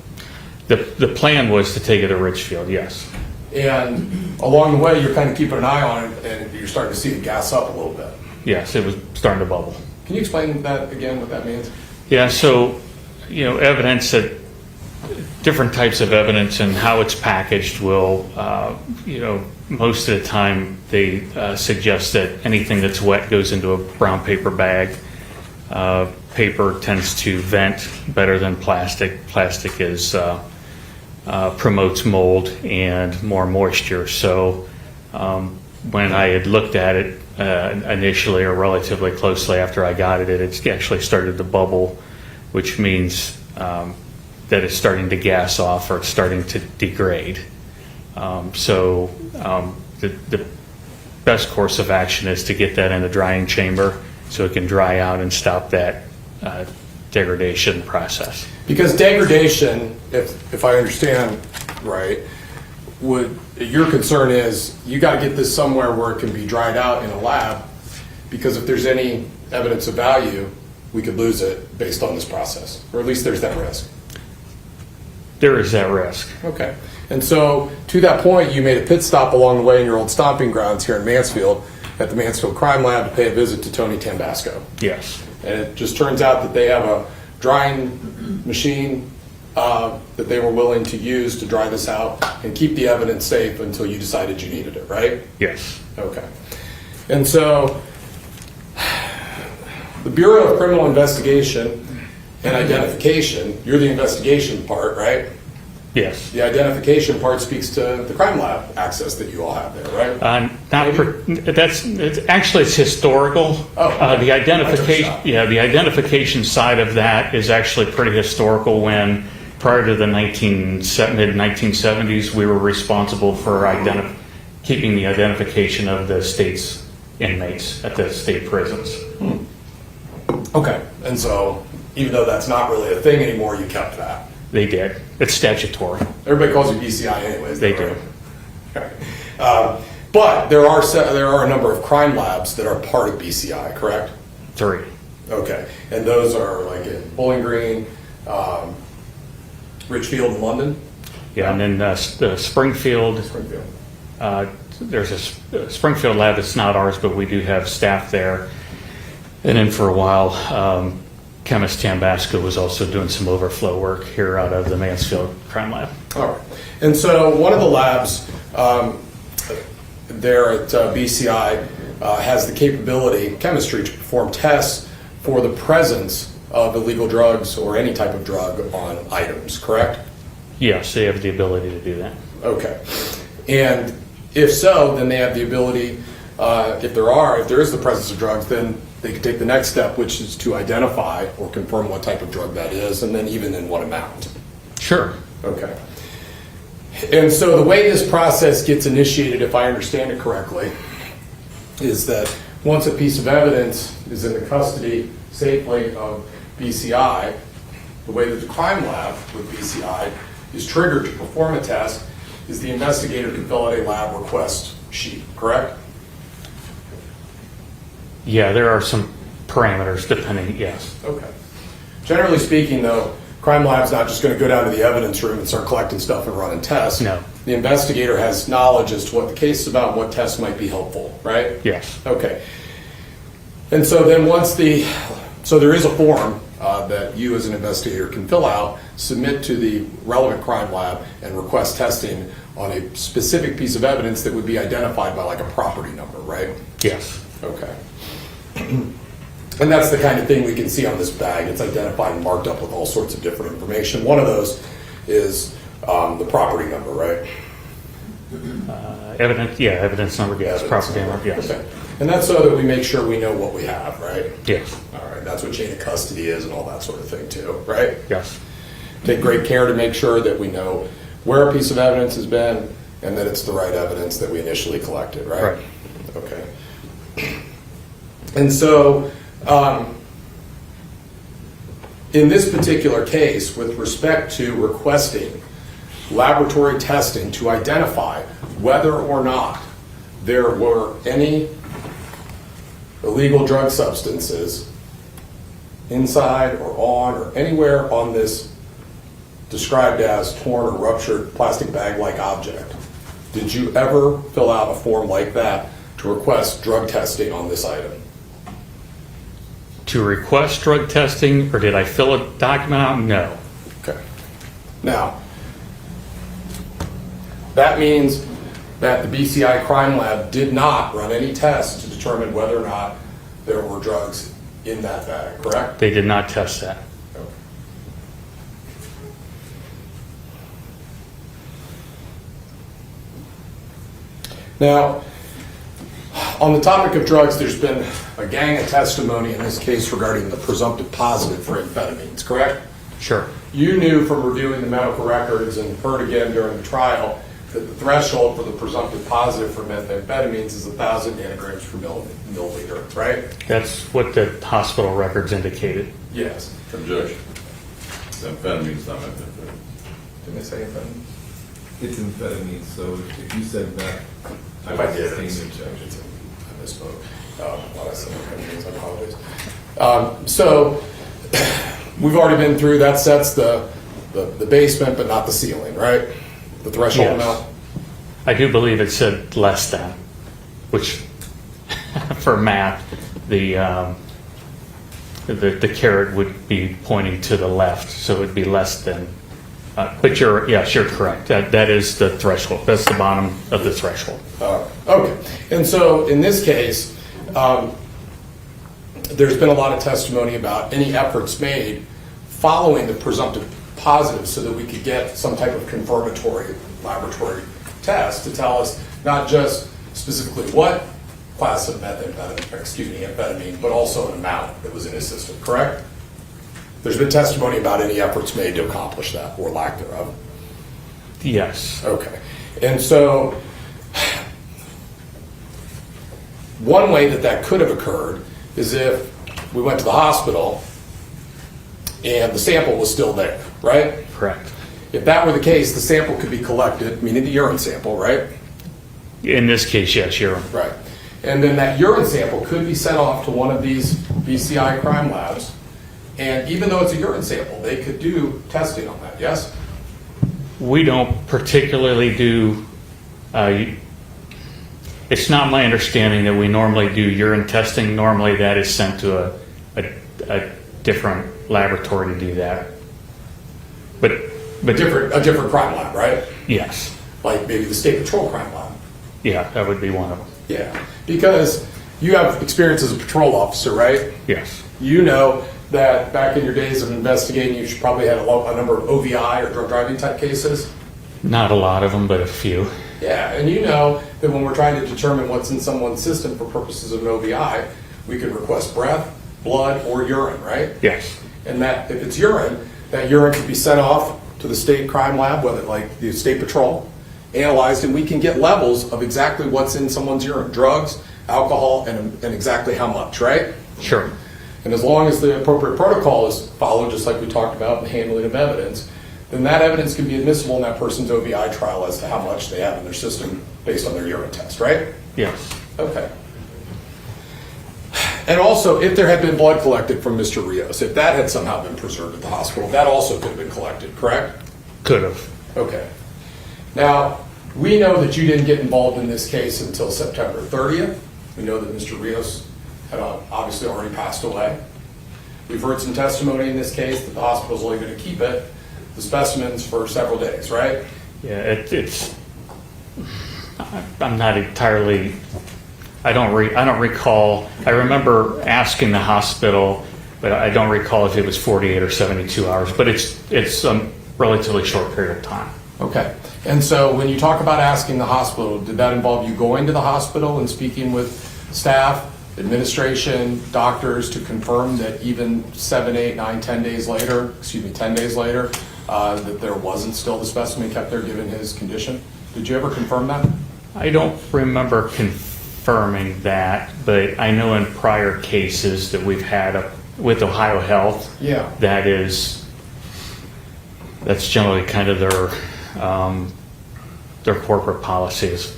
The plan was to take it to Richfield, yes. And along the way, you're kind of keeping an eye on it, and you're starting to see it gas up a little bit. Yes, it was starting to bubble. Can you explain that again, what that means? Yeah, so, evidence that different types of evidence and how it's packaged will, most of the time they suggest that anything that's wet goes into a brown paper bag. Paper tends to vent better than plastic. Plastic promotes mold and more moisture. So when I had looked at it initially or relatively closely after I got it, it's actually started to bubble, which means that it's starting to gas off or it's starting to degrade. So the best course of action is to get that in the drying chamber so it can dry out and stop that degradation process. Because degradation, if I understand right, your concern is you got to get this somewhere where it can be dried out in a lab, because if there's any evidence of value, we could lose it based on this process, or at least there's that risk. There is that risk. Okay. And so to that point, you made a pit stop along the way in your old stomping grounds here in Mansfield at the Mansfield Crime Lab to pay a visit to Tony Tambasco. Yes. And it just turns out that they have a drying machine that they were willing to use to dry this out and keep the evidence safe until you decided you needed it, right? Yes. Okay. And so the Bureau of Criminal Investigation and Identification, you're the investigation part, right? Yes. The identification part speaks to the crime lab access that you all have there, right? It's historical. Oh, the identification side of that is actually pretty historical. When prior to the mid 1970s, we were responsible for keeping the identification of the state's inmates at the state prisons. Okay, and so even though that's not really a thing anymore, you kept that. They did. It's statutory. Everybody calls you BCI anyways. They though, do. right? Okay. But there are a number of crime labs that are part of BCI, correct? 3. Okay, and those are like in Bowling Green, Richfield, and London? Yeah, and then the Springfield, Springfield. there's a Springfield lab that's not ours, but we do have staff there. And then for a while, chemist Tambasco was also doing some overflow work here out of the Mansfield Crime Lab. All right. And so one of the labs there at BCI has the capability, chemistry, to perform tests for the presence of illegal drugs or any type of drug on items, correct? Yes, they have the ability to do that. Okay. And if so, then they have the ability, if there is the presence of drugs, then they can take the next step, which is to identify or confirm what type of drug that is, and then even in what amount. Sure. Okay. And so the way this process gets initiated, if I understand it correctly, is that once a piece of evidence is in the custody safely of BCI, the way that the crime lab with BCI is triggered to perform a test is the investigator can fill out a lab request sheet, correct? Yeah, there are some parameters depending, yes. Okay. Generally speaking, though, crime lab's not just going to go down to the evidence room and start collecting stuff and running tests. No. The investigator has knowledge as to what the case is about and what tests might be helpful, right? Yes. Okay. And so then so there is a form that you as an investigator can fill out, submit to the relevant crime lab, and request testing on a specific piece of evidence that would be identified by like a property number, right? Yes. Okay. And that's the kind of thing we can see on this bag. It's identified and marked up with all sorts of different information. One of those is the property number, right? Evidence number, yes. Evidence Property number. number, yes. Okay. And that's so that we make sure we know what we have, right? Yes. All right. That's what chain of custody is and all that sort of thing too, right? Yes. Take great care to make sure that we know where a piece of evidence has been and that it's the right evidence that we initially collected, right? Right. Okay. And so, in this particular case, with respect to requesting laboratory testing to identify whether or not there were any illegal drug substances inside or on or anywhere on this described as torn or ruptured plastic bag-like object, did you ever fill out a form like that to request drug testing on this item? To request drug testing, or did I fill a document out? No. Okay. Now, that means that the BCI Crime Lab did not run any tests to determine whether or not there were drugs in that bag, correct? They did not test that. Okay. Now, on the topic of drugs, there's been a gang of testimony in this case regarding the presumptive positive for amphetamines, correct? Sure. You knew from reviewing the medical records and heard again during the trial that the threshold for the presumptive positive for methamphetamines is 1,000 nanograms per milliliter, right? That's what the hospital records indicated. Yes. Objection. Amphetamines, not methamphetamine. Didn't I say amphetamine? It's amphetamine, so if you said that, If I did, I sustained misspoke. What I said, amphetamines, I apologize. So, we've already been through, that sets the basement, but not the ceiling, right? The threshold Yes. amount? I do believe it said less than, which for math, the caret would be pointing to the left, so it would be less than. But you're correct. That is the threshold. That's the bottom of the threshold. Okay. And so in this case, there's been a lot of testimony about any efforts made following the presumptive positive so that we could get some type of confirmatory laboratory test to tell us not just specifically what class of amphetamine, but also an amount that was in his system, correct? There's been testimony about any efforts made to accomplish that or lack thereof. Yes. Okay. And so one way that could have occurred is if we went to the hospital and the sample was still there, right? Correct. If that were the case, the sample could be collected, meaning the urine sample, right? In this case, yes, urine. Right. And then that urine sample could be sent off to one of these BCI crime labs. And even though it's a urine sample, they could do testing on that, yes? We don't particularly do, it's not my understanding that we normally do urine testing. Normally that is sent to a different laboratory to do that. But A different crime lab, right? yes, Like maybe the State Patrol crime lab. yeah, that would be one of them. Yeah. Because you have experience as a patrol officer, right? Yes, You know that back in your days of investigating, you probably had a number of OVI or drug driving type cases. not a lot of them, but a few. Yeah, and you know that when we're trying to determine what's in someone's system for purposes of an OVI, we can request breath, blood, or urine, right? Yes, And that if it's urine, that urine can be sent off to the state crime lab, whether like the state patrol, analyzed, and we can get levels of exactly what's in someone's urine, drugs, alcohol, and exactly how much, right? sure. And as long as the appropriate protocol is followed, just like we talked about in the handling of evidence, then that evidence can be admissible in that person's OVI trial as to how much they have in their system based on their urine test, right? Yes, Okay. And also, if there had been blood collected from Mr. Rios, if that had somehow been preserved at the hospital, that also could have been collected, correct? could have. Okay. Now, we know that you didn't get involved in this case until September 30th. We know that Mr. Rios had obviously already passed away. We've heard some testimony in this case that the hospital's only going to keep the specimens for several days, right? Yeah, it's. I'm not entirely. I don't recall. I remember asking the hospital, but I don't recall if it was 48 or 72 hours. But it's a relatively short period of time. Okay. And so when you talk about asking the hospital, did that involve you going to the hospital and speaking with staff, administration, doctors to confirm that even 7, 8, 9, 10 days later, 10 days later, that there wasn't still the specimen kept there given his condition? Did you ever confirm that? I don't remember confirming that, but I know in prior cases that we've had with Ohio Health, Yeah. that's generally kind of their corporate policies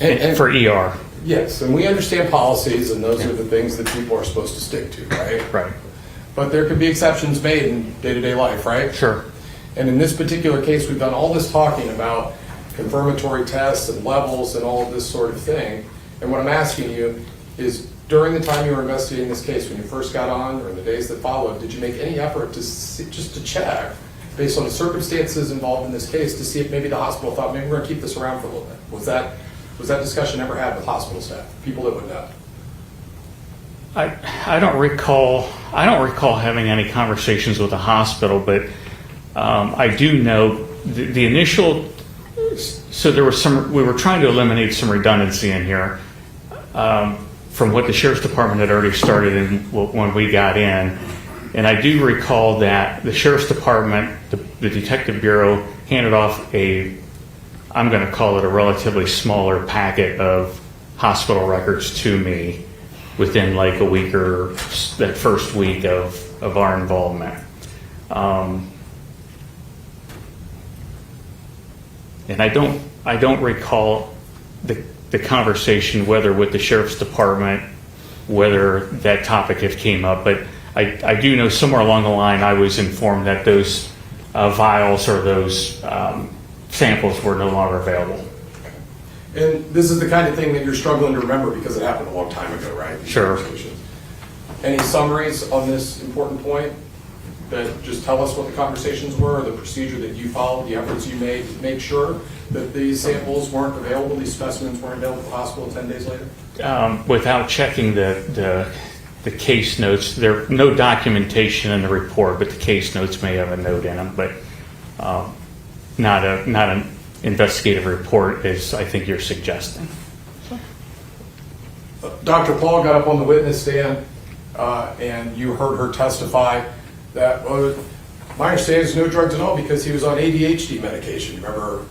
And for ER. yes, and we understand policies, and those are the things that people are supposed to stick to, right? Right. But there could be exceptions made in day-to-day life, right? Sure. And in this particular case, we've done all this talking about confirmatory tests and levels and all of this sort of thing. And what I'm asking you is, during the time you were investigating this case, when you first got on, or in the days that followed, did you make any effort to just to check, based on the circumstances involved in this case, to see if maybe the hospital thought, maybe we're going to keep this around for a little bit? Was that discussion ever had with hospital staff, people that would know? I don't recall having any conversations with the hospital, but I do know the initial. So there was we were trying to eliminate some redundancy in here from what the sheriff's department had already started when we got in, and I do recall that the sheriff's department, the detective bureau, handed off I'm going to call it a relatively smaller packet of hospital records to me within like a week or that first week of our involvement. And I don't recall the conversation, whether with the sheriff's department, whether that topic had came up, but I do know somewhere along the line I was informed that those vials or those samples were no longer available. And this is the kind of thing that you're struggling to remember because it happened a long time ago, right? These Sure. conversations. Any summaries on this important point that just tell us what the conversations were, or the procedure that you followed, the efforts you made to make sure that these samples weren't available, these specimens weren't available at the hospital 10 days later? Without checking the case notes, there's no documentation in the report, but the case notes may have a note in them, but not an investigative report as I think you're suggesting. Dr. Paul got up on the witness stand and you heard her testify that, my understanding is no drugs at all because he was on ADHD medication. You remember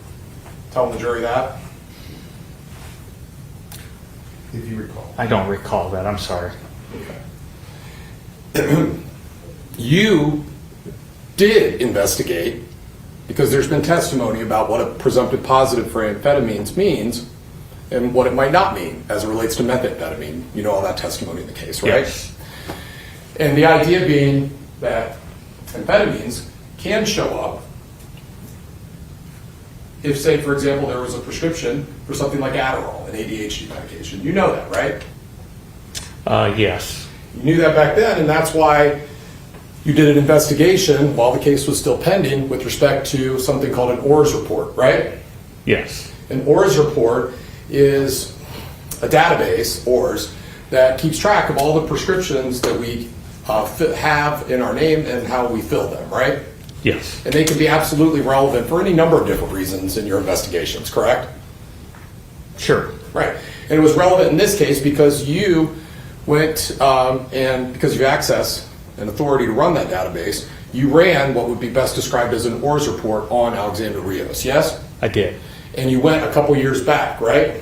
telling the jury that? If you recall. I don't recall that, I'm sorry. Okay. you did investigate, because there's been testimony about what a presumptive positive for amphetamines means and what it might not mean as it relates to methamphetamine. You know all that testimony in the case, right? Yes. And the idea being that amphetamines can show up if, say, for example, there was a prescription for something like Adderall, an ADHD medication. You know that, right? Yes. You knew that back then, and that's why you did an investigation while the case was still pending with respect to something called an ORS report, right? Yes. An ORS report is a database, ORS, that keeps track of all the prescriptions that we have in our name and how we fill them, right? Yes. And they can be absolutely relevant for any number of different reasons in your investigations, correct? Sure. Right. And it was relevant in this case because you went, and because you have access and authority to run that database, you ran what would be best described as an ORS report on Alexander Rios, yes? I did. And you went a couple years back, right?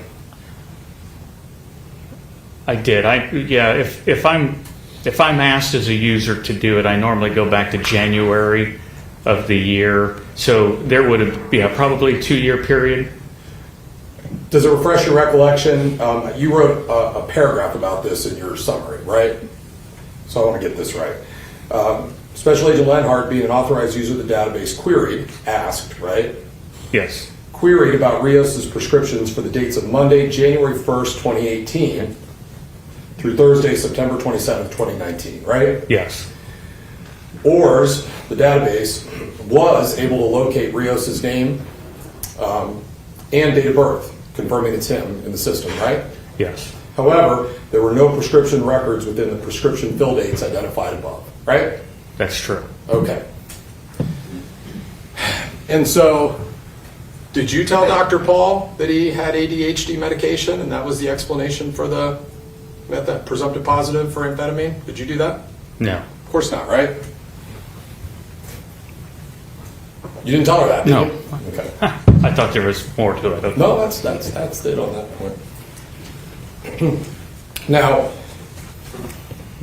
I did. If I'm asked as a user to do it, I normally go back to January of the year. So there would have been probably a 2-year period. Does it refresh your recollection? You wrote a paragraph about this in your summary, right? So I want to get this right. Special Agent Lenhart, being an authorized user of the database, queried, asked, right? Yes. Queried about Rios's prescriptions for the dates of Monday, January 1st, 2018 through Thursday, September 27th, 2019, right? Yes. ORS, the database, was able to locate Rios's name and date of birth, confirming it's him in the system, right? Yes. However, there were no prescription records within the prescription fill dates identified above, right? That's true. Okay. And so, did you tell Dr. Paul that he had ADHD medication and that was the explanation for the presumptive positive for amphetamine? Did you do that? No. Of course not, right? You didn't tell her that, did No. you? Okay. I thought there was more to it. No, that's it on that point. Now,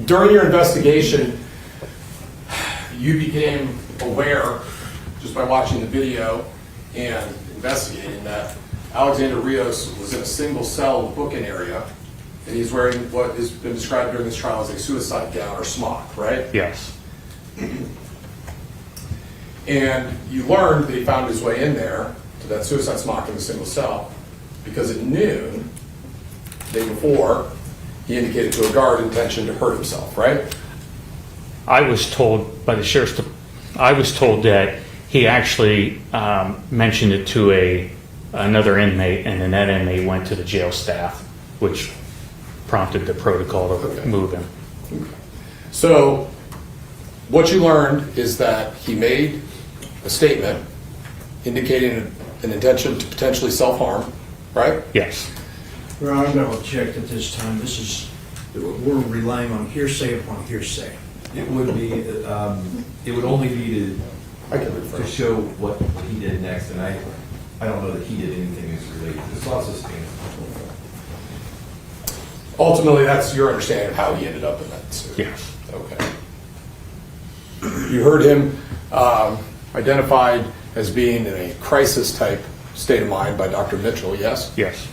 during your investigation, you became aware, just by watching the video and investigating, that Alexander Rios was in a single cell booking area, and he's wearing what has been described during this trial as a suicide gown or smock, right? Yes. And you learned that he found his way in there to that suicide smock in the single cell because at noon, the day before, he indicated to a guard intention to hurt himself, right? I was told by the sheriff's. I was told that he actually mentioned it to another inmate, and then that inmate went to the jail staff, which prompted the protocol to move him. So, what you learned is that he made a statement indicating an intention to potentially self-harm, right? Yes. Well, I'm going to object at this time. We're relying on hearsay upon hearsay. It would be, it would only be to show what he did next, and I don't know that he did anything as related. It's also standard. Ultimately, that's your understanding of how he ended up in that suit. Yes. Okay. You heard him identified as being in a crisis-type state of mind by Dr. Mitchell, yes? Yes.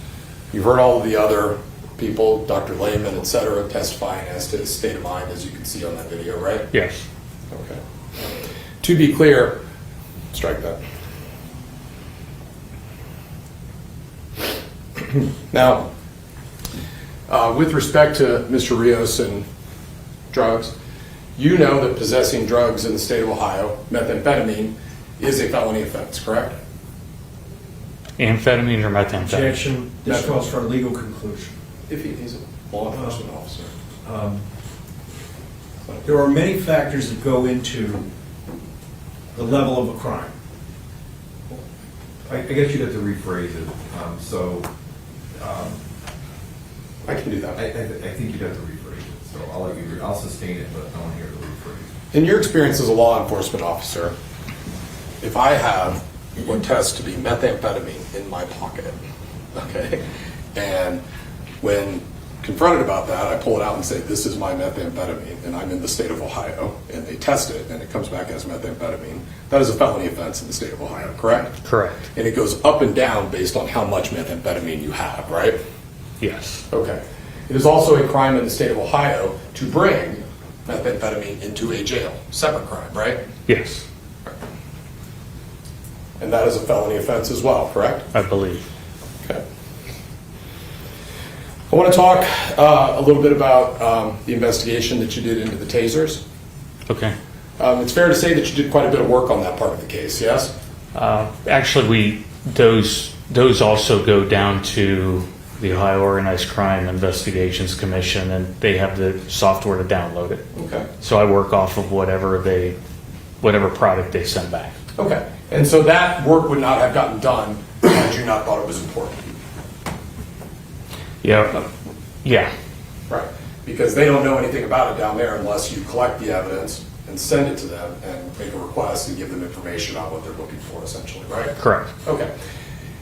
You've heard all of the other people, Dr. Lehman, et cetera, testifying as to his state of mind, as you can see on that video, right? Yes. Okay. To be clear, strike that. Now, with respect to Mr. Rios and drugs, you know that possessing drugs in the state of Ohio, methamphetamine, is a felony offense, correct? Amphetamine or methamphetamine? Objection. This calls for a legal conclusion. If he's a law enforcement officer. There are many factors that go into the level of a crime. I guess you'd have to rephrase it. I can do that. I think you'd have to rephrase it. So I'll let you. I'll sustain it, but I want to hear the rephrase. In your experience as a law enforcement officer, if I have what tests to be methamphetamine in my pocket, okay, and when confronted about that, I pull it out and say, this is my methamphetamine, and I'm in the state of Ohio, and they test it, and it comes back as methamphetamine. That is a felony offense in the state of Ohio, correct? Correct. And it goes up and down based on how much methamphetamine you have, right? Yes. Okay. It is also a crime in the state of Ohio to bring methamphetamine into a jail. Separate crime, right? Yes, And that is a felony offense as well, correct? I believe. Okay. I want to talk a little bit about the investigation that you did into the tasers. Okay. It's fair to say that you did quite a bit of work on that part of the case, yes? Actually, those also go down to the Ohio Organized Crime Investigations Commission, and they have the software to download it. Okay. So I work off of whatever product they send back. Okay. And so that work would not have gotten done had you not thought it was important. Yeah. Right. Because they don't know anything about it down there unless you collect the evidence and send it to them and make a request and give them information on what they're looking for, essentially, right? Correct. Okay.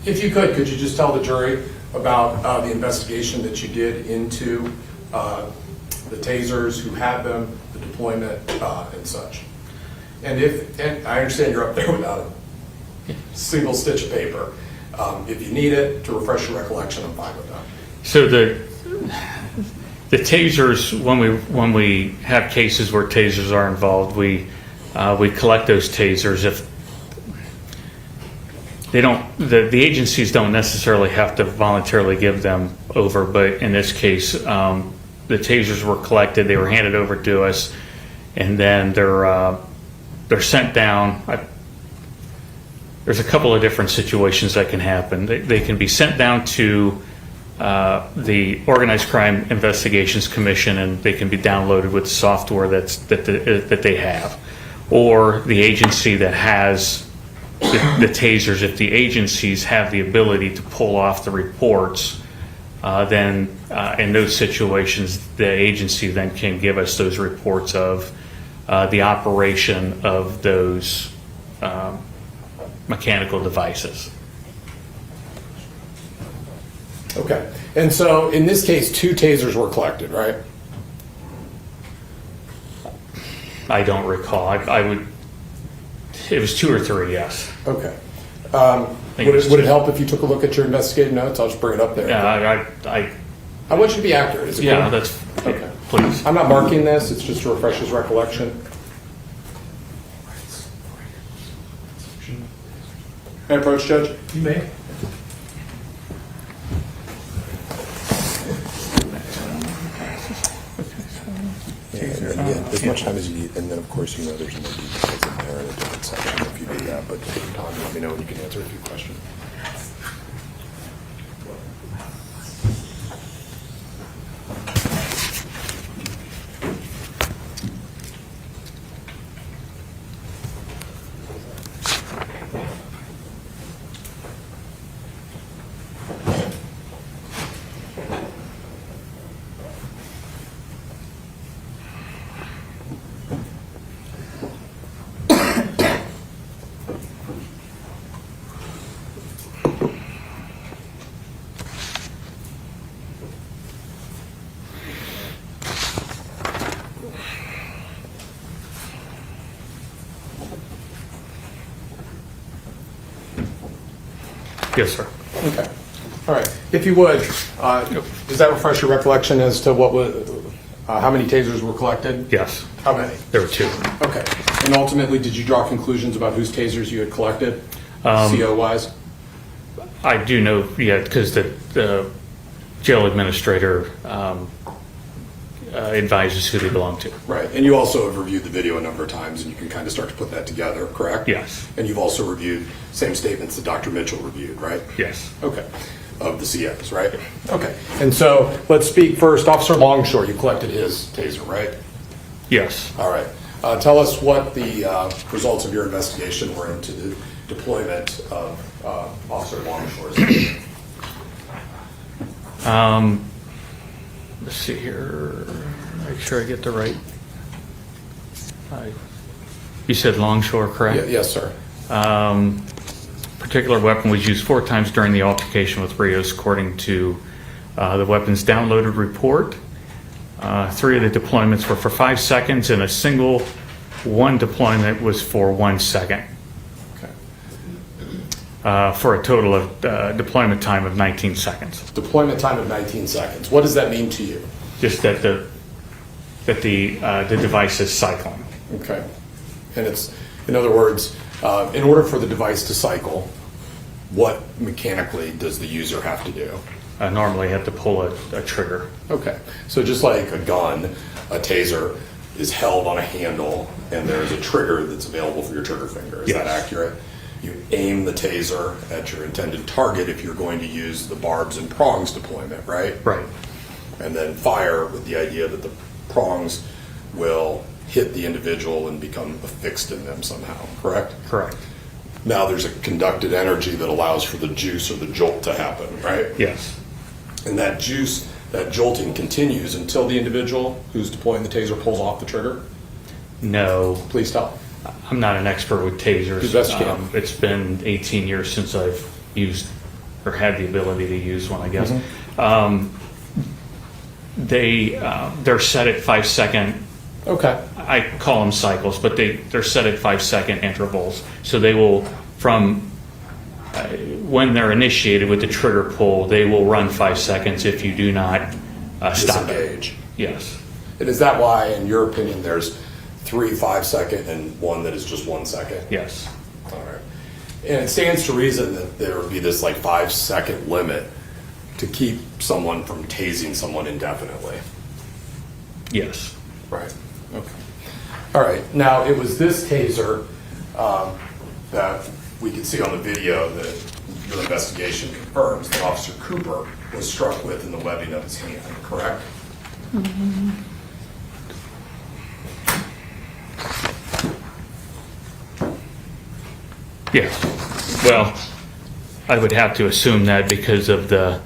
If you could you just tell the jury about the investigation that you did into the tasers, who had them, the deployment, and such? And I understand you're up there without a single stitch of paper. If you need it to refresh your recollection, I'm fine with that. So the tasers, when we have cases where tasers are involved, we collect those tasers. If they don't, the agencies don't necessarily have to voluntarily give them over, but in this case, the tasers were collected. They were handed over to us, and then they're sent down. There's a couple of different situations that can happen. They can be sent down to the Organized Crime Investigations Commission, and they can be downloaded with software that they have, or the agency that has the tasers. If the agencies have the ability to pull off the reports, then in those situations, the agency then can give us those reports of the operation of those mechanical devices. Okay. And so in this case, 2 tasers were collected, right? I don't recall. It was 2 or 3, yes. Okay. think it's Would it just- help if you took a look at your investigative notes? I'll just bring it up there. Yeah, I want you to be accurate. Is it yeah, cool? that's, Okay. please. I'm not marking this, it's just to refresh his recollection. May I approach, Judge? You may. As much time as you need, and then of course, there's more details in there in a different section if you do that, but take your time, let me know, and you can answer a few questions. Yes, sir. Okay. All right. If you would, does that refresh your recollection as to what was, how many tasers were collected? Yes, How many? there were 2. Okay. And ultimately, did you draw conclusions about whose tasers you had collected, CO-wise? I do know, yeah, because the jail administrator advises who they belong to. Right. And you also have reviewed the video a number of times, and you can kind of start to put that together, correct? Yes. And you've also reviewed same statements that Dr. Mitchell reviewed, right? Yes. Okay. Of the COs, right? Okay. And so let's speak first. Officer Longshore, you collected his taser, right? Yes. All right. Tell us what the results of your investigation were into the deployment of Officer Longshore's. Let's see here. Make sure I get the right. You said Longshore, correct? Yes, sir. Particular weapon was used 4 times during the altercation with Rios, according to The weapons downloaded report. 3 of the deployments were for 5 seconds, and a single one deployment was for 1 second. For a total of deployment time of 19 seconds. Deployment time of 19 seconds. What does that mean to you? Just that the device is cycling. Okay. And it's, in other words, in order for the device to cycle, what mechanically does the user have to do? Normally, you have to pull a trigger. Okay. So just like a gun, a taser is held on a handle, and there's a trigger that's available for your trigger finger. Is that Yes. accurate? You aim the taser at your intended target if you're going to use the barbs and prongs deployment, right? Right. And then fire with the idea that the prongs will hit the individual and become affixed in them somehow, correct? Correct. Now there's a conducted energy that allows for the juice or the jolt to happen, right? Yes. And that juice, that jolting continues until the individual who's deploying the taser pulls off the trigger? No. Please tell. I'm not an expert with tasers. Do the best you can. It's been 18 years since I've used or had the ability to use one, I guess. They're set at 5 second. Okay. I call them cycles, but they're set at 5 second intervals. So they will, from when they're initiated with the trigger pull, they will run 5 seconds if you do not stop it. Disengage. Yes. And is that why, in your opinion, there's 3 5-second and one that is just 1 second? Yes. All right. And it stands to reason that there would be this like 5-second limit to keep someone from tasing someone indefinitely. Yes. Right. Okay. All right. Now, it was this taser that we could see on the video that your investigation confirms that Officer Cooper was struck with in the webbing of his hand, correct? Yes. Well, I would have to assume that because of the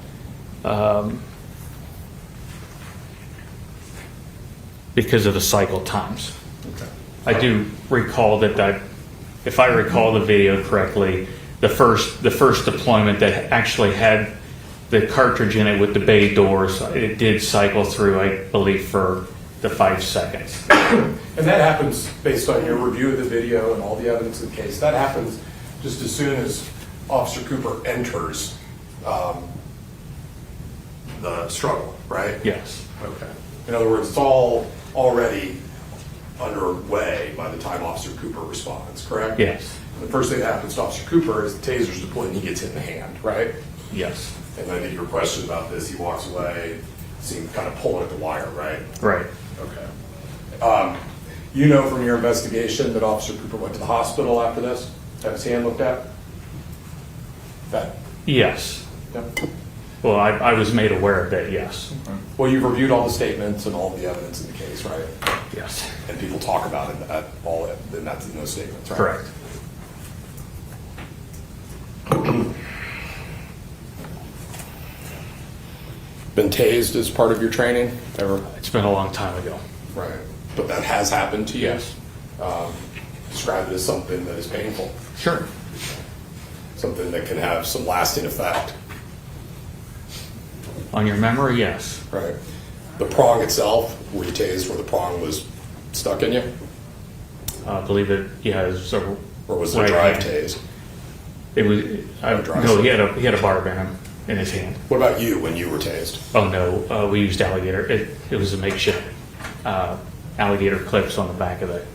cycle times. Okay. I do recall that if I recall the video correctly, the first deployment that actually had the cartridge in it with the bay doors, it did cycle through, I believe, for the 5 seconds. And that happens based on your review of the video and all the evidence in the case. That happens just as soon as Officer Cooper enters the struggle, right? Yes. Okay. In other words, it's all already underway by the time Officer Cooper responds, correct? Yes. The first thing that happens to Officer Cooper is the taser's deployed and he gets hit in the hand, right? Yes. And I think your question about this, he walks away, seemed kind of pulling at the wire, right? Right. Okay. You know from your investigation that Officer Cooper went to the hospital after this? Had his hand looked at? That? Yes. Yep. Well, I was made aware of that, yes. Well, you've reviewed all the statements and all the evidence in the case, right? Yes. And people talk about it at all, and that's in those statements, right? Correct. Been tased as part of your training ever? It's been a long time ago. Right. But that has happened to you? Yes. Describe it as something that is painful, Sure. something that can have some lasting effect. On your memory, yes. Right. The prong itself, were you tased where the prong was stuck in you? I believe it, yeah, it was a Or was it a right drive hand. tase? It was, drive no, stick. he had a barb in him, in his hand. What about you when you were tased? Oh, no, we used alligator. It was a makeshift alligator clips on the back of it.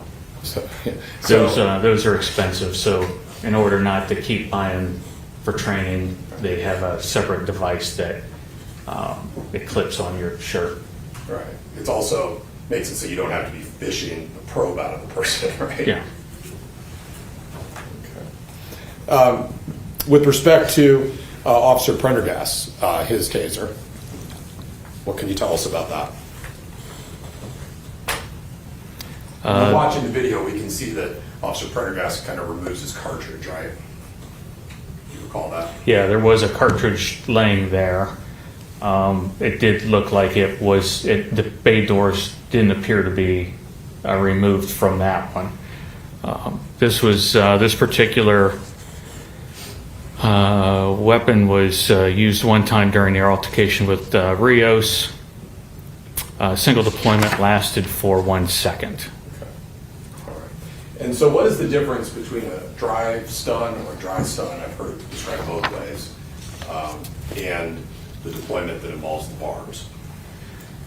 Those are expensive, so in order not to keep buying for training, they have a separate device that it clips on your shirt. Right. It also makes it so you don't have to be fishing a probe out of the person, right? Yeah. Okay. With respect to Officer Prendergast, his taser, what can you tell us about that? When watching the video, we can see that Officer Prendergast kind of removes his cartridge, right? Do you recall that? Yeah, there was a cartridge laying there. It did look like it was, the bay doors didn't appear to be removed from that one. This particular Weapon was used one time during their altercation with Rios. Single deployment lasted for 1 second. All right. And so what is the difference between a dry stun or dry stun, I've heard it described both ways, and the deployment that involves the barbs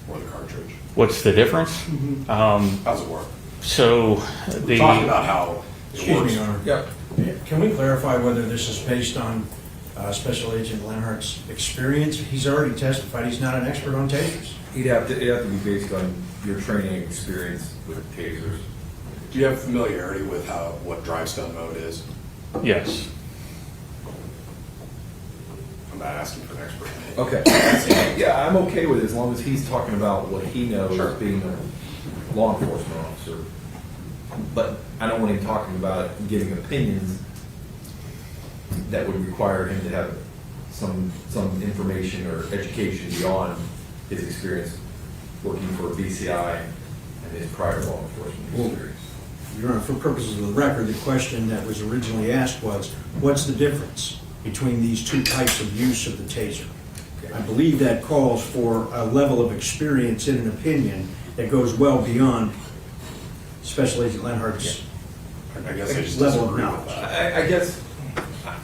or the cartridge? What's the difference? How's it work? So We're talking about how it Excuse works. me, Your Honor. Yep. Can we clarify whether this is based on Special Agent Lenhart's experience? He's already testified he's not an expert on tasers. It'd have to be based on your training experience with tasers. Do you have familiarity with what dry stun mode is? yes. I'm not asking for an expert. Okay. Yeah, I'm okay with it as long as he's talking about what he knows Sure. being a law enforcement officer. But I don't want him talking about it and giving opinions that would require him to have some information or education beyond his experience working for BCI and his prior law enforcement experience. Your Honor, for purposes of the record, the question that was originally asked was, what's the difference between these two types of use of the taser? I believe that calls for a level of experience in an opinion that goes well beyond Special Agent Lenhart's I guess I just level of disagree with knowledge. that. I guess,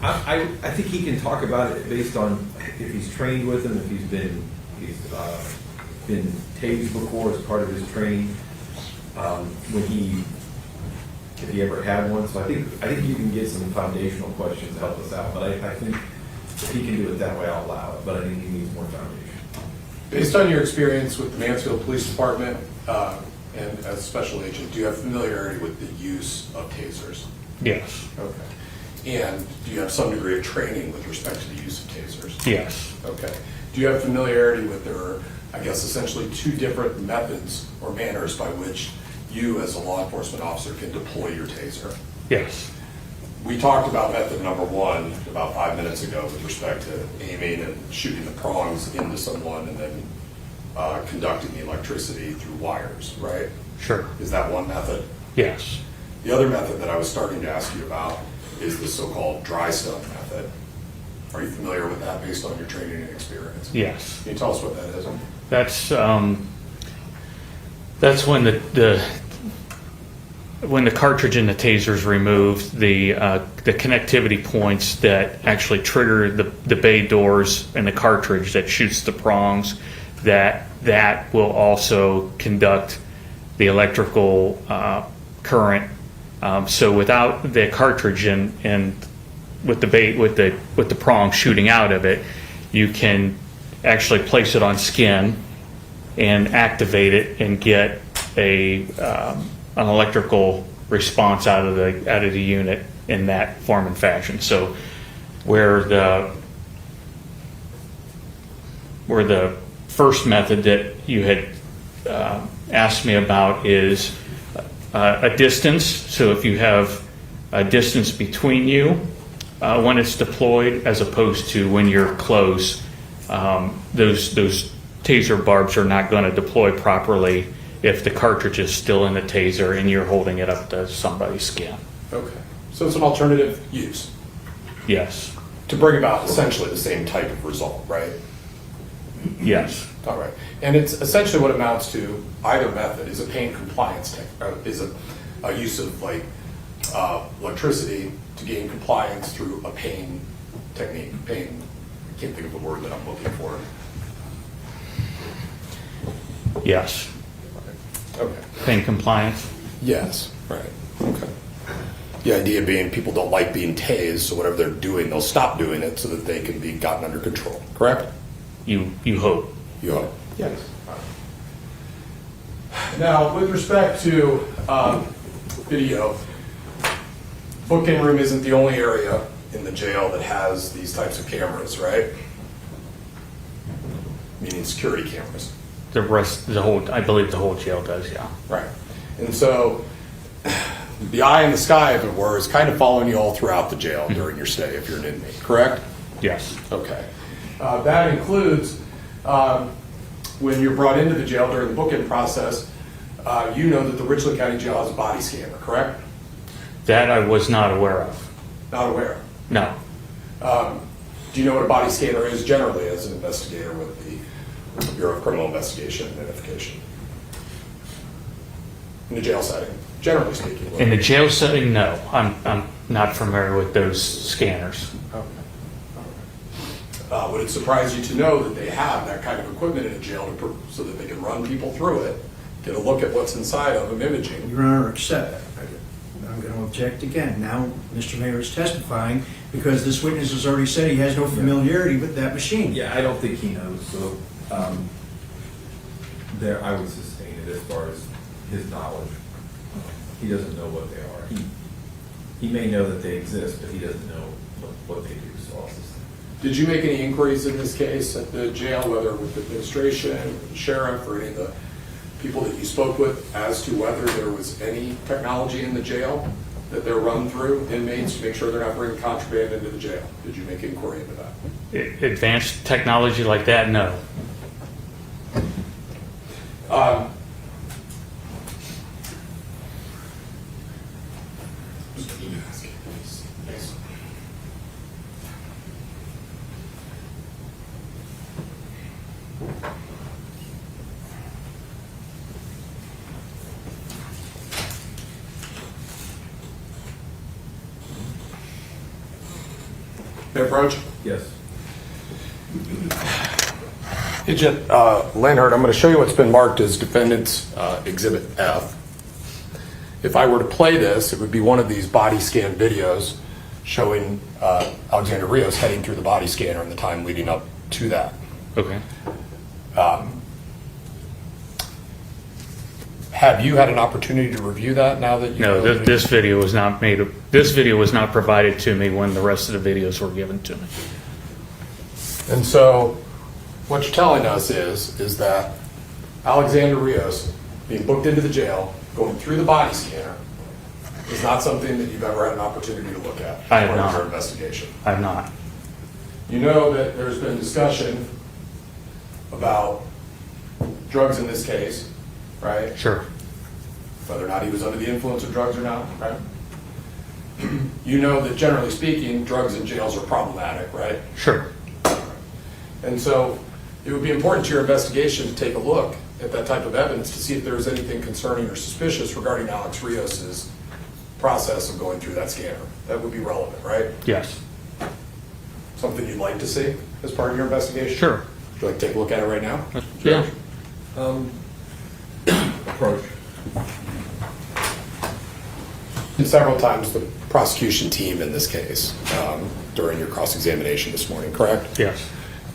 I think he can talk about it based on if he's trained with him, if he's been tased before as part of his training, if he ever had one. So I think you can get some foundational questions to help us out. But I think if he can do it that way, I'll allow it. But I think he needs more foundation. Based on your experience with the Mansfield Police Department and as a special agent, do you have familiarity with the use of tasers? Yes. Okay. And do you have some degree of training with respect to the use of tasers? Yes. Okay. Do you have familiarity with there are, I guess, essentially two different methods or manners by which you as a law enforcement officer can deploy your taser? Yes. We talked about method number one about 5 minutes ago with respect to aiming and shooting the prongs into someone and then conducting the electricity through wires, right? Sure. Is that one method? Yes. The other method that I was starting to ask you about is the so-called dry stun method. Are you familiar with that based on your training and experience? Yes. Can you tell us what that is? That's when when the cartridge in the taser is removed, the connectivity points that actually trigger the bay doors and the cartridge that shoots the prongs, that will also conduct the electrical current. So without the cartridge and with the prong shooting out of it, you can actually place it on skin and activate it and get an electrical response out of the unit in that form and fashion. So where the first method that you had asked me about is a distance. So if you have a distance between you when it's deployed, as opposed to when you're close, those taser barbs are not going to deploy properly if the cartridge is still in the taser and you're holding it up to somebody's skin. Okay. So it's an alternative use Yes. to bring about essentially the same type of result, right? Yes. All right. And it's essentially what amounts to either method is a pain compliance is a use of electricity to gain compliance through a pain technique. Pain, I can't think of the word that I'm looking for. Yes. Okay. Pain compliance. Yes. Right. Okay. The idea being people don't like being tased, so whatever they're doing, they'll stop doing it so that they can be gotten under control. Correct? You hope. You hope. Yes. Now, with respect to video, booking room isn't the only area in the jail that has these types of cameras, right? Meaning security cameras. I believe the whole jail does, yeah. Right. And so the eye in the sky, if it were, is kind of following you all throughout the jail during your stay if you're an inmate, correct? Yes. Okay. That includes when you're brought into the jail during the book-in process, you know that the Richland County Jail has a body scanner, correct? That I was not aware of. Not aware. No. Do you know what a body scanner is generally as an investigator with the Bureau of Criminal Investigation and Identification? In the jail setting, generally speaking. In the jail setting, no. I'm not familiar with those scanners. Would it surprise you to know that they have that kind of equipment in a jail so that they can run people through it, get a look at what's inside of them, imaging? Your Honor, accept. I'm going to object again. Now, Mr. Mayor is testifying because this witness has already said he has no familiarity with that machine. Yeah, I don't think he knows, so, there, I would sustain it as far as his knowledge. He doesn't know what they are. He may know that they exist, but he doesn't know what they do, so I'll sustain. Did you make any inquiries in this case at the jail, whether with the administration, the sheriff, or any of the people that you spoke with, as to whether there was any technology in the jail that they're run through inmates to make sure they're not bringing contraband into the jail? Did you make inquiry into that? Advanced technology like that, no. May I approach? Yes. Agent Lanhart, I'm going to show you what's been marked as Defendant's Exhibit F. If I were to play this, it would be one of these body scan videos showing Alexander Rios heading through the body scanner and the time leading up to that. Okay. Have you had an opportunity to review that now that you No, know this video was not made. This video was not provided to me when the rest of the videos were given to me. And so what you're telling us is that Alexander Rios being booked into the jail, going through the body scanner, is not something that you've ever had an opportunity to look at I have as part of not. your investigation. I have not. You know that there's been discussion about drugs in this case, right? Sure. Whether or not he was under the influence of drugs or not, right? You know that generally speaking, drugs in jails are problematic, right? Sure. And so it would be important to your investigation to take a look at that type of evidence to see if there is anything concerning or suspicious regarding Alex Rios's process of going through that scanner. That would be relevant, right? Yes. Something you'd like to see as part of your investigation? Sure. Would you like to take a look at it right now? Yeah. Approach. And several times the prosecution team in this case during your cross-examination this morning, correct? Yes.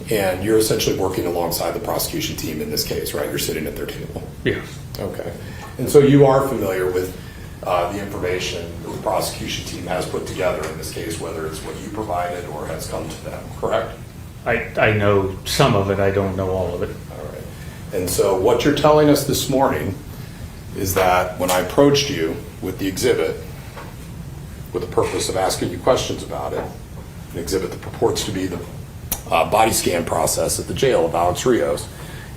And you're essentially working alongside the prosecution team in this case, right? You're sitting at their table. Yes. Okay. And so you are familiar with the information that the prosecution team has put together in this case, whether it's what you provided or has come to them, correct? I know some of it. I don't know all of it. All right. And so what you're telling us this morning is that when I approached you with the exhibit, with the purpose of asking you questions about it, an exhibit that purports to be the body scan process at the jail of Alex Rios,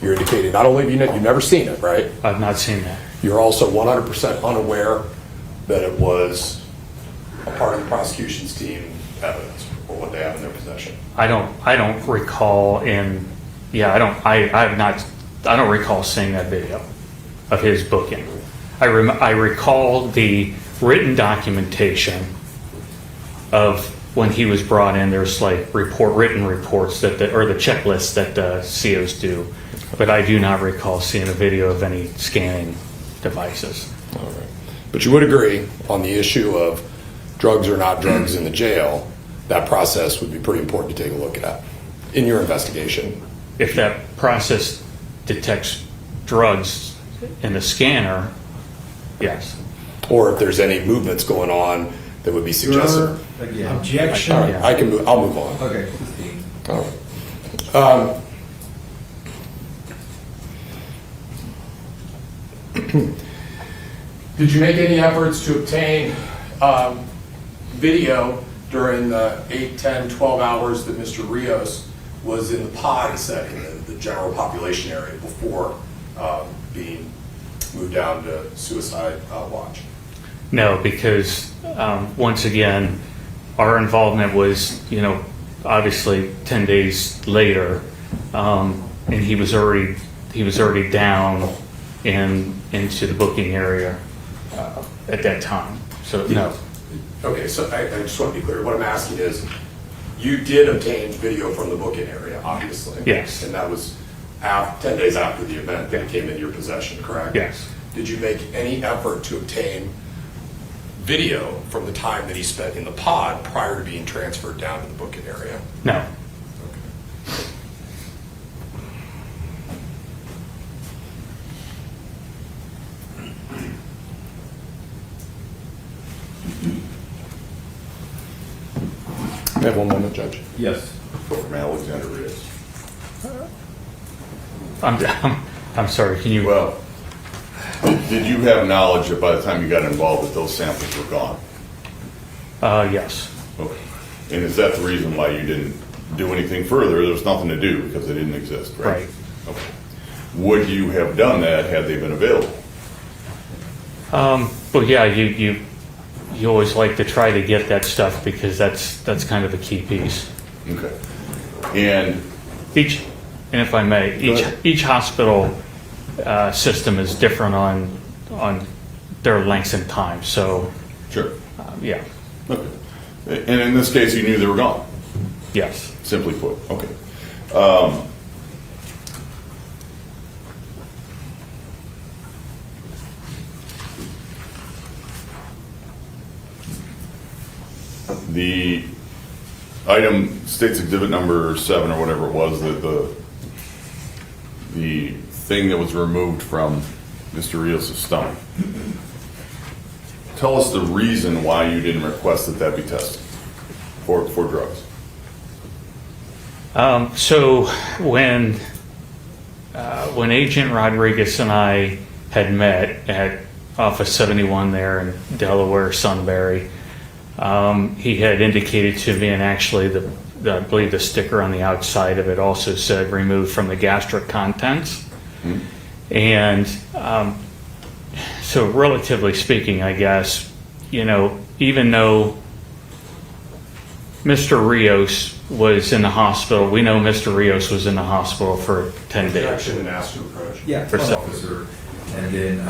you're indicating not only have you've never seen it, right? I've not seen that. You're also 100% unaware that it was a part of the prosecution's team evidence or what they have in their possession. I don't recall I don't recall seeing that video of his booking. I recall the written documentation of when he was brought in. There's like written reports or the checklists that COs do, but I do not recall seeing a video of any scanning devices. All right. But you would agree on the issue of drugs or not drugs in the jail, that process would be pretty important to take a look at in your investigation. If that process detects drugs in the scanner, yes. Or if there's any movements going on that would be suggested. Again. Objection. All right, I'll move on. Okay. All right. Did you make any efforts to obtain video during the 8, 10, 12 hours that Mr. Rios was in the pod setting, the general population area, before being moved down to suicide watch? No, because once again, our involvement was, obviously 10 days later, and he was already down into the booking area at that time. So no. Okay, so I just want to be clear. What I'm asking is, you did obtain video from the booking area, obviously. Yes. And that was 10 days after the event that it came into your possession, correct? Yes. Did you make any effort to obtain video from the time that he spent in the pod prior to being transferred down to the booking area? No. I have one moment, Judge. Yes. From Alexander Rios. I'm sorry, can you? Well, did you have knowledge that by the time you got involved that those samples were gone? Yes. Okay. And is that the reason why you didn't do anything further? There was nothing to do because they didn't exist, right? Right. Okay. Would you have done that had they been available? Well, yeah, you always like to try to get that stuff because that's kind of a key piece. Okay. And And if I may, each hospital system is different on their lengths and time. So, sure. Yeah. Okay. And in this case, you knew they were gone. Yes. Simply put. Okay. The item states exhibit number 7 or whatever it was, the thing that was removed from Mr. Rios' stomach. Tell us the reason why you didn't request that that be tested for drugs. So when Agent Rodriguez and I had met at Office 71 there in Delaware, Sunbury, he had indicated to me, and actually I believe the sticker on the outside of it also said removed from the gastric contents. Mm-hmm. And so relatively speaking, I guess, even though Mr. Rios was in the hospital, we know Mr. Rios was in the hospital for 10 days. Objection and ask to approach. Yeah, officer. And then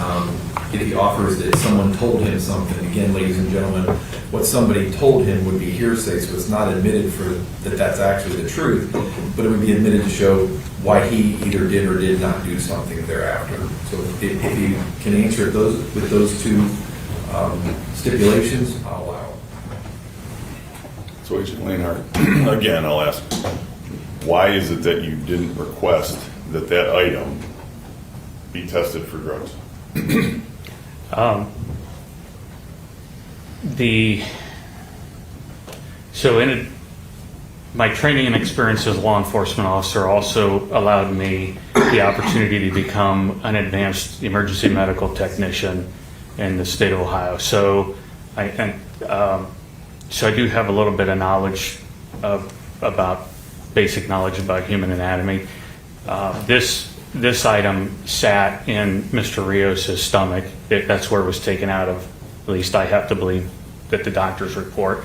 if he offers that someone told him something, again, ladies and gentlemen, what somebody told him would be hearsay, so it's not admitted that's actually the truth, but it would be admitted to show why he either did or did not do something thereafter. So if you can answer with those two stipulations, I'll allow it. So Agent Lanehart, again, I'll ask, why is it that you didn't request that that item be tested for drugs? My training and experience as a law enforcement officer also allowed me the opportunity to become an advanced emergency medical technician in the state of Ohio. So I do have a little bit of knowledge about basic knowledge about human anatomy. This item sat in Mr. Rios' stomach. That's where it was taken out of. At least I have to believe that the doctor's report.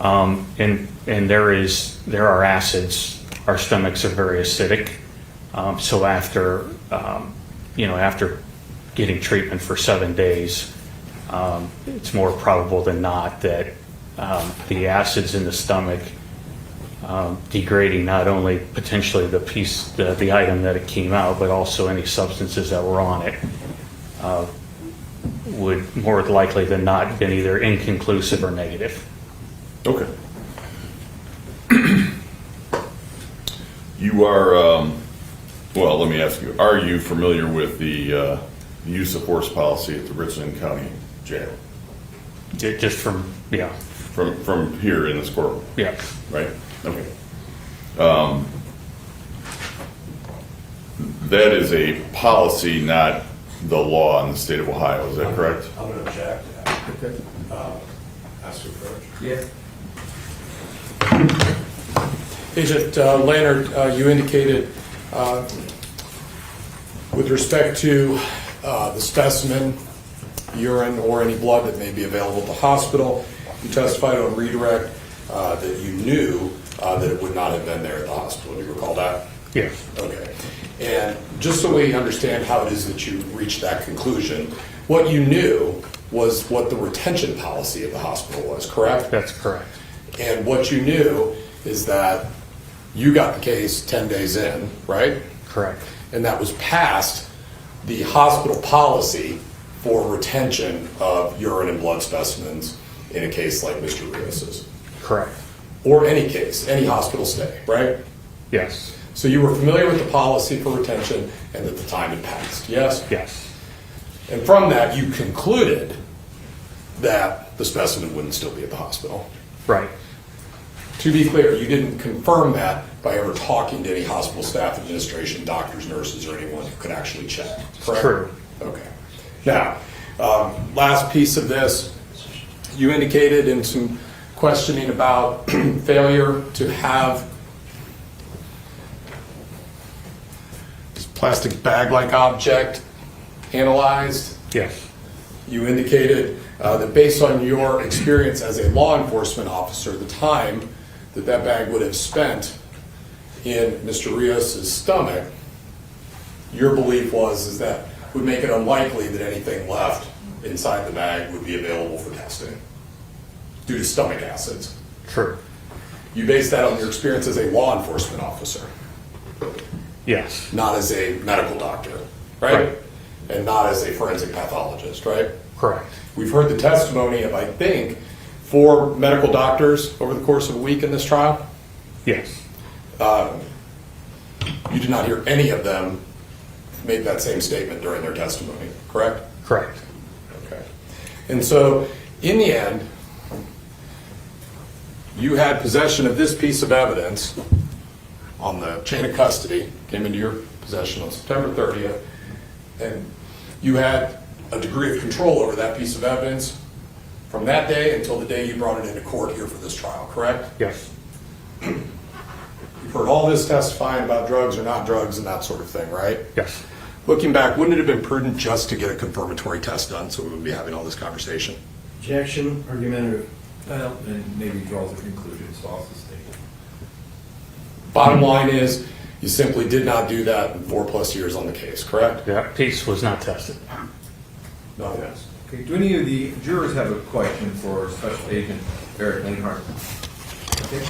And there are acids. Our stomachs are very acidic. So after getting treatment for 7 days, it's more probable than not that the acids in the stomach degrading not only potentially the item that it came out, but also any substances that were on it would more likely than not been either inconclusive or negative. Okay. You are, well, let me ask you, are you familiar with the use of force policy at the Richland County Jail? Just from, yeah. From here in this courtroom? Yeah. Right? Okay. That is a policy, not the law in the state of Ohio. Is that correct? I'm going to object. Okay. Ask to approach. Yeah. Agent Leonard, you indicated with respect to the specimen, urine, or any blood that may be available at the hospital, you testified on redirect that you knew that it would not have been there at the hospital. Do you recall that? Yes. Okay. And just so we understand how it is that you reached that conclusion, what you knew was what the retention policy of the hospital was, correct? That's correct. And what you knew is that you got the case 10 days in, right? Correct. And that was past the hospital policy for retention of urine and blood specimens in a case like Mr. Rios's. Correct. Or any case, any hospital stay, right? Yes. So you were familiar with the policy for retention and that the time had passed, yes? Yes. And from that, you concluded that the specimen wouldn't still be at the hospital. Right. To be clear, you didn't confirm that by ever talking to any hospital staff, administration, doctors, nurses, or anyone who could actually check, correct? True. Okay. Now, last piece of this, you indicated in some questioning about failure to have this plastic bag-like object analyzed. Yes. You indicated that based on your experience as a law enforcement officer, the time that that bag would have spent in Mr. Rios's stomach, your belief is that would make it unlikely that anything left inside the bag would be available for testing due to stomach acids. True. You based that on your experience as a law enforcement officer, Yes. not as a medical doctor, right? Right. And not as a forensic pathologist, right? Correct. We've heard the testimony of, I think, 4 medical doctors over the course of a week in this trial. Yes. You did not hear any of them make that same statement during their testimony, correct? Correct. Okay. And so, in the end, you had possession of this piece of evidence on the chain of custody, came into your possession on September 30th, and you had a degree of control over that piece of evidence from that day until the day you brought it into court here for this trial, correct? Yes. You've heard all this testifying about drugs or not drugs and that sort of thing, right? Yes. Looking back, wouldn't it have been prudent just to get a confirmatory test done so we wouldn't be having all this conversation? Objection, argumentative. Well, and maybe draws a conclusion, so I'll sustain. Bottom line is, you simply did not do that in 4+ years on the case, correct? That piece was not tested. Nothing else. Okay, do any of the jurors have a question for Special Agent Eric Linghart? Okay.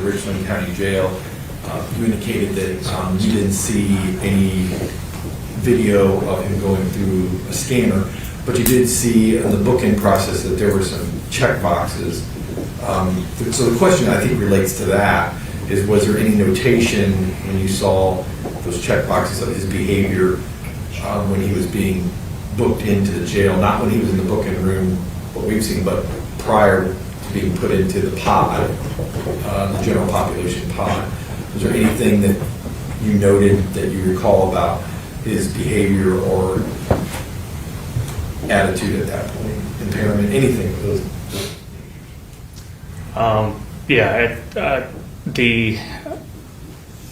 Richland County Jail, you indicated that you didn't see any video of him going through a scanner, but you did see in the booking process that there were some check boxes. So the question I think relates to that is, was there any notation when you saw those check boxes of his behavior when he was being booked into the jail, not when he was in the booking room, what we've seen, but prior to being put into the pod, the general population pod? Was there anything that you noted that you recall about his behavior or attitude at that point, impairment, anything of those?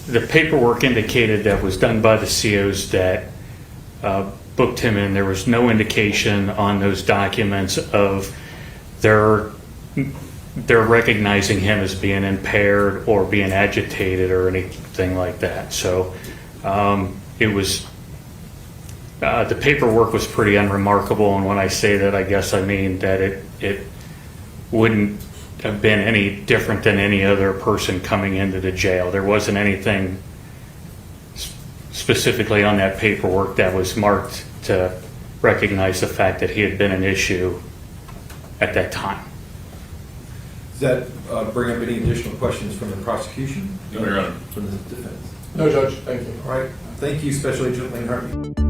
The paperwork indicated that was done by the COs that booked him in. There was no indication on those documents of their recognizing him as being impaired or being agitated or anything like that. So it was the paperwork was pretty unremarkable, and when I say that, I guess I mean that it wouldn't have been any different than any other person coming into the jail. There wasn't anything specifically on that paperwork that was marked to recognize the fact that he had been an issue at that time. Does that bring up any additional questions from the prosecution? No, Your Honor. From the defense? No, Judge, thank you. All right. Thank you, Special Agent Linghart.